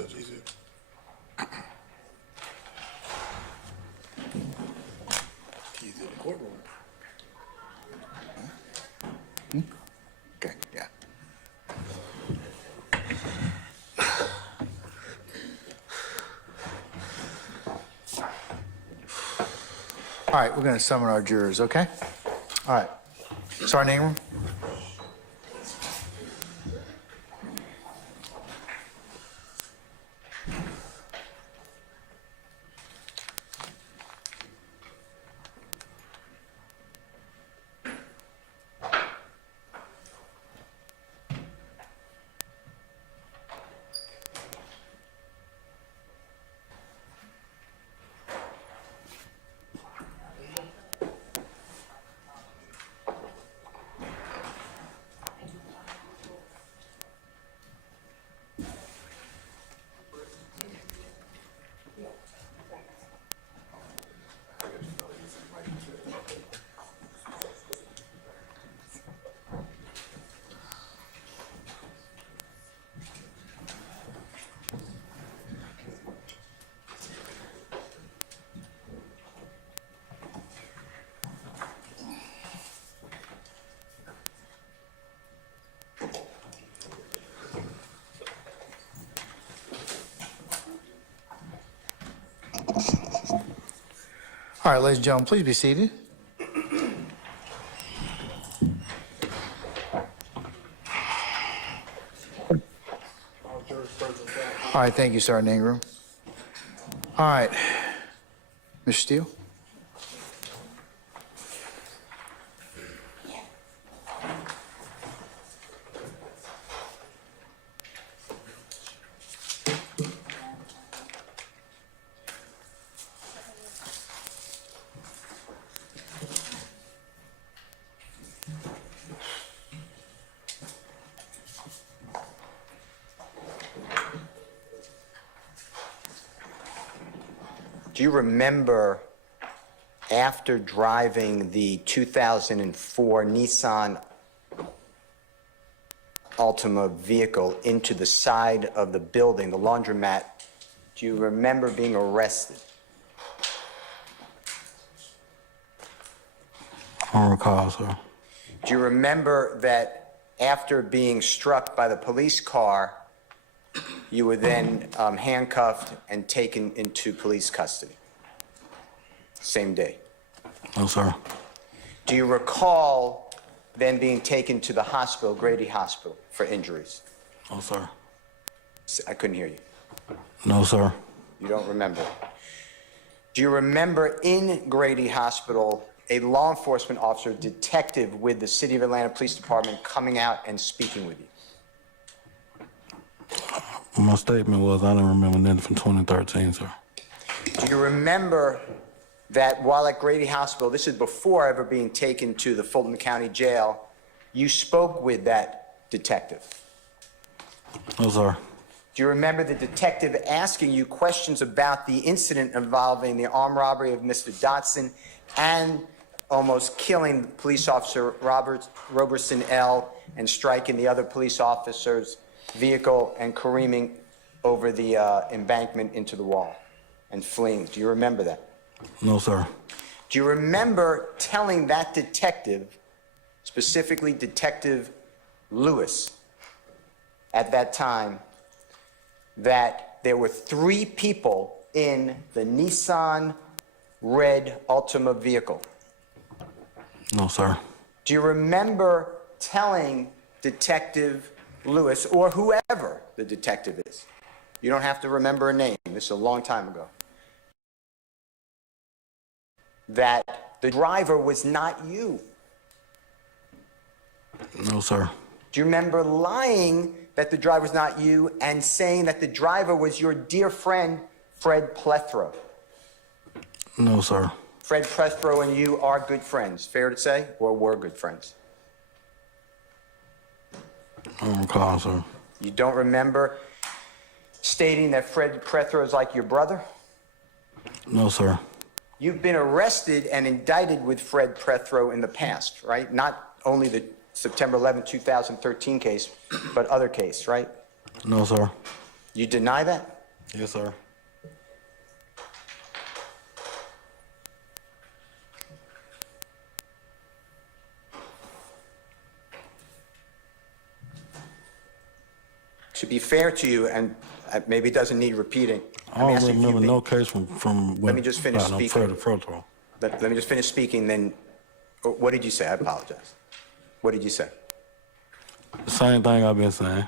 Judge, he's in. He's in the courtroom. Okay, yeah. All right, we're going to summon our jurors, okay? All right. Sergeant Ingram? All right, ladies and gentlemen, please be seated. All right, thank you, Sergeant Ingram. All right, Mr. Steele? Do you remember after driving the 2004 Nissan Altima vehicle into the side of the building, the laundromat, do you remember being arrested? I don't recall, sir. Do you remember that after being struck by the police car, you were then handcuffed and taken into police custody? Same day. No, sir. Do you recall then being taken to the hospital, Grady Hospital, for injuries? No, sir. I couldn't hear you. No, sir. You don't remember. Do you remember in Grady Hospital, a law enforcement officer, detective with the City of Atlanta Police Department coming out and speaking with you? My statement was I don't remember nothing from 2013, sir. Do you remember that while at Grady Hospital, this is before ever being taken to the Fulton County Jail, you spoke with that detective? No, sir. Do you remember the detective asking you questions about the incident involving the armed robbery of Mr. Dotson and almost killing police officer Roberson L. and striking the other police officer's vehicle and careening over the embankment into the wall and fleeing? Do you remember that? No, sir. Do you remember telling that detective, specifically Detective Lewis, at that time, that there were 3 people in the Nissan red Altima vehicle? No, sir. Do you remember telling Detective Lewis, or whoever the detective is, you don't have to remember a name, this is a long time ago, that the driver was not you? No, sir. Do you remember lying that the driver was not you and saying that the driver was your dear friend, Fred Plethro? No, sir. Fred Plethro and you are good friends, fair to say, or were good friends? I don't recall, sir. You don't remember stating that Fred Plethro is like your brother? No, sir. You've been arrested and indicted with Fred Plethro in the past, right? Not only the September 11, 2013 case, but other case, right? No, sir. You deny that? Yes, sir. To be fair to you, and maybe it doesn't need repeating. I I'm don't asking if you've remember been- no case from. Let me just finish no speaking. further protocol. Let me just finish speaking, then, what did you say? I apologize. What did you say? The same thing I've been saying.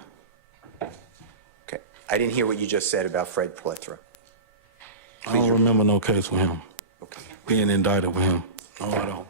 Okay, I didn't hear what you just said about Fred Plethora. I don't remember no case with him, Okay. being indicted with him. No, I don't.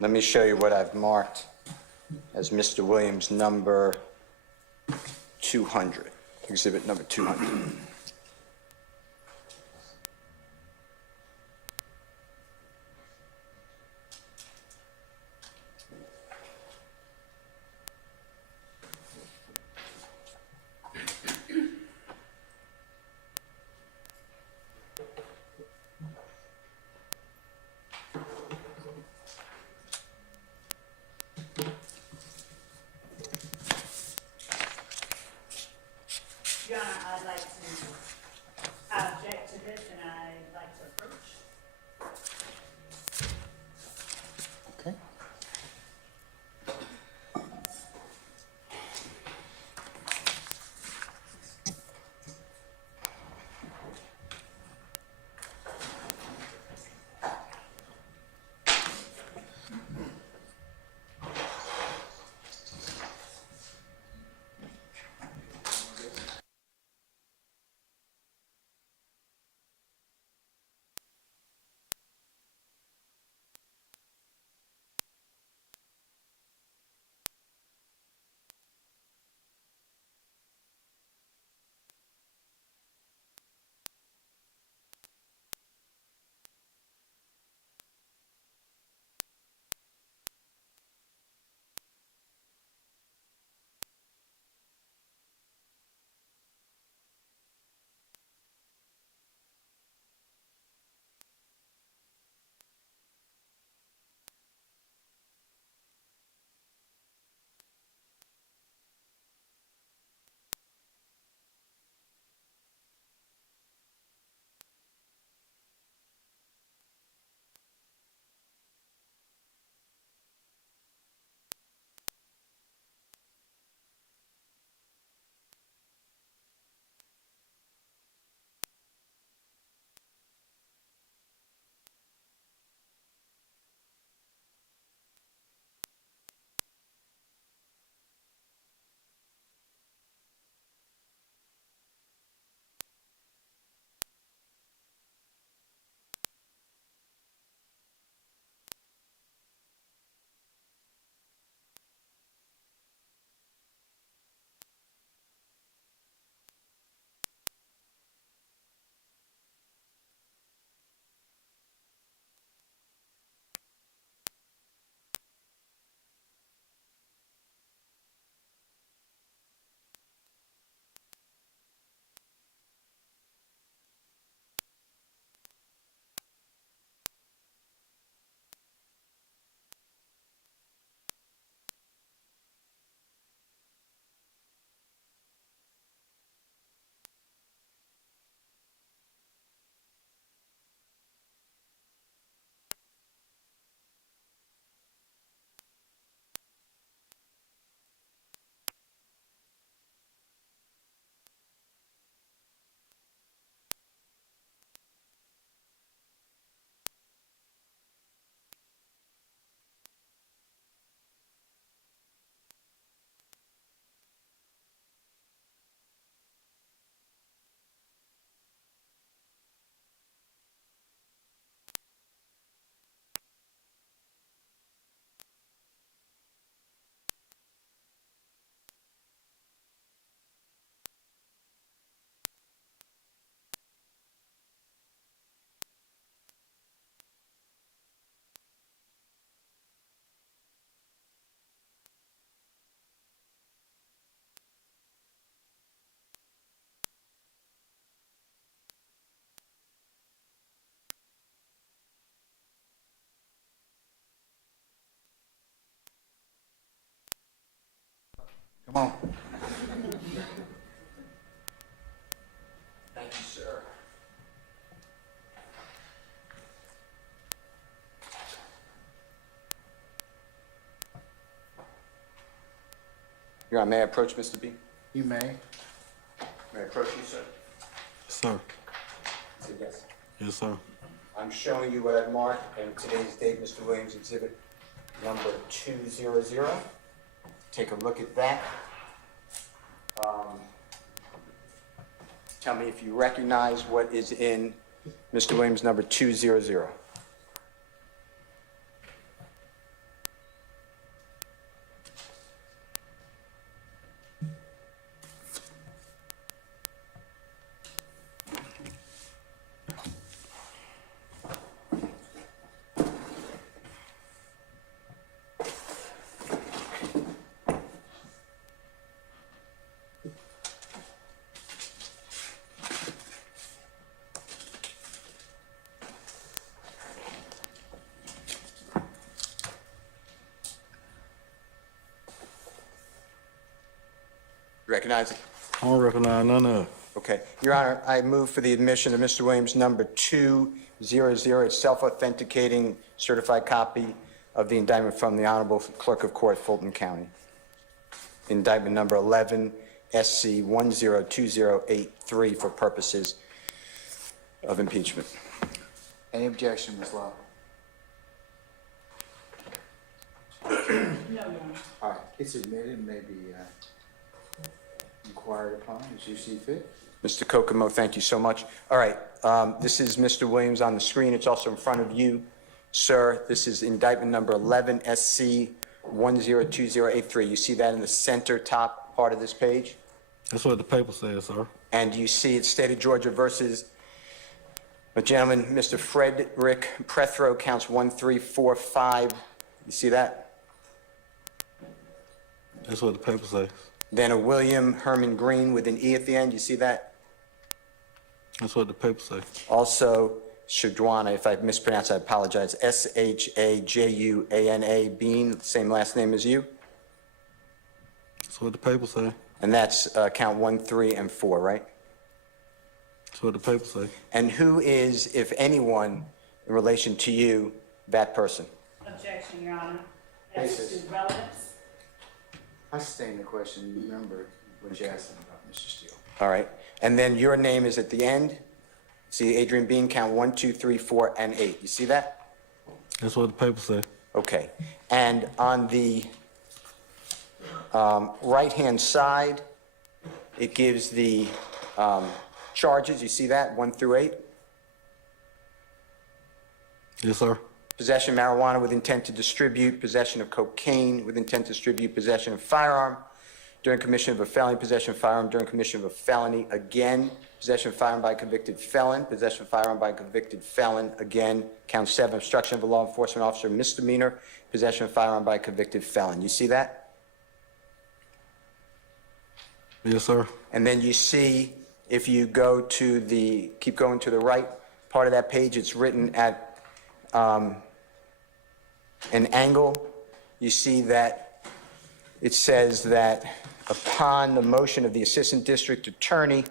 Let me show you what I've marked as Mr. Williams' number 200, exhibit number 200. Your Honor, I'd like to Come on. Thank you, sir. Your Honor, may I approach Mr. B? You may. May I approach you, sir? Sir. Say yes. Yes, sir. I'm showing you what I've marked, and today's date, Mr. Williams, exhibit number 200. Take a look at that. Tell me if you recognize what is in Mr. Williams number 200. Recognize it? I don't recognize none of it. Okay. Your Honor, I move for the admission of Mr. Williams number 200, a self-authenticating certified copy of the indictment from the Honorable Clerk of Court, Fulton County. Indictment number 11 SC 102083 for purposes of impeachment. Any objection, Ms. Law? No, Your Honor. All right, it's admitted, may be inquired upon as you see fit. Mr. Kokomo, thank you so much. All right, this is Mr. Williams on the screen. It's also in front of you, sir. This is indictment number 11 SC 102083. You see that in the center top part of this page? That's what the paper says, sir. And you see it's State of Georgia versus a gentleman, Mr. Frederick Prethrow, counts 1, 3, 4, 5. You see that? That's what the paper says. Then a William Herman Green with an E at the end. You see that? That's what the paper says. Also, Shadwana, if I mispronounced, I apologize. Shajuana Bean, same last name as you. That's what the paper says. And that's count 1, 3, and 4, right? That's what the paper says. And who is, if anyone, in relation to you, that person? Objection, Your Honor. As Basis. to relevance. I sustain the question, you remember when you asked him about Mr. Steele. All right. And then your name is at the end. See Adrian Bean, count 1, 2, 3, 4, and 8. You see that? That's what the paper says. Okay. And on the right-hand side, it gives the charges. You see that? 1 through 8. Yes, sir. Possession of marijuana with intent to distribute, possession of cocaine with intent to distribute, possession of firearm during commission of a felony, possession of firearm during commission of a felony, again, possession of firearm by a convicted felon, possession of firearm by a convicted felon, again, count 7, obstruction of a law enforcement officer, misdemeanor, possession of firearm by a convicted felon. You see that? Yes, sir. And then you see, if you go to the, keep going to the right part of that page, it's written at an angle. You see that it says that upon the motion of the Assistant District Attorney,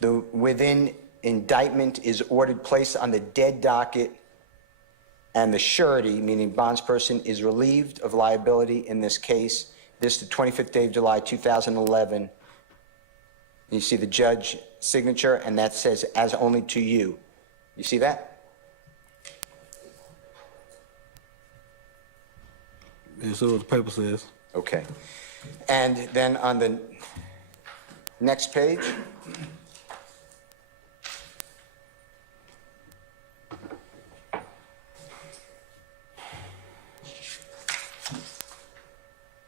the within indictment is ordered placed on the dead docket, and the surety, meaning bondsperson, is relieved of liability in this case. This the 25th day of July, 2011. You see the judge signature, and that says as only to you. You see that? Yes, sir. What the paper says. Okay. And then on the next page,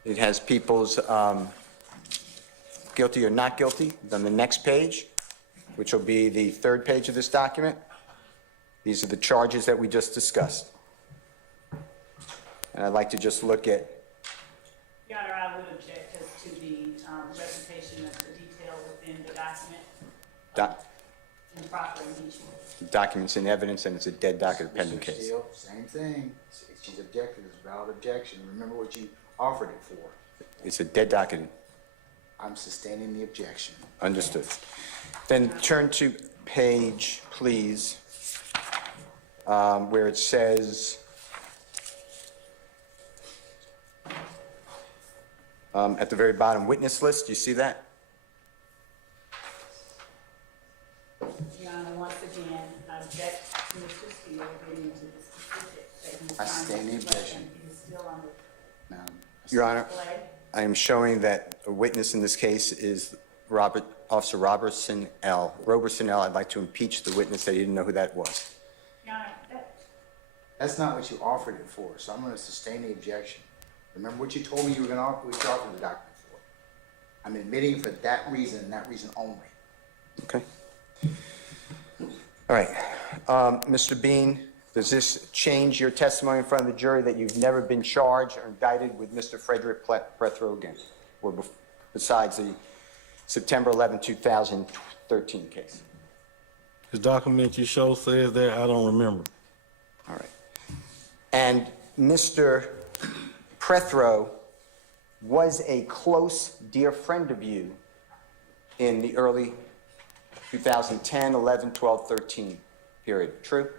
it has people's guilty or not guilty. On the next page, which will be the third page of this document, these are the charges that we just discussed. And I'd like to just look at, Your Honor, I would object as to the presentation of the detail within the document, improper impeachment. documents and evidence, and it's a dead docket of pending Mr. case. Steele, same thing. She's objected, it's a valid objection. Remember what you offered it for. It's a dead docket. I'm sustaining the objection. Understood. Then turn to page, please, where it says, at the very bottom, witness list, do you see that? Your Honor, once again, I object to Mr. Steele getting into the specifics that he's I trying to sustain the explain. objection. He's still on the Now, Your Honor, play. I am showing that a witness in this case is Officer Robertson L. I'd like to impeach the witness that he didn't know who that was. Your Honor, that's not what you offered it for, so I'm going to sustain the objection. Remember what you told me you were going to offer, what you offered the document for. I'm admitting for that reason and that reason only. Okay. All right. Mr. Bean, does this change your testimony in front of the jury that you've never been charged or indicted with Mr. Frederick Prethrow again? Or besides the September 11, 2013 case? The document you show says that, I don't remember. All right. And Mr. Prethrow was a close, dear friend of you in the early 2010, 11, 12, 13 period. True?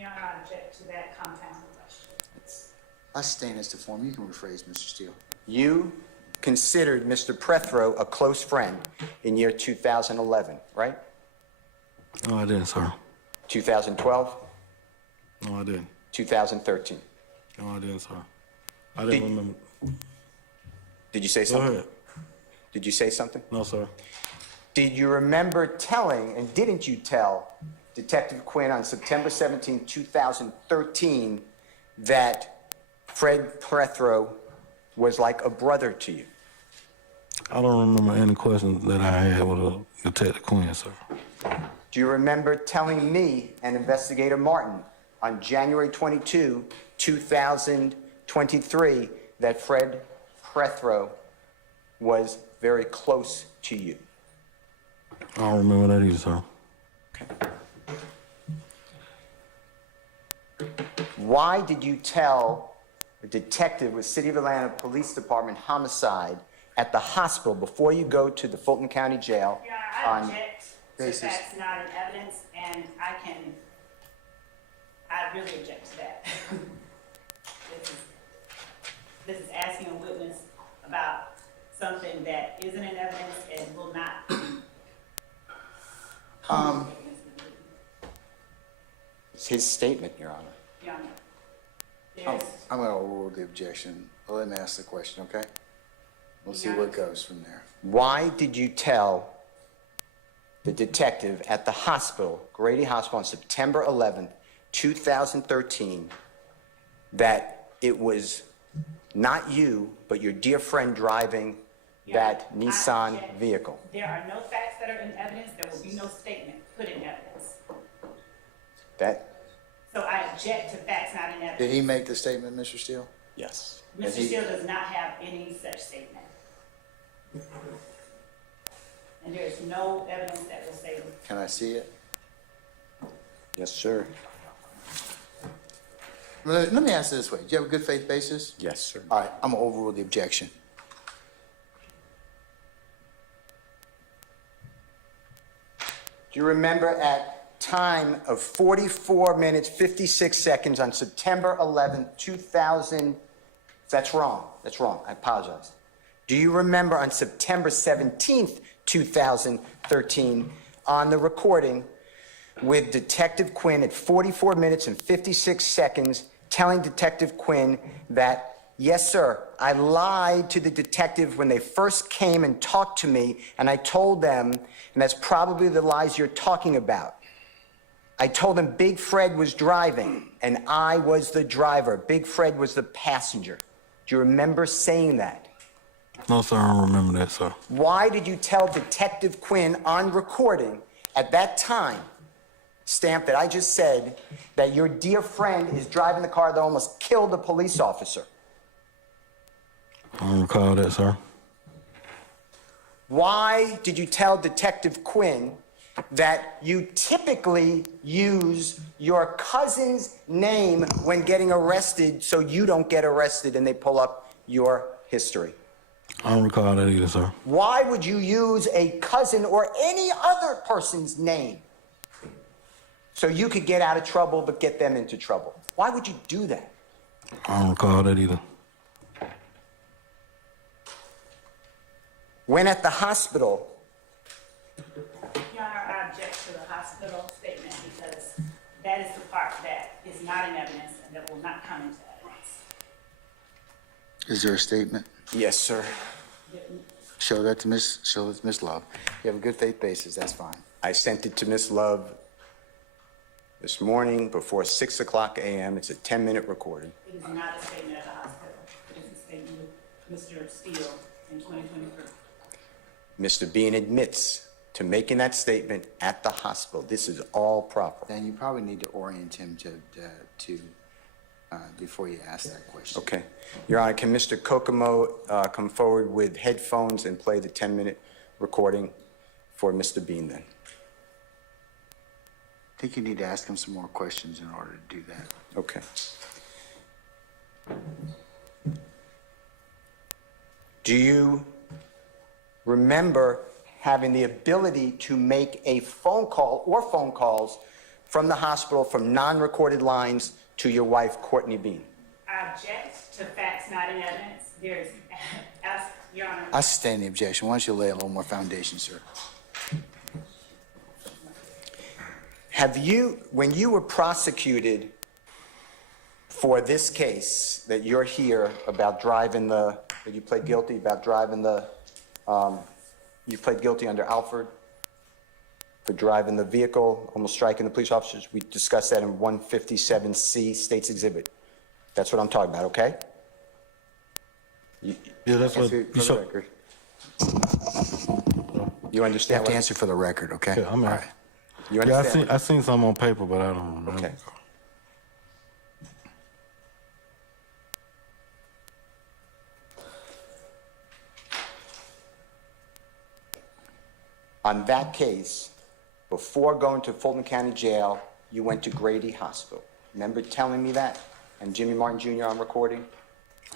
Your Honor, I object to that compound question. I sustain as to form. You can rephrase, Mr. Steele. You considered Mr. Prethrow a close friend in year 2011, right? No, I didn't, sir. 2012, No, I didn't. 2013. No, I didn't, sir. I didn't remember. Did you say Go something? ahead. Did you say something? No, sir. Did you remember telling, and didn't you tell, Detective Quinn on September 17, 2013, that Fred Prethrow was like a brother to you? I don't remember any questions that I had with Detective Quinn, sir. Do you remember telling me and Investigator Martin on January 22, 2023, that Fred Prethrow was very close to you? I don't remember that either, sir. Why did you tell a detective with City of Atlanta Police Department homicide at the hospital before you go to the Fulton County Jail? Your Honor, I on object to basis? that's not in evidence, and I really object to that. This is asking a witness about something that isn't in evidence and will not. It's his statement, Your Honor. Your Honor, I'm there's, going to overrule the objection. Let him ask the question, okay? We'll see where it goes from there. Why did you tell the detective at the hospital, Grady Hospital, on September 11th, 2013, that it was not you, but your dear friend driving that Your Honor, I Nissan object. vehicle? There are no facts that are in evidence. There will be no statement put in evidence. That, So I object to facts not in Did evidence. he make the statement, Mr. Steele? yes. Mr. Steele does not have any such statement. And there is no evidence that will say. Can I see it? Yes, sir. Let me ask it this way. Do you have a good faith basis? Yes, sir. All right, I'm going to overrule the objection. Do you remember at time of 44 minutes, 56 seconds on September 11th, 2000, that's wrong. That's wrong. I apologize. Do you remember on September 17th, 2013, on the recording with Detective Quinn at 44 minutes and 56 seconds, telling Detective Quinn that, yes, sir, I lied to the detective when they first came and talked to me, and I told them, and that's probably the lies you're talking about. I told them Big Fred was driving, and I was the driver. Big Fred was the passenger. Do you remember saying that? No, sir, I don't remember that, sir. Why did you tell Detective Quinn on recording at that time, stamp that I just said, that your dear friend is driving the car that almost killed a police officer? I don't recall that, sir. Why did you tell Detective Quinn that you typically use your cousin's name when getting arrested so you don't get arrested and they pull up your history? I don't recall that either, sir. Why would you use a cousin or any other person's name so you could get out of trouble but get them into trouble? Why would you do that? I don't recall that either. When at the hospital, Your Honor, I object to the hospital statement because that is the part that is not in evidence and that will not come into evidence. Is there a statement? yes, sir. Show that to Miss Love. You have a good faith basis, that's fine. I sent it to Miss Love this morning before 6 o'clock a.m. It's a 10-minute recording. It is not a statement at the hospital. It is a statement with Mr. Steele in 2023. Mr. Bean admits to making that statement at the hospital. This is all proper. Then you probably need to orient him to before you ask that question. Okay. Your Honor, can Mr. Kokomo come forward with headphones and play the 10-minute recording for Mr. Bean then? I think you need to ask him some more questions in order to do that. Okay. Do you remember having the ability to make a phone call or phone calls from the hospital from non-recorded lines to your wife, Courtney Bean? I object to facts not in evidence. There is, Your Honor. I sustain the objection. Why don't you lay a little more foundation, sir? Have you, when you were prosecuted for this case that you're here about driving that you pled guilty about driving you pled guilty under Alford for driving the vehicle, almost striking the police officers. We discussed that in 157C, State's Exhibit. That's what I'm talking about, okay? Yeah, that's what For you the show. record. You You understand have to what? answer for the record, okay? Yeah, I'm All out. right. You Yeah, understand? I seen some on paper, but I don't remember. Okay. On that case, before going to Fulton County Jail, you went to Grady Hospital. Remember telling me that? And Jimmy Martin Jr. on recording?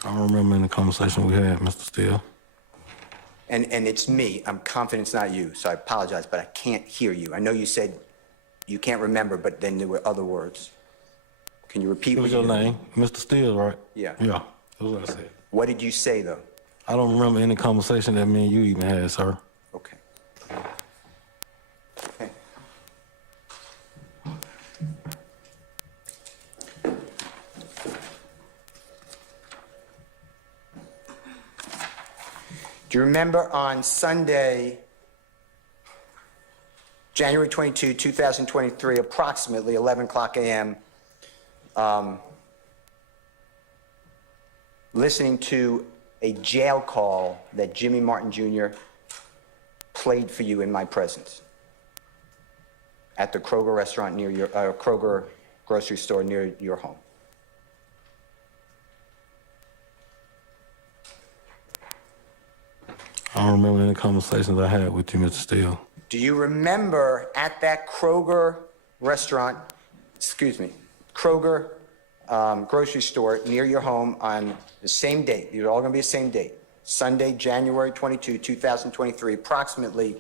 I don't remember any conversation we had, Mr. Steele. And it's me. I'm confident it's not you, so I apologize, but I can't hear you. I know you said you can't remember, but then there were other words. Can you repeat What what was you your name? Mr. Steele, right? Yeah. Yeah, that's what I said. What did you say, though? I don't remember any conversation that me and you even had, sir. Okay. Okay. Do you remember on Sunday, January 22, 2023, approximately 11 o'clock a.m., listening to a jail call that Jimmy Martin Jr. played for you in my presence at the Kroger restaurant near your, Kroger grocery store near your home? I don't remember any conversations I had with you, Mr. Steele. Do you remember at that Kroger restaurant, Kroger grocery store near your home on the same date? You're all going to be the same date. Sunday, January 22, 2023, approximately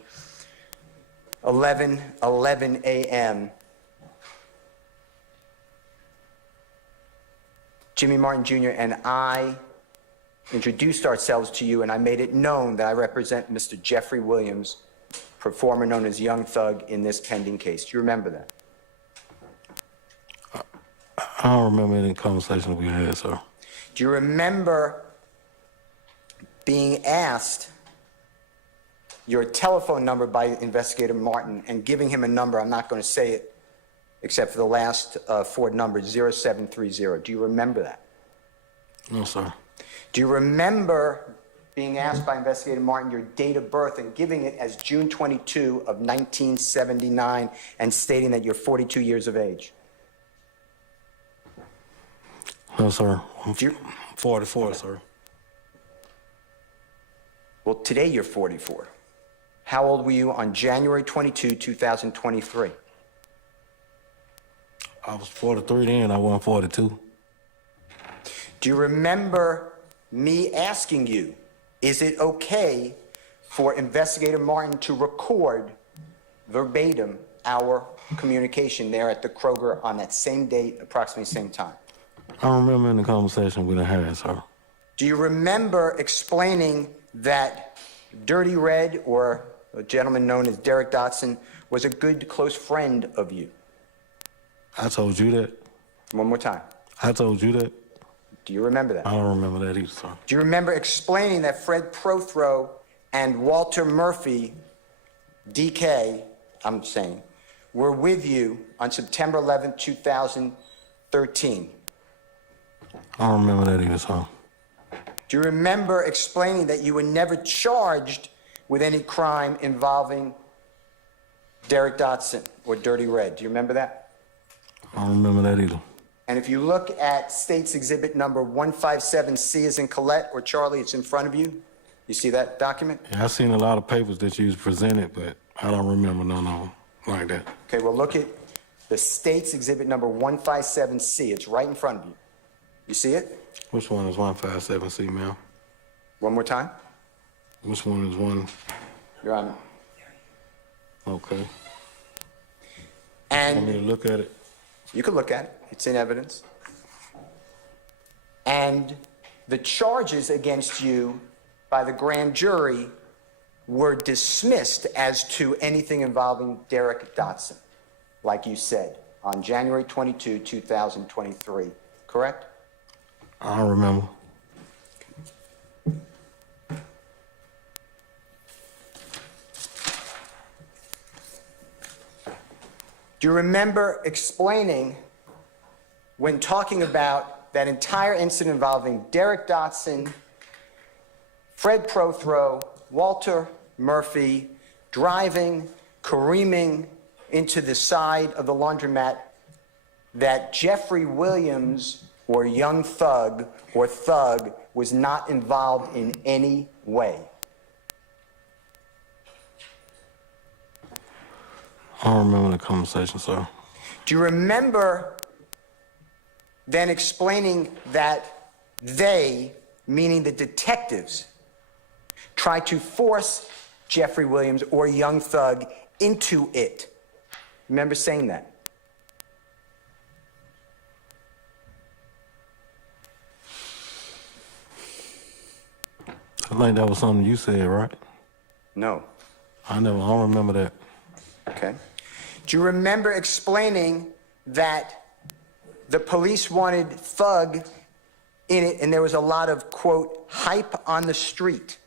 11 a.m. Jimmy Martin Jr. and I introduced ourselves to you, and I made it known that I represent Mr. Jeffrey Williams, performer known as Young Thug, in this pending case. Do you remember that? I don't remember any conversation we had, sir. Do you remember being asked your telephone number by Investigator Martin and giving him a number? I'm not going to say it except for the last four numbers, 0730. Do you remember that? No, sir. Do you remember being asked by Investigator Martin your date of birth and giving it as June 22 of 1979 and stating that you're 42 years of age? No, sir. I'm Do you- 44, sir. Well, today you're 44. How old were you on January 22, 2023? I was 43 then, I wasn't 42. Do you remember me asking you is it okay for Investigator Martin to record verbatim our communication there at the Kroger on that same date, approximately same time? I remember in the conversation we done had, sir. Do you remember explaining that Dirty Red, or a gentleman known as Derek Dotson, was a good close friend of you? I told you that. One more time. I told you that. Do you remember that? I don't remember that either, sir. Do you remember explaining that Fred Prothro and Walter Murphy, DK, I'm saying, were with you on September 11, 2013? I don't remember that either, sir. Do you remember explaining that you were never charged with any crime involving Derek Dotson or Dirty Red? Do you remember that? I don't remember that either. And if you look at State's Exhibit number 157C as in Colette or Charlie, it's in front of you. You see that document? Yeah, I seen a lot of papers that you presented, but I don't remember none of them like that. Okay, well, look at the State's Exhibit number 157C. It's right in front of you. You see it? Which one is 157C, ma'am? One more time. Which one is one? Your Honor. Okay. Want me to And look at it? you can look at it. It's in evidence. And the charges against you by the grand jury were dismissed as to anything involving Derek Dotson, like you said, on January 22, 2023, correct? I don't remember. Do you remember explaining, when talking about that entire incident involving Derek Dotson, Fred Prothro, Walter Murphy, driving, careening into the side of the laundromat, that Jeffrey Williams, or Young Thug, or Thug, was not involved in any way? I don't remember the conversation, sir. Do you remember then explaining that they, meaning the detectives, tried to force Jeffrey Williams or Young Thug into it? Remember saying that? I think that was something you said, right? No. I don't remember that. Okay. Do you remember explaining that the police wanted Thug in it and there was a lot of, quote, hype on the street?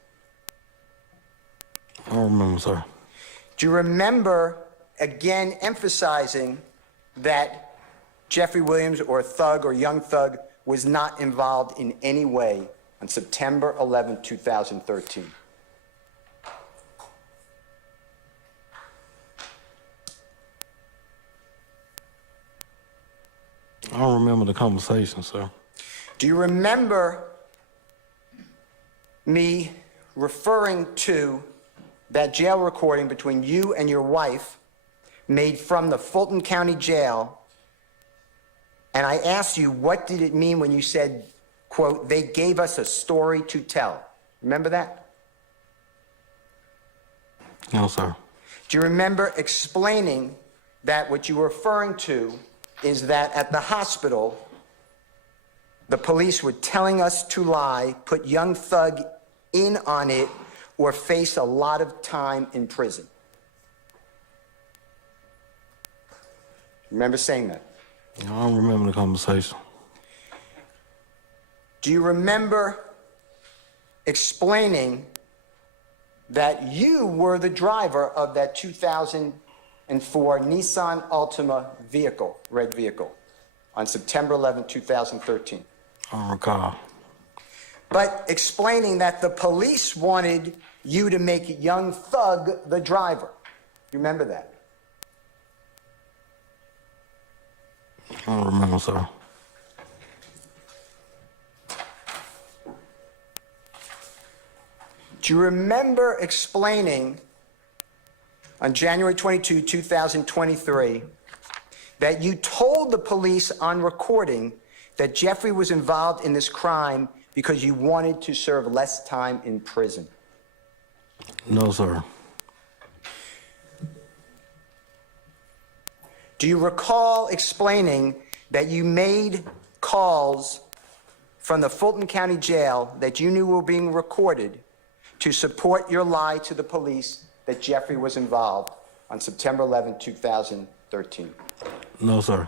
I don't remember, sir. Do you remember, again, emphasizing that Jeffrey Williams or Thug or Young Thug was not involved in any way on September 11, 2013? I don't remember the conversation, sir. Do you remember me referring to that jail recording between you and your wife made from the Fulton County Jail? And I asked you, what did it mean when you said, quote, they gave us a story to tell? Remember that? No, sir. Do you remember explaining that what you were referring to is that at the hospital, the police were telling us to lie, put Young Thug in on it, or face a lot of time in prison? Remember saying that? I don't remember the conversation. Do you remember explaining that you were the driver of that 2004 Nissan Altima vehicle, red vehicle, on September 11, 2013? I don't recall. But explaining that the police wanted you to make Young Thug the driver. You remember that? I don't remember, sir. Do you remember explaining on January 22, 2023, that you told the police on recording that Jeffrey was involved in this crime because you wanted to serve less time in prison? No, sir. Do you recall explaining that you made calls from the Fulton County Jail that you knew were being recorded to support your lie to the police that Jeffrey was involved on September 11, 2013? No, sir.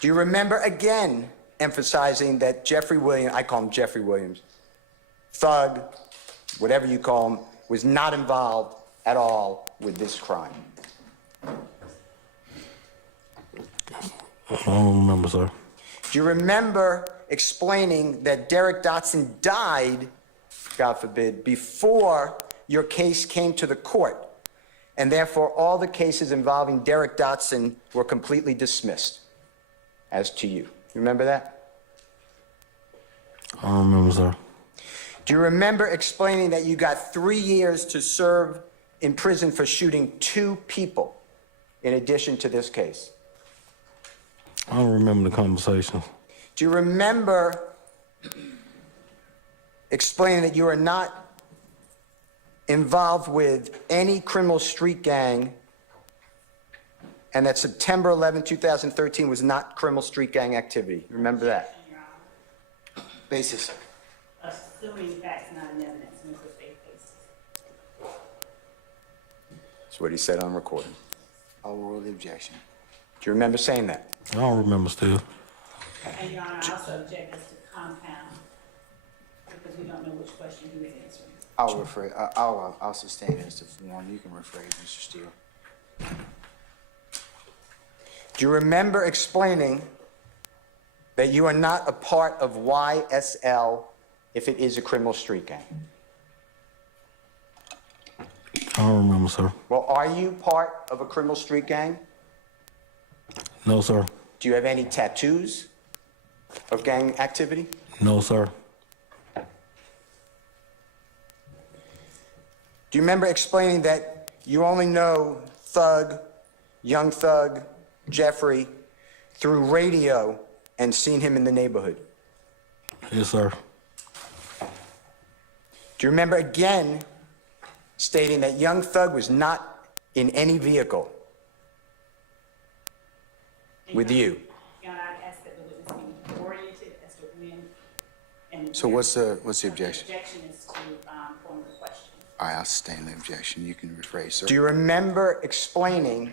Do you remember again emphasizing that Jeffrey Williams, I call him Jeffrey Williams, thug, whatever you call him, was not involved at all with this crime? I don't remember, sir. Do you remember explaining that Derek Dotson died, God forbid, before your case came to the court, and therefore all the cases involving Derek Dotson were completely dismissed as to you? You remember that? I don't remember, sir. Do you remember explaining that you got 3 years to serve in prison for shooting 2 people in addition to this case? I don't remember the conversation. Do you remember explaining that you are not involved with any criminal street gang and that September 11, 2013 was not criminal street gang activity? Remember that? Your Honor. Basis. Assuming facts not in evidence, and good faith basis. That's what he said on recording. Overrule the objection. Do you remember saying that? I don't remember still. And Your Honor, I also object as to compound, because we don't know which question he was answering. I'll sustain it as to form. You can rephrase, Mr. Steele. Do you remember explaining that you are not a part of YSL if it is a criminal street gang? I don't remember, sir. Well, are you part of a criminal street gang? No, sir. Do you have any tattoos of gang activity? No, sir. Do you remember explaining that you only know Thug, Young Thug, Jeffrey through radio and seen him in the neighborhood? Yes, sir. Do you remember again stating that Young Thug was not in any vehicle with you? Your Honor, I ask that the witness be oriented as to when and. So what's the objection? The objection is to form the question. All right, I'll sustain the objection. You can rephrase, sir. Do you remember explaining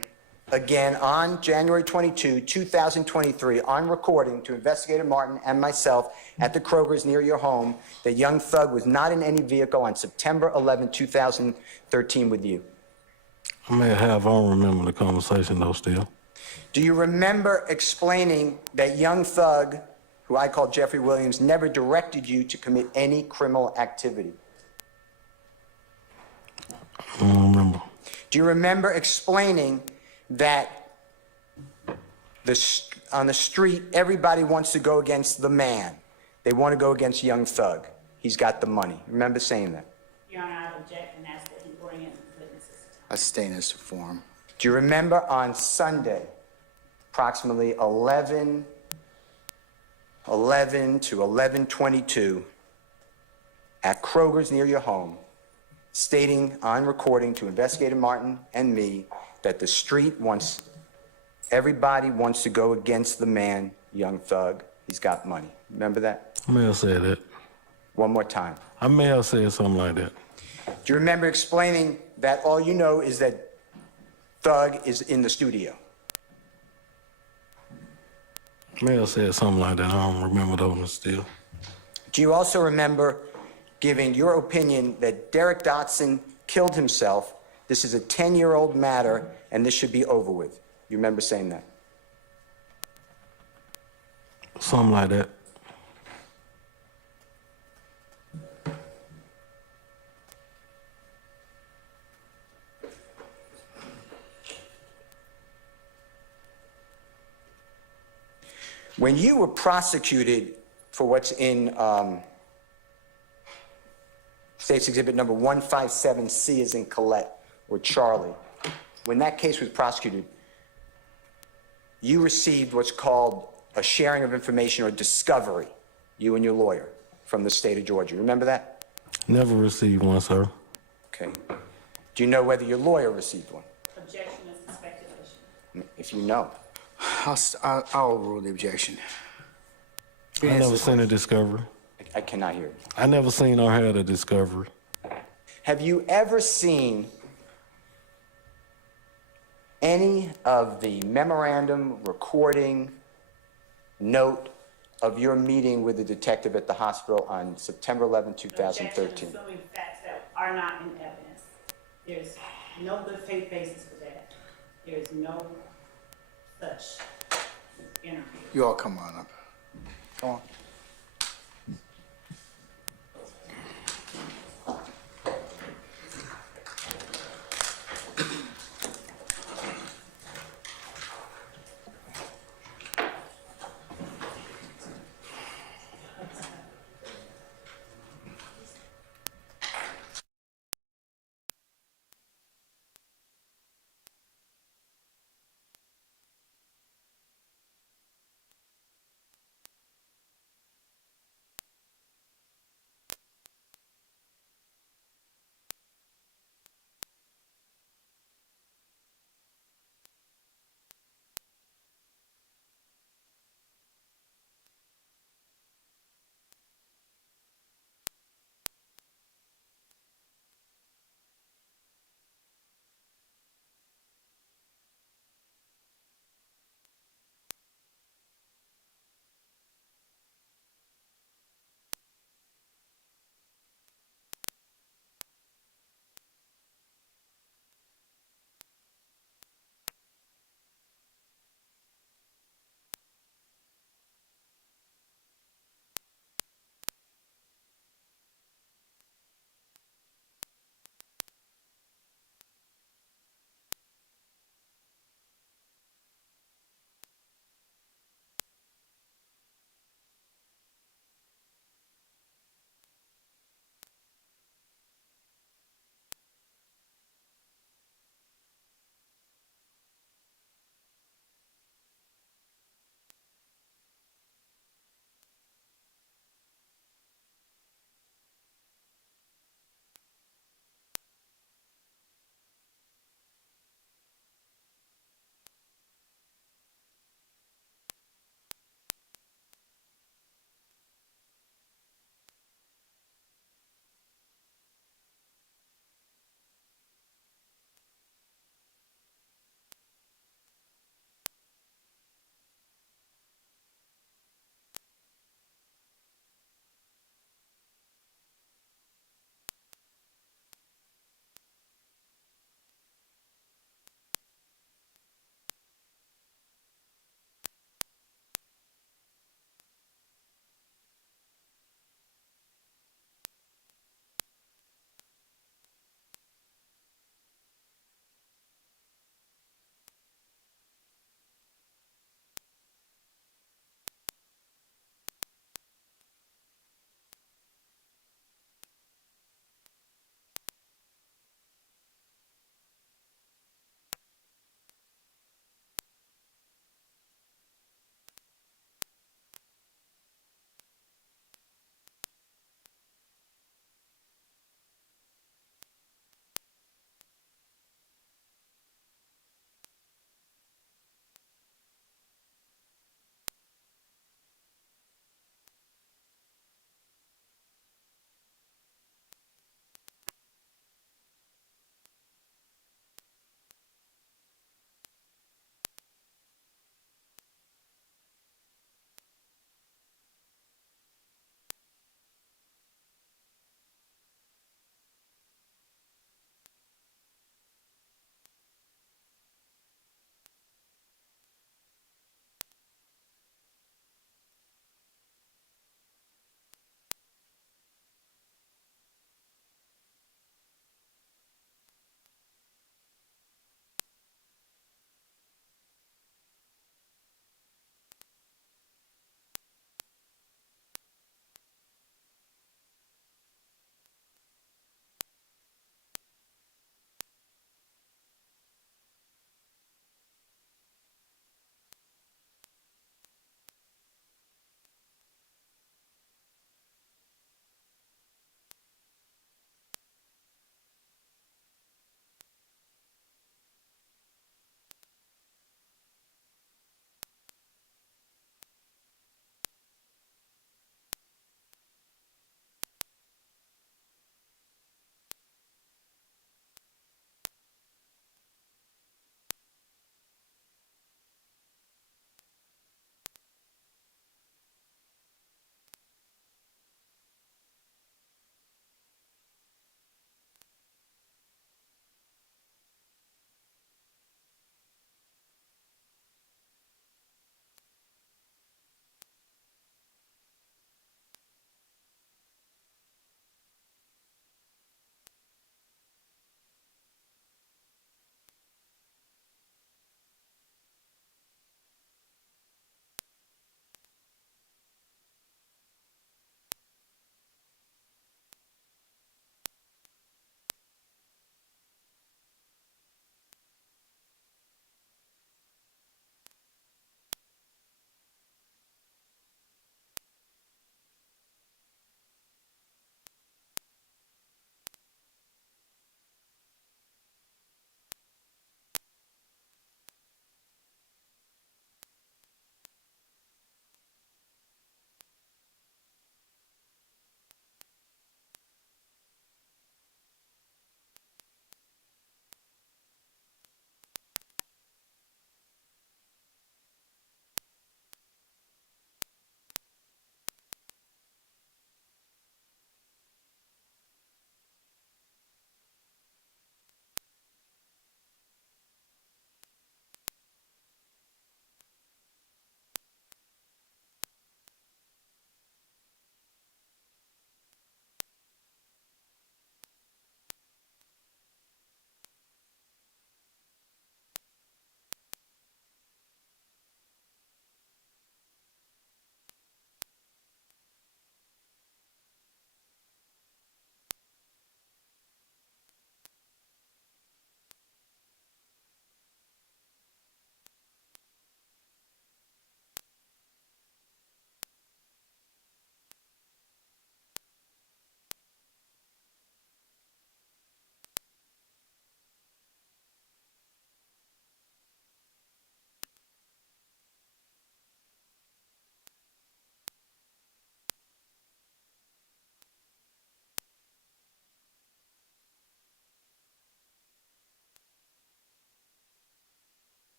again on January 22, 2023, on recording to Investigator Martin and myself at the Kroger's near your home that Young Thug was not in any vehicle on September 11, 2013 with you? I may have. I don't remember the conversation, though, still. Do you remember explaining that Young Thug, who I call Jeffrey Williams, never directed you to commit any criminal activity? I don't remember. Do you remember explaining that on the street, everybody wants to go against the man? They want to go against Young Thug. He's got the money. Remember saying that? Your Honor, I object and ask that he orient witnesses. I sustain as to form. Do you remember on Sunday, approximately 11 to 11:22, at Kroger's near your home, stating on recording to Investigator Martin and me that the street wants, everybody wants to go against the man, Young Thug. He's got money. Remember that? I may have said that. One more time. I may have said something like that. Do you remember explaining that all you know is that Thug is in the studio? I may have said something like that. I don't remember those still. Do you also remember giving your opinion that Derek Dotson killed himself? This is a 10-year-old matter, and this should be over with. You remember saying that? Something like that. When you were prosecuted for what's in State's Exhibit number 157C as in Colette or Charlie, when that case was prosecuted, you received what's called a sharing of information or discovery You and your lawyer from the state of Georgia. Remember that? Never received one, sir. Okay. Do you know whether your lawyer received one? Objection is speculation. If you know. I'll overrule the objection. I never seen a discovery. I cannot hear you. I never seen or had a discovery. Have you ever seen any of the memorandum, recording, note of your meeting with the detective at the hospital on September 11, 2013? Objection, assuming facts that are not in evidence. There's no good faith basis for that. There's no such interview. You all come on up. Come on.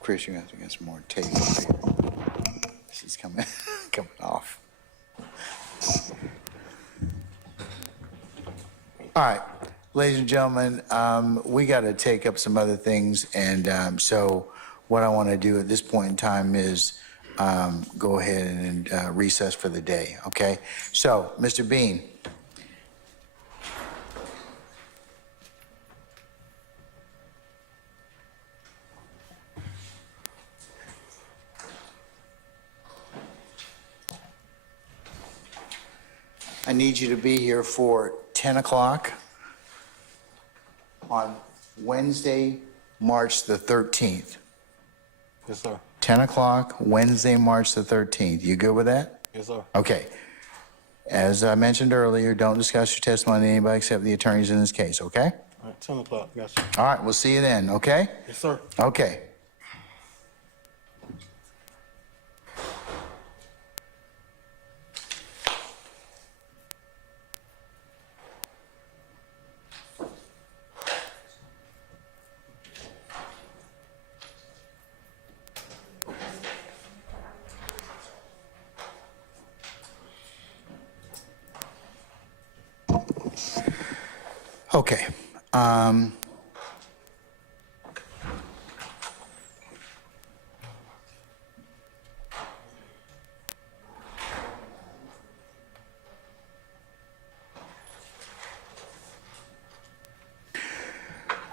Chris, you have to get some more tape up here. She's coming, coming off. All right, ladies and gentlemen, we got to take up some other things, and so what I want to do at this point in time is go ahead and recess for the day, okay? So, Mr. Bean. I need you to be here for 10 o'clock on Wednesday, March the 13th. Yes, sir. 10 o'clock, Wednesday, March the 13th. You good with that? Yes, sir. Okay. As I mentioned earlier, don't discuss your testimony to anybody except the attorneys in this case, okay? All right, 10 o'clock, gotcha. All right, we'll see you then, okay? Yes, sir. Okay. Okay.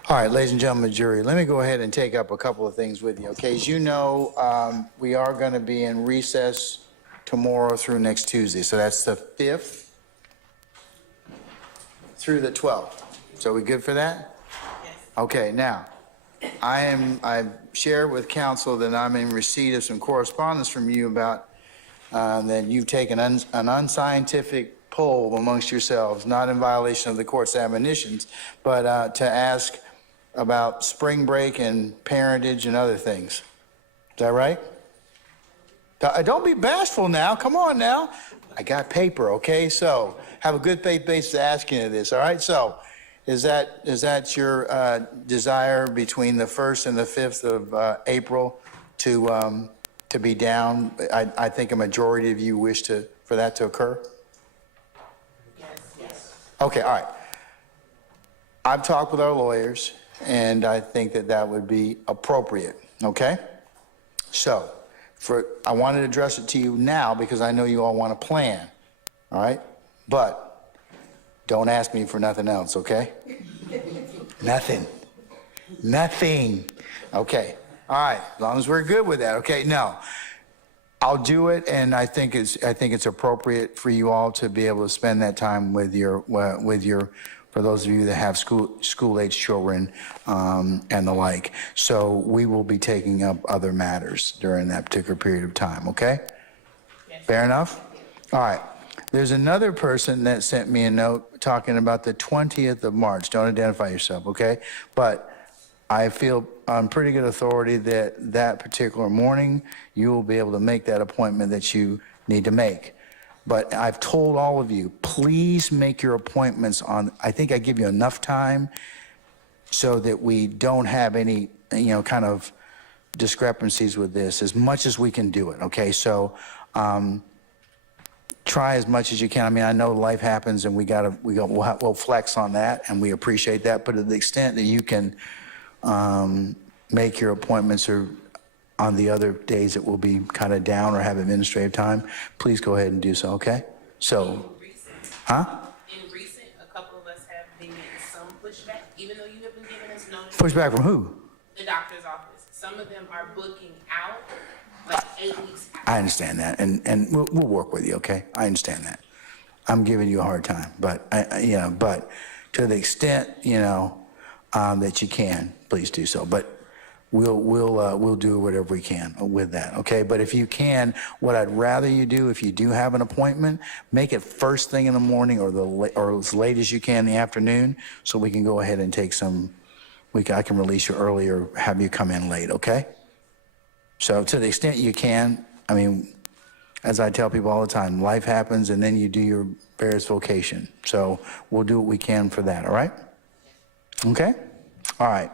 All right, ladies and gentlemen, jury, let me go ahead and take up a couple of things with you, okay? As you know, we are going to be in recess tomorrow through next Tuesday, so that's the 5th through the 12th. So we good for that? Yes. Okay, now, I've shared with counsel that I'm in receipt of some correspondence from you about that you've taken an unscientific poll amongst yourselves, not in violation of the court's admonitions, but to ask about spring break and parentage and other things. Is that right? Don't be bashful now. Come on now. I got paper, okay? So have a good faith basis asking you this, all right? So is that your desire between the 1st and the 5th of April to be down? I think a majority of you wish for that to occur? Yes. Okay, all right. I've talked with our lawyers, and I think that would be appropriate, okay? So, I wanted to address it to you now because I know you all want to plan, all right? But don't ask me for nothing else, okay? Nothing. Okay, all right, as long as we're good with that, okay? No, I'll do it, and I think it's appropriate for you all to be able to spend that time with your for those of you that have school-age children and the like. So we will be taking up other matters during that particular period of time, okay? Yes. Fair enough? All right. There's another person that sent me a note talking about the 20th of March. Don't identify yourself, okay? But I feel on pretty good authority that particular morning, you will be able to make that appointment that you need to make. But I've told all of you, please make your appointments on, I think I give you enough time so that we don't have any, kind of discrepancies with this, as much as we can do it, okay? So try as much as you can. I mean, I know life happens and we'll flex on that, and we appreciate that, but to the extent that you can make your appointments or on the other days it will be kind of down or have administrative time, please go ahead and do so, okay? So, In recent, a couple of us have been getting some pushback, even though you have been giving us notice. Pushback from who? The doctor's office. Some of them are booking out, like 8 weeks out. I understand that, and we'll work with you, okay? I understand that. I'm giving you a hard time, but, but to the extent, that you can, please do so. But we'll do whatever we can with that, okay? But if you can, what I'd rather you do, if you do have an appointment, make it first thing in the morning or as late as you can in the afternoon, so we can go ahead and take some. I can release you early or have you come in late, okay? So to the extent you can, I mean, as I tell people all the time, life happens and then you do your various vocation. So we'll do what we can for that, all right? Okay? All right.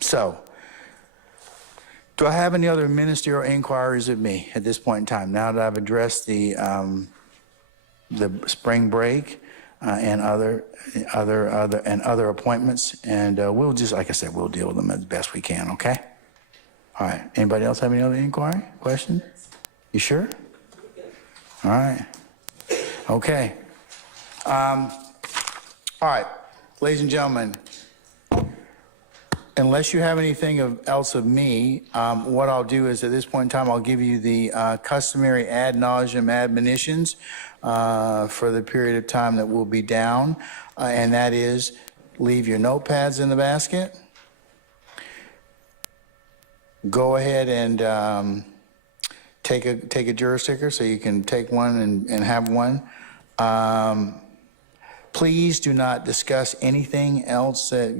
So Do I have any other ministerial inquiries of me at this point in time? Now that I've addressed the spring break and other appointments, and we'll just, like I said, we'll deal with them as best we can, okay? All right, anybody else have any other inquiry, question? You sure? All right, okay. All right, ladies and gentlemen, unless you have anything else of me, what I'll do is at this point in time, I'll give you the customary ad nauseum admonitions for the period of time that we'll be down, and that is leave your notepads in the basket. Go ahead and take a juror sticker so you can take one and have one. Please do not discuss anything else that,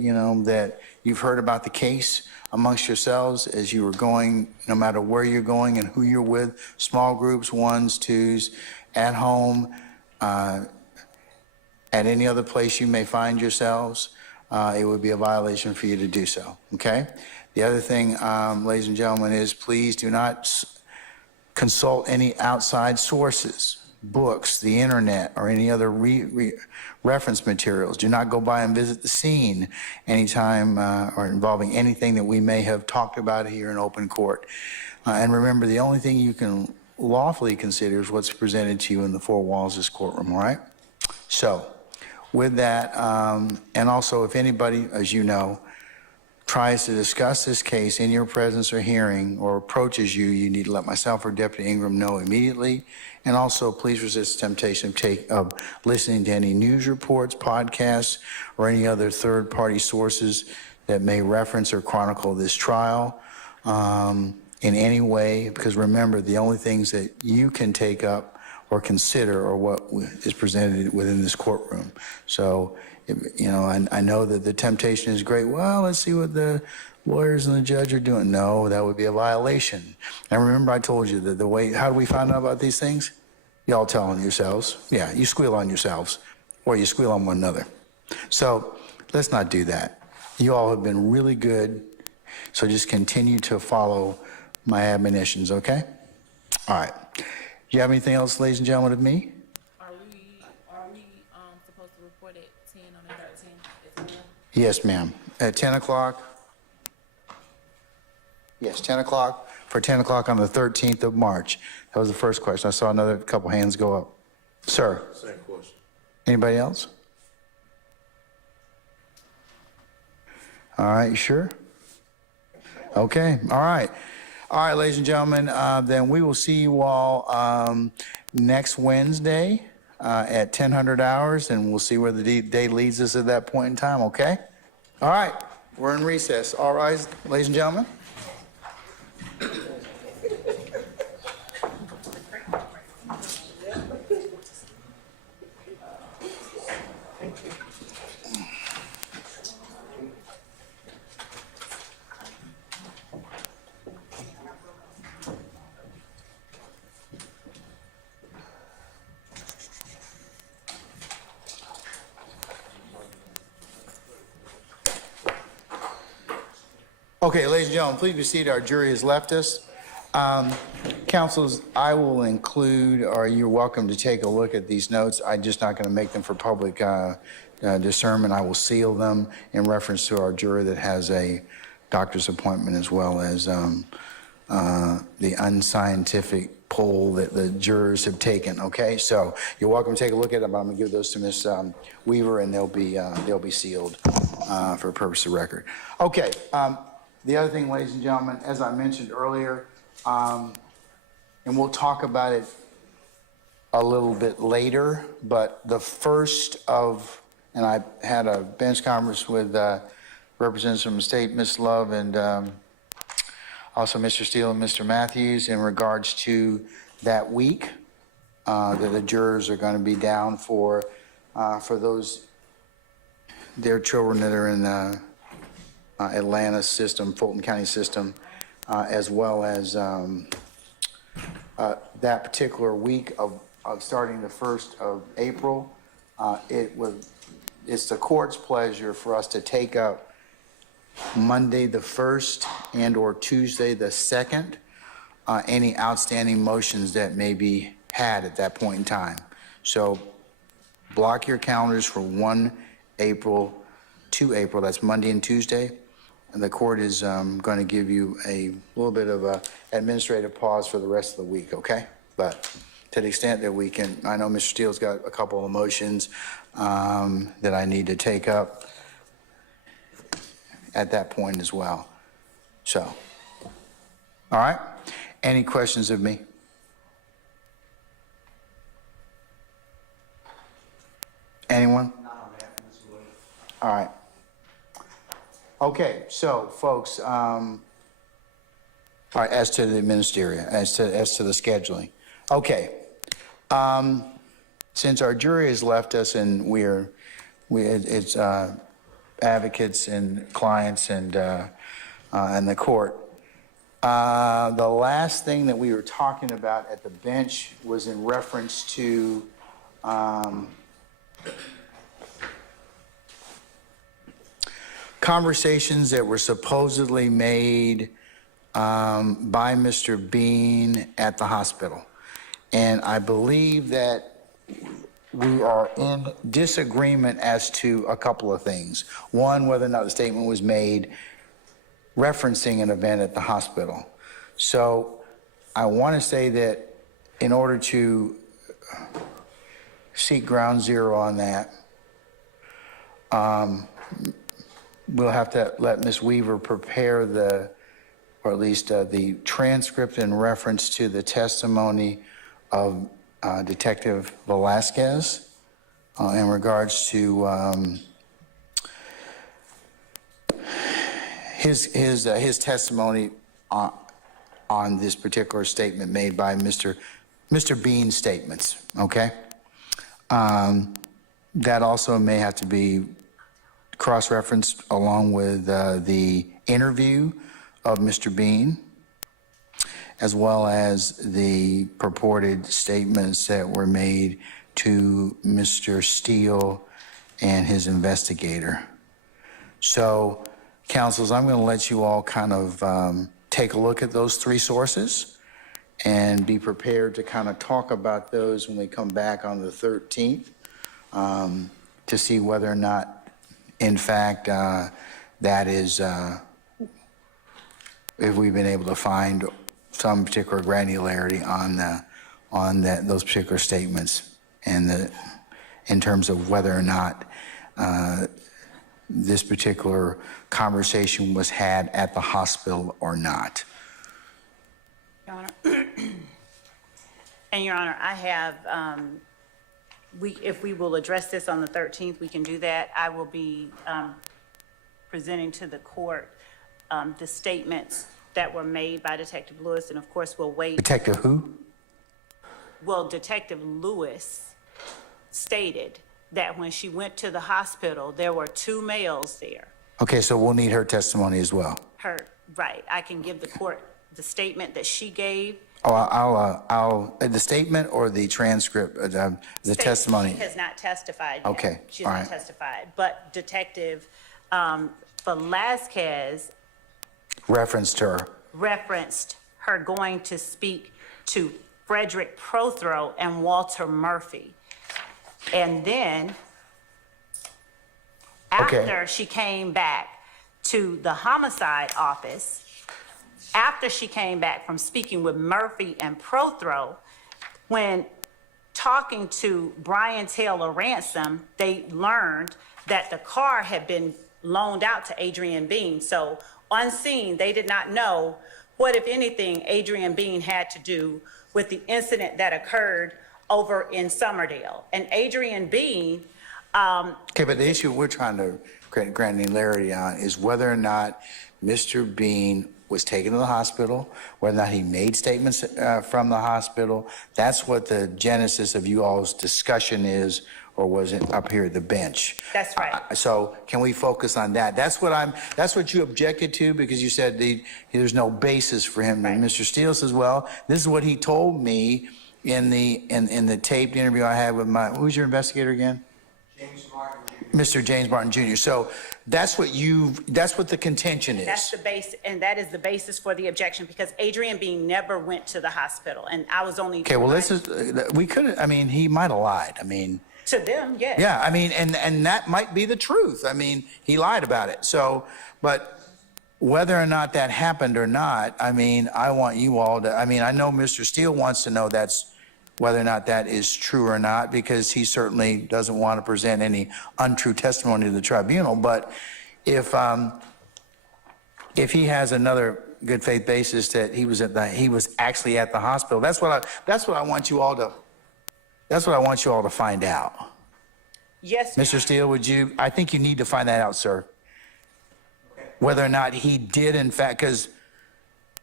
that you've heard about the case amongst yourselves as you are going, no matter where you're going and who you're with, small groups, ones, twos, at home, at any other place you may find yourselves. It would be a violation for you to do so, okay? The other thing, ladies and gentlemen, is please do not consult any outside sources, books, the internet, or any other reference materials. Do not go by and visit the scene anytime or involving anything that we may have talked about here in open court. And remember, the only thing you can lawfully consider is what's presented to you in the four walls of this courtroom, all right? So with that, and also if anybody, as you know, tries to discuss this case in your presence or hearing or approaches you, you need to let myself or Deputy Ingram know immediately. And also, please resist the temptation of listening to any news reports, podcasts, or any other third-party sources that may reference or chronicle this trial in any way, because remember, the only things that you can take up or consider are what is presented within this courtroom. So, I know that the temptation is great. Well, let's see what the lawyers and the judge are doing. No, that would be a violation. And remember, I told you that the way, how do we find out about these things? Y'all tell on yourselves. Yeah, you squeal on yourselves, or you squeal on one another. So let's not do that. You all have been really good, so just continue to follow my admonitions, okay? All right. Do you have anything else, ladies and gentlemen, of me? Are we supposed to report at 10 on the 13th as well? Yes, ma'am. At 10 o'clock? Yes, 10 o'clock, for 10 o'clock on the 13th of March. That was the first question. I saw another couple hands go up. Sir? Same question. Anybody else? All right, you sure? Okay, all right. All right, ladies and gentlemen, then we will see you all next Wednesday at 1000 hours, and we'll see where the day leads us at that point in time, okay? All right, we're in recess. All right, ladies and gentlemen? Okay, ladies and gentlemen, please be seated. Our jury has left us. Counsels, I will include, or you're welcome to take a look at these notes. I'm just not going to make them for public discernment. I will seal them in reference to our jury that has a doctor's appointment, as well as the unscientific poll that the jurors have taken. Okay, so you're welcome to take a look at them. I'm going to give those to Ms. Weaver, and they'll be sealed for purpose of record. Okay. The other thing, ladies and gentlemen, as I mentioned earlier, and we'll talk about it a little bit later, but the first of, and I had a bench conference with representatives from the state, Ms. Love, and also Mr. Steele and Mr. Matthews in regards to that week that the jurors are going to be down for those, their children that are in the Atlanta system, Fulton County system, as well as that particular week of starting the 1st of April. It's the court's pleasure for us to take up Monday the 1st and/or Tuesday the 2nd, any outstanding motions that may be had at that point in time. So block your calendars for 1 April, 2 April, that's Monday and Tuesday. And the court is going to give you a little bit of a administrative pause for the rest of the week, okay? But to the extent that we can, I know Mr. Steele's got a couple of motions that I need to take up at that point as well. So, all right. Any questions of me? Anyone? All right. Okay, so folks, all right, as to the ministerial, as to the scheduling. Okay. Since our jury has left us and it's advocates and clients and the court, the last thing that we were talking about at the bench was in reference to conversations that were supposedly made by Mr. Bean at the hospital. And I believe that we are in disagreement as to a couple of things. One, whether or not the statement was made referencing an event at the hospital. So I want to say that in order to seek ground zero on that, we'll have to let Ms. Weaver prepare or at least the transcript in reference to the testimony of Detective Velasquez in regards to his testimony on this particular statement made by Mr. Bean's statements, okay? That also may have to be cross-referenced along with the interview of Mr. Bean, as well as the purported statements that were made to Mr. Steele and his investigator. So, counsels, I'm going to let you all kind of take a look at those three sources and be prepared to kind of talk about those when we come back on the 13th to see whether or not, in fact, that is, if we've been able to find some particular granularity on those particular statements and in terms of whether or not this particular conversation was had at the hospital or not. Your Honor. And Your Honor, I have, if we will address this on the 13th, we can do that. I will be presenting to the court the statements that were made by Detective Lewis, and of course we'll wait. Detective who? Well, Detective Lewis stated that when she went to the hospital, there were 2 males there. Okay, so we'll need her testimony as well. Right. I can give the court the statement that she gave. Oh, I'll the statement or the transcript, the testimony? She has not testified yet. Okay, She has all not right. testified. But Detective Velasquez Referenced her going to speak to Frederick Prothro and Walter Murphy. And then, Okay. after she came back to the homicide office, after she came back from speaking with Murphy and Prothro, when talking to Brian Taylor Ransom, they learned that the car had been loaned out to Adrian Bean. So on scene, they did not know what, if anything, Adrian Bean had to do with the incident that occurred over in Summerdale. And Adrian Bean, Okay, but the issue we're trying to create granularity on is whether or not Mr. Bean was taken to the hospital, whether or not he made statements from the hospital. That's what the genesis of you all's discussion is, or was it up here at the bench? That's right. So can we focus on that? That's what you objected to, because you said there's no basis for him. Right. And Mr. Steele says, well, this is what he told me in the taped interview I had with who's your investigator again? James Martin, Mr. James Martin Jr. So That's what the contention That's is. the base, and that is the basis for the objection, because Adrian Bean never went to the hospital, and I was only. Okay, well, he might have lied. I mean, To them, yes. yeah, I mean, and that might be the truth. I mean, he lied about it. So, but whether or not that happened or not, I mean, I want you all to, I mean, I know Mr. Steele wants to know whether or not that is true or not, because he certainly doesn't want to present any untrue testimony to the tribunal. But if he has another good faith basis that he was actually at the hospital, that's what I want you all to find out. Yes, Your Mr. Honor. Steele, I think you need to find that out, sir. Whether or not he did in fact, because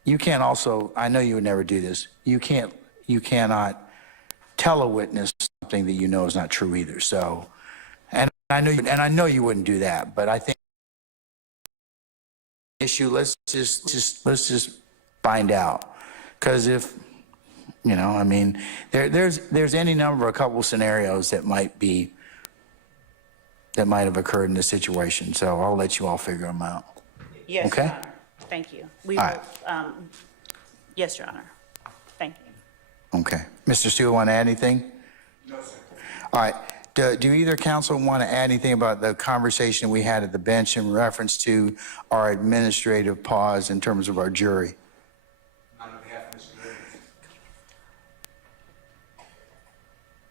you can't also, I know you would never do this, you cannot tell a witness something that you know is not true either. So, and I know you wouldn't do that, but I think let's just find out. Because if, I mean, there's any number, a couple scenarios that might have occurred in this situation. So I'll let you all figure them out. Yes, Okay. Your Honor. Thank you. We All will, yes, Your Honor. Thank you. Okay. Mr. Steele, want to add anything? No, sir. All right. Do either counsel want to add anything about the conversation we had at the bench in reference to our administrative pause in terms of our jury? On behalf of Mr. Williams.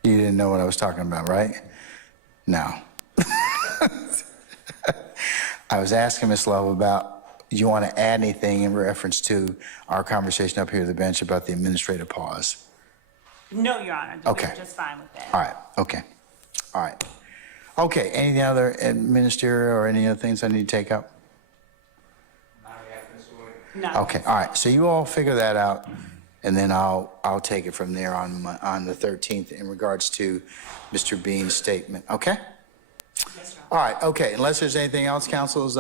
You didn't know what I was talking about, right? No. I was asking Ms. Love about, do you want to add anything in reference to our conversation up here at the bench about the administrative pause? No, Your Honor. Okay. We're just fine with that. All right, okay. All right. Okay, any other ministerial or any other things I need to take up? On behalf of Mr. Williams. No. Okay, all right, so you all figure that out, and then I'll take it from there on the 13th in regards to Mr. Bean's statement, okay? Yes, Your Honor. All right, okay, unless there's anything else, councils,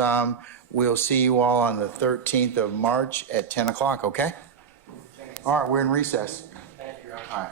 we'll see you all on the 13th of March at 10 o'clock, okay? All right, we're in recess. Thank you, Your Honor. All right.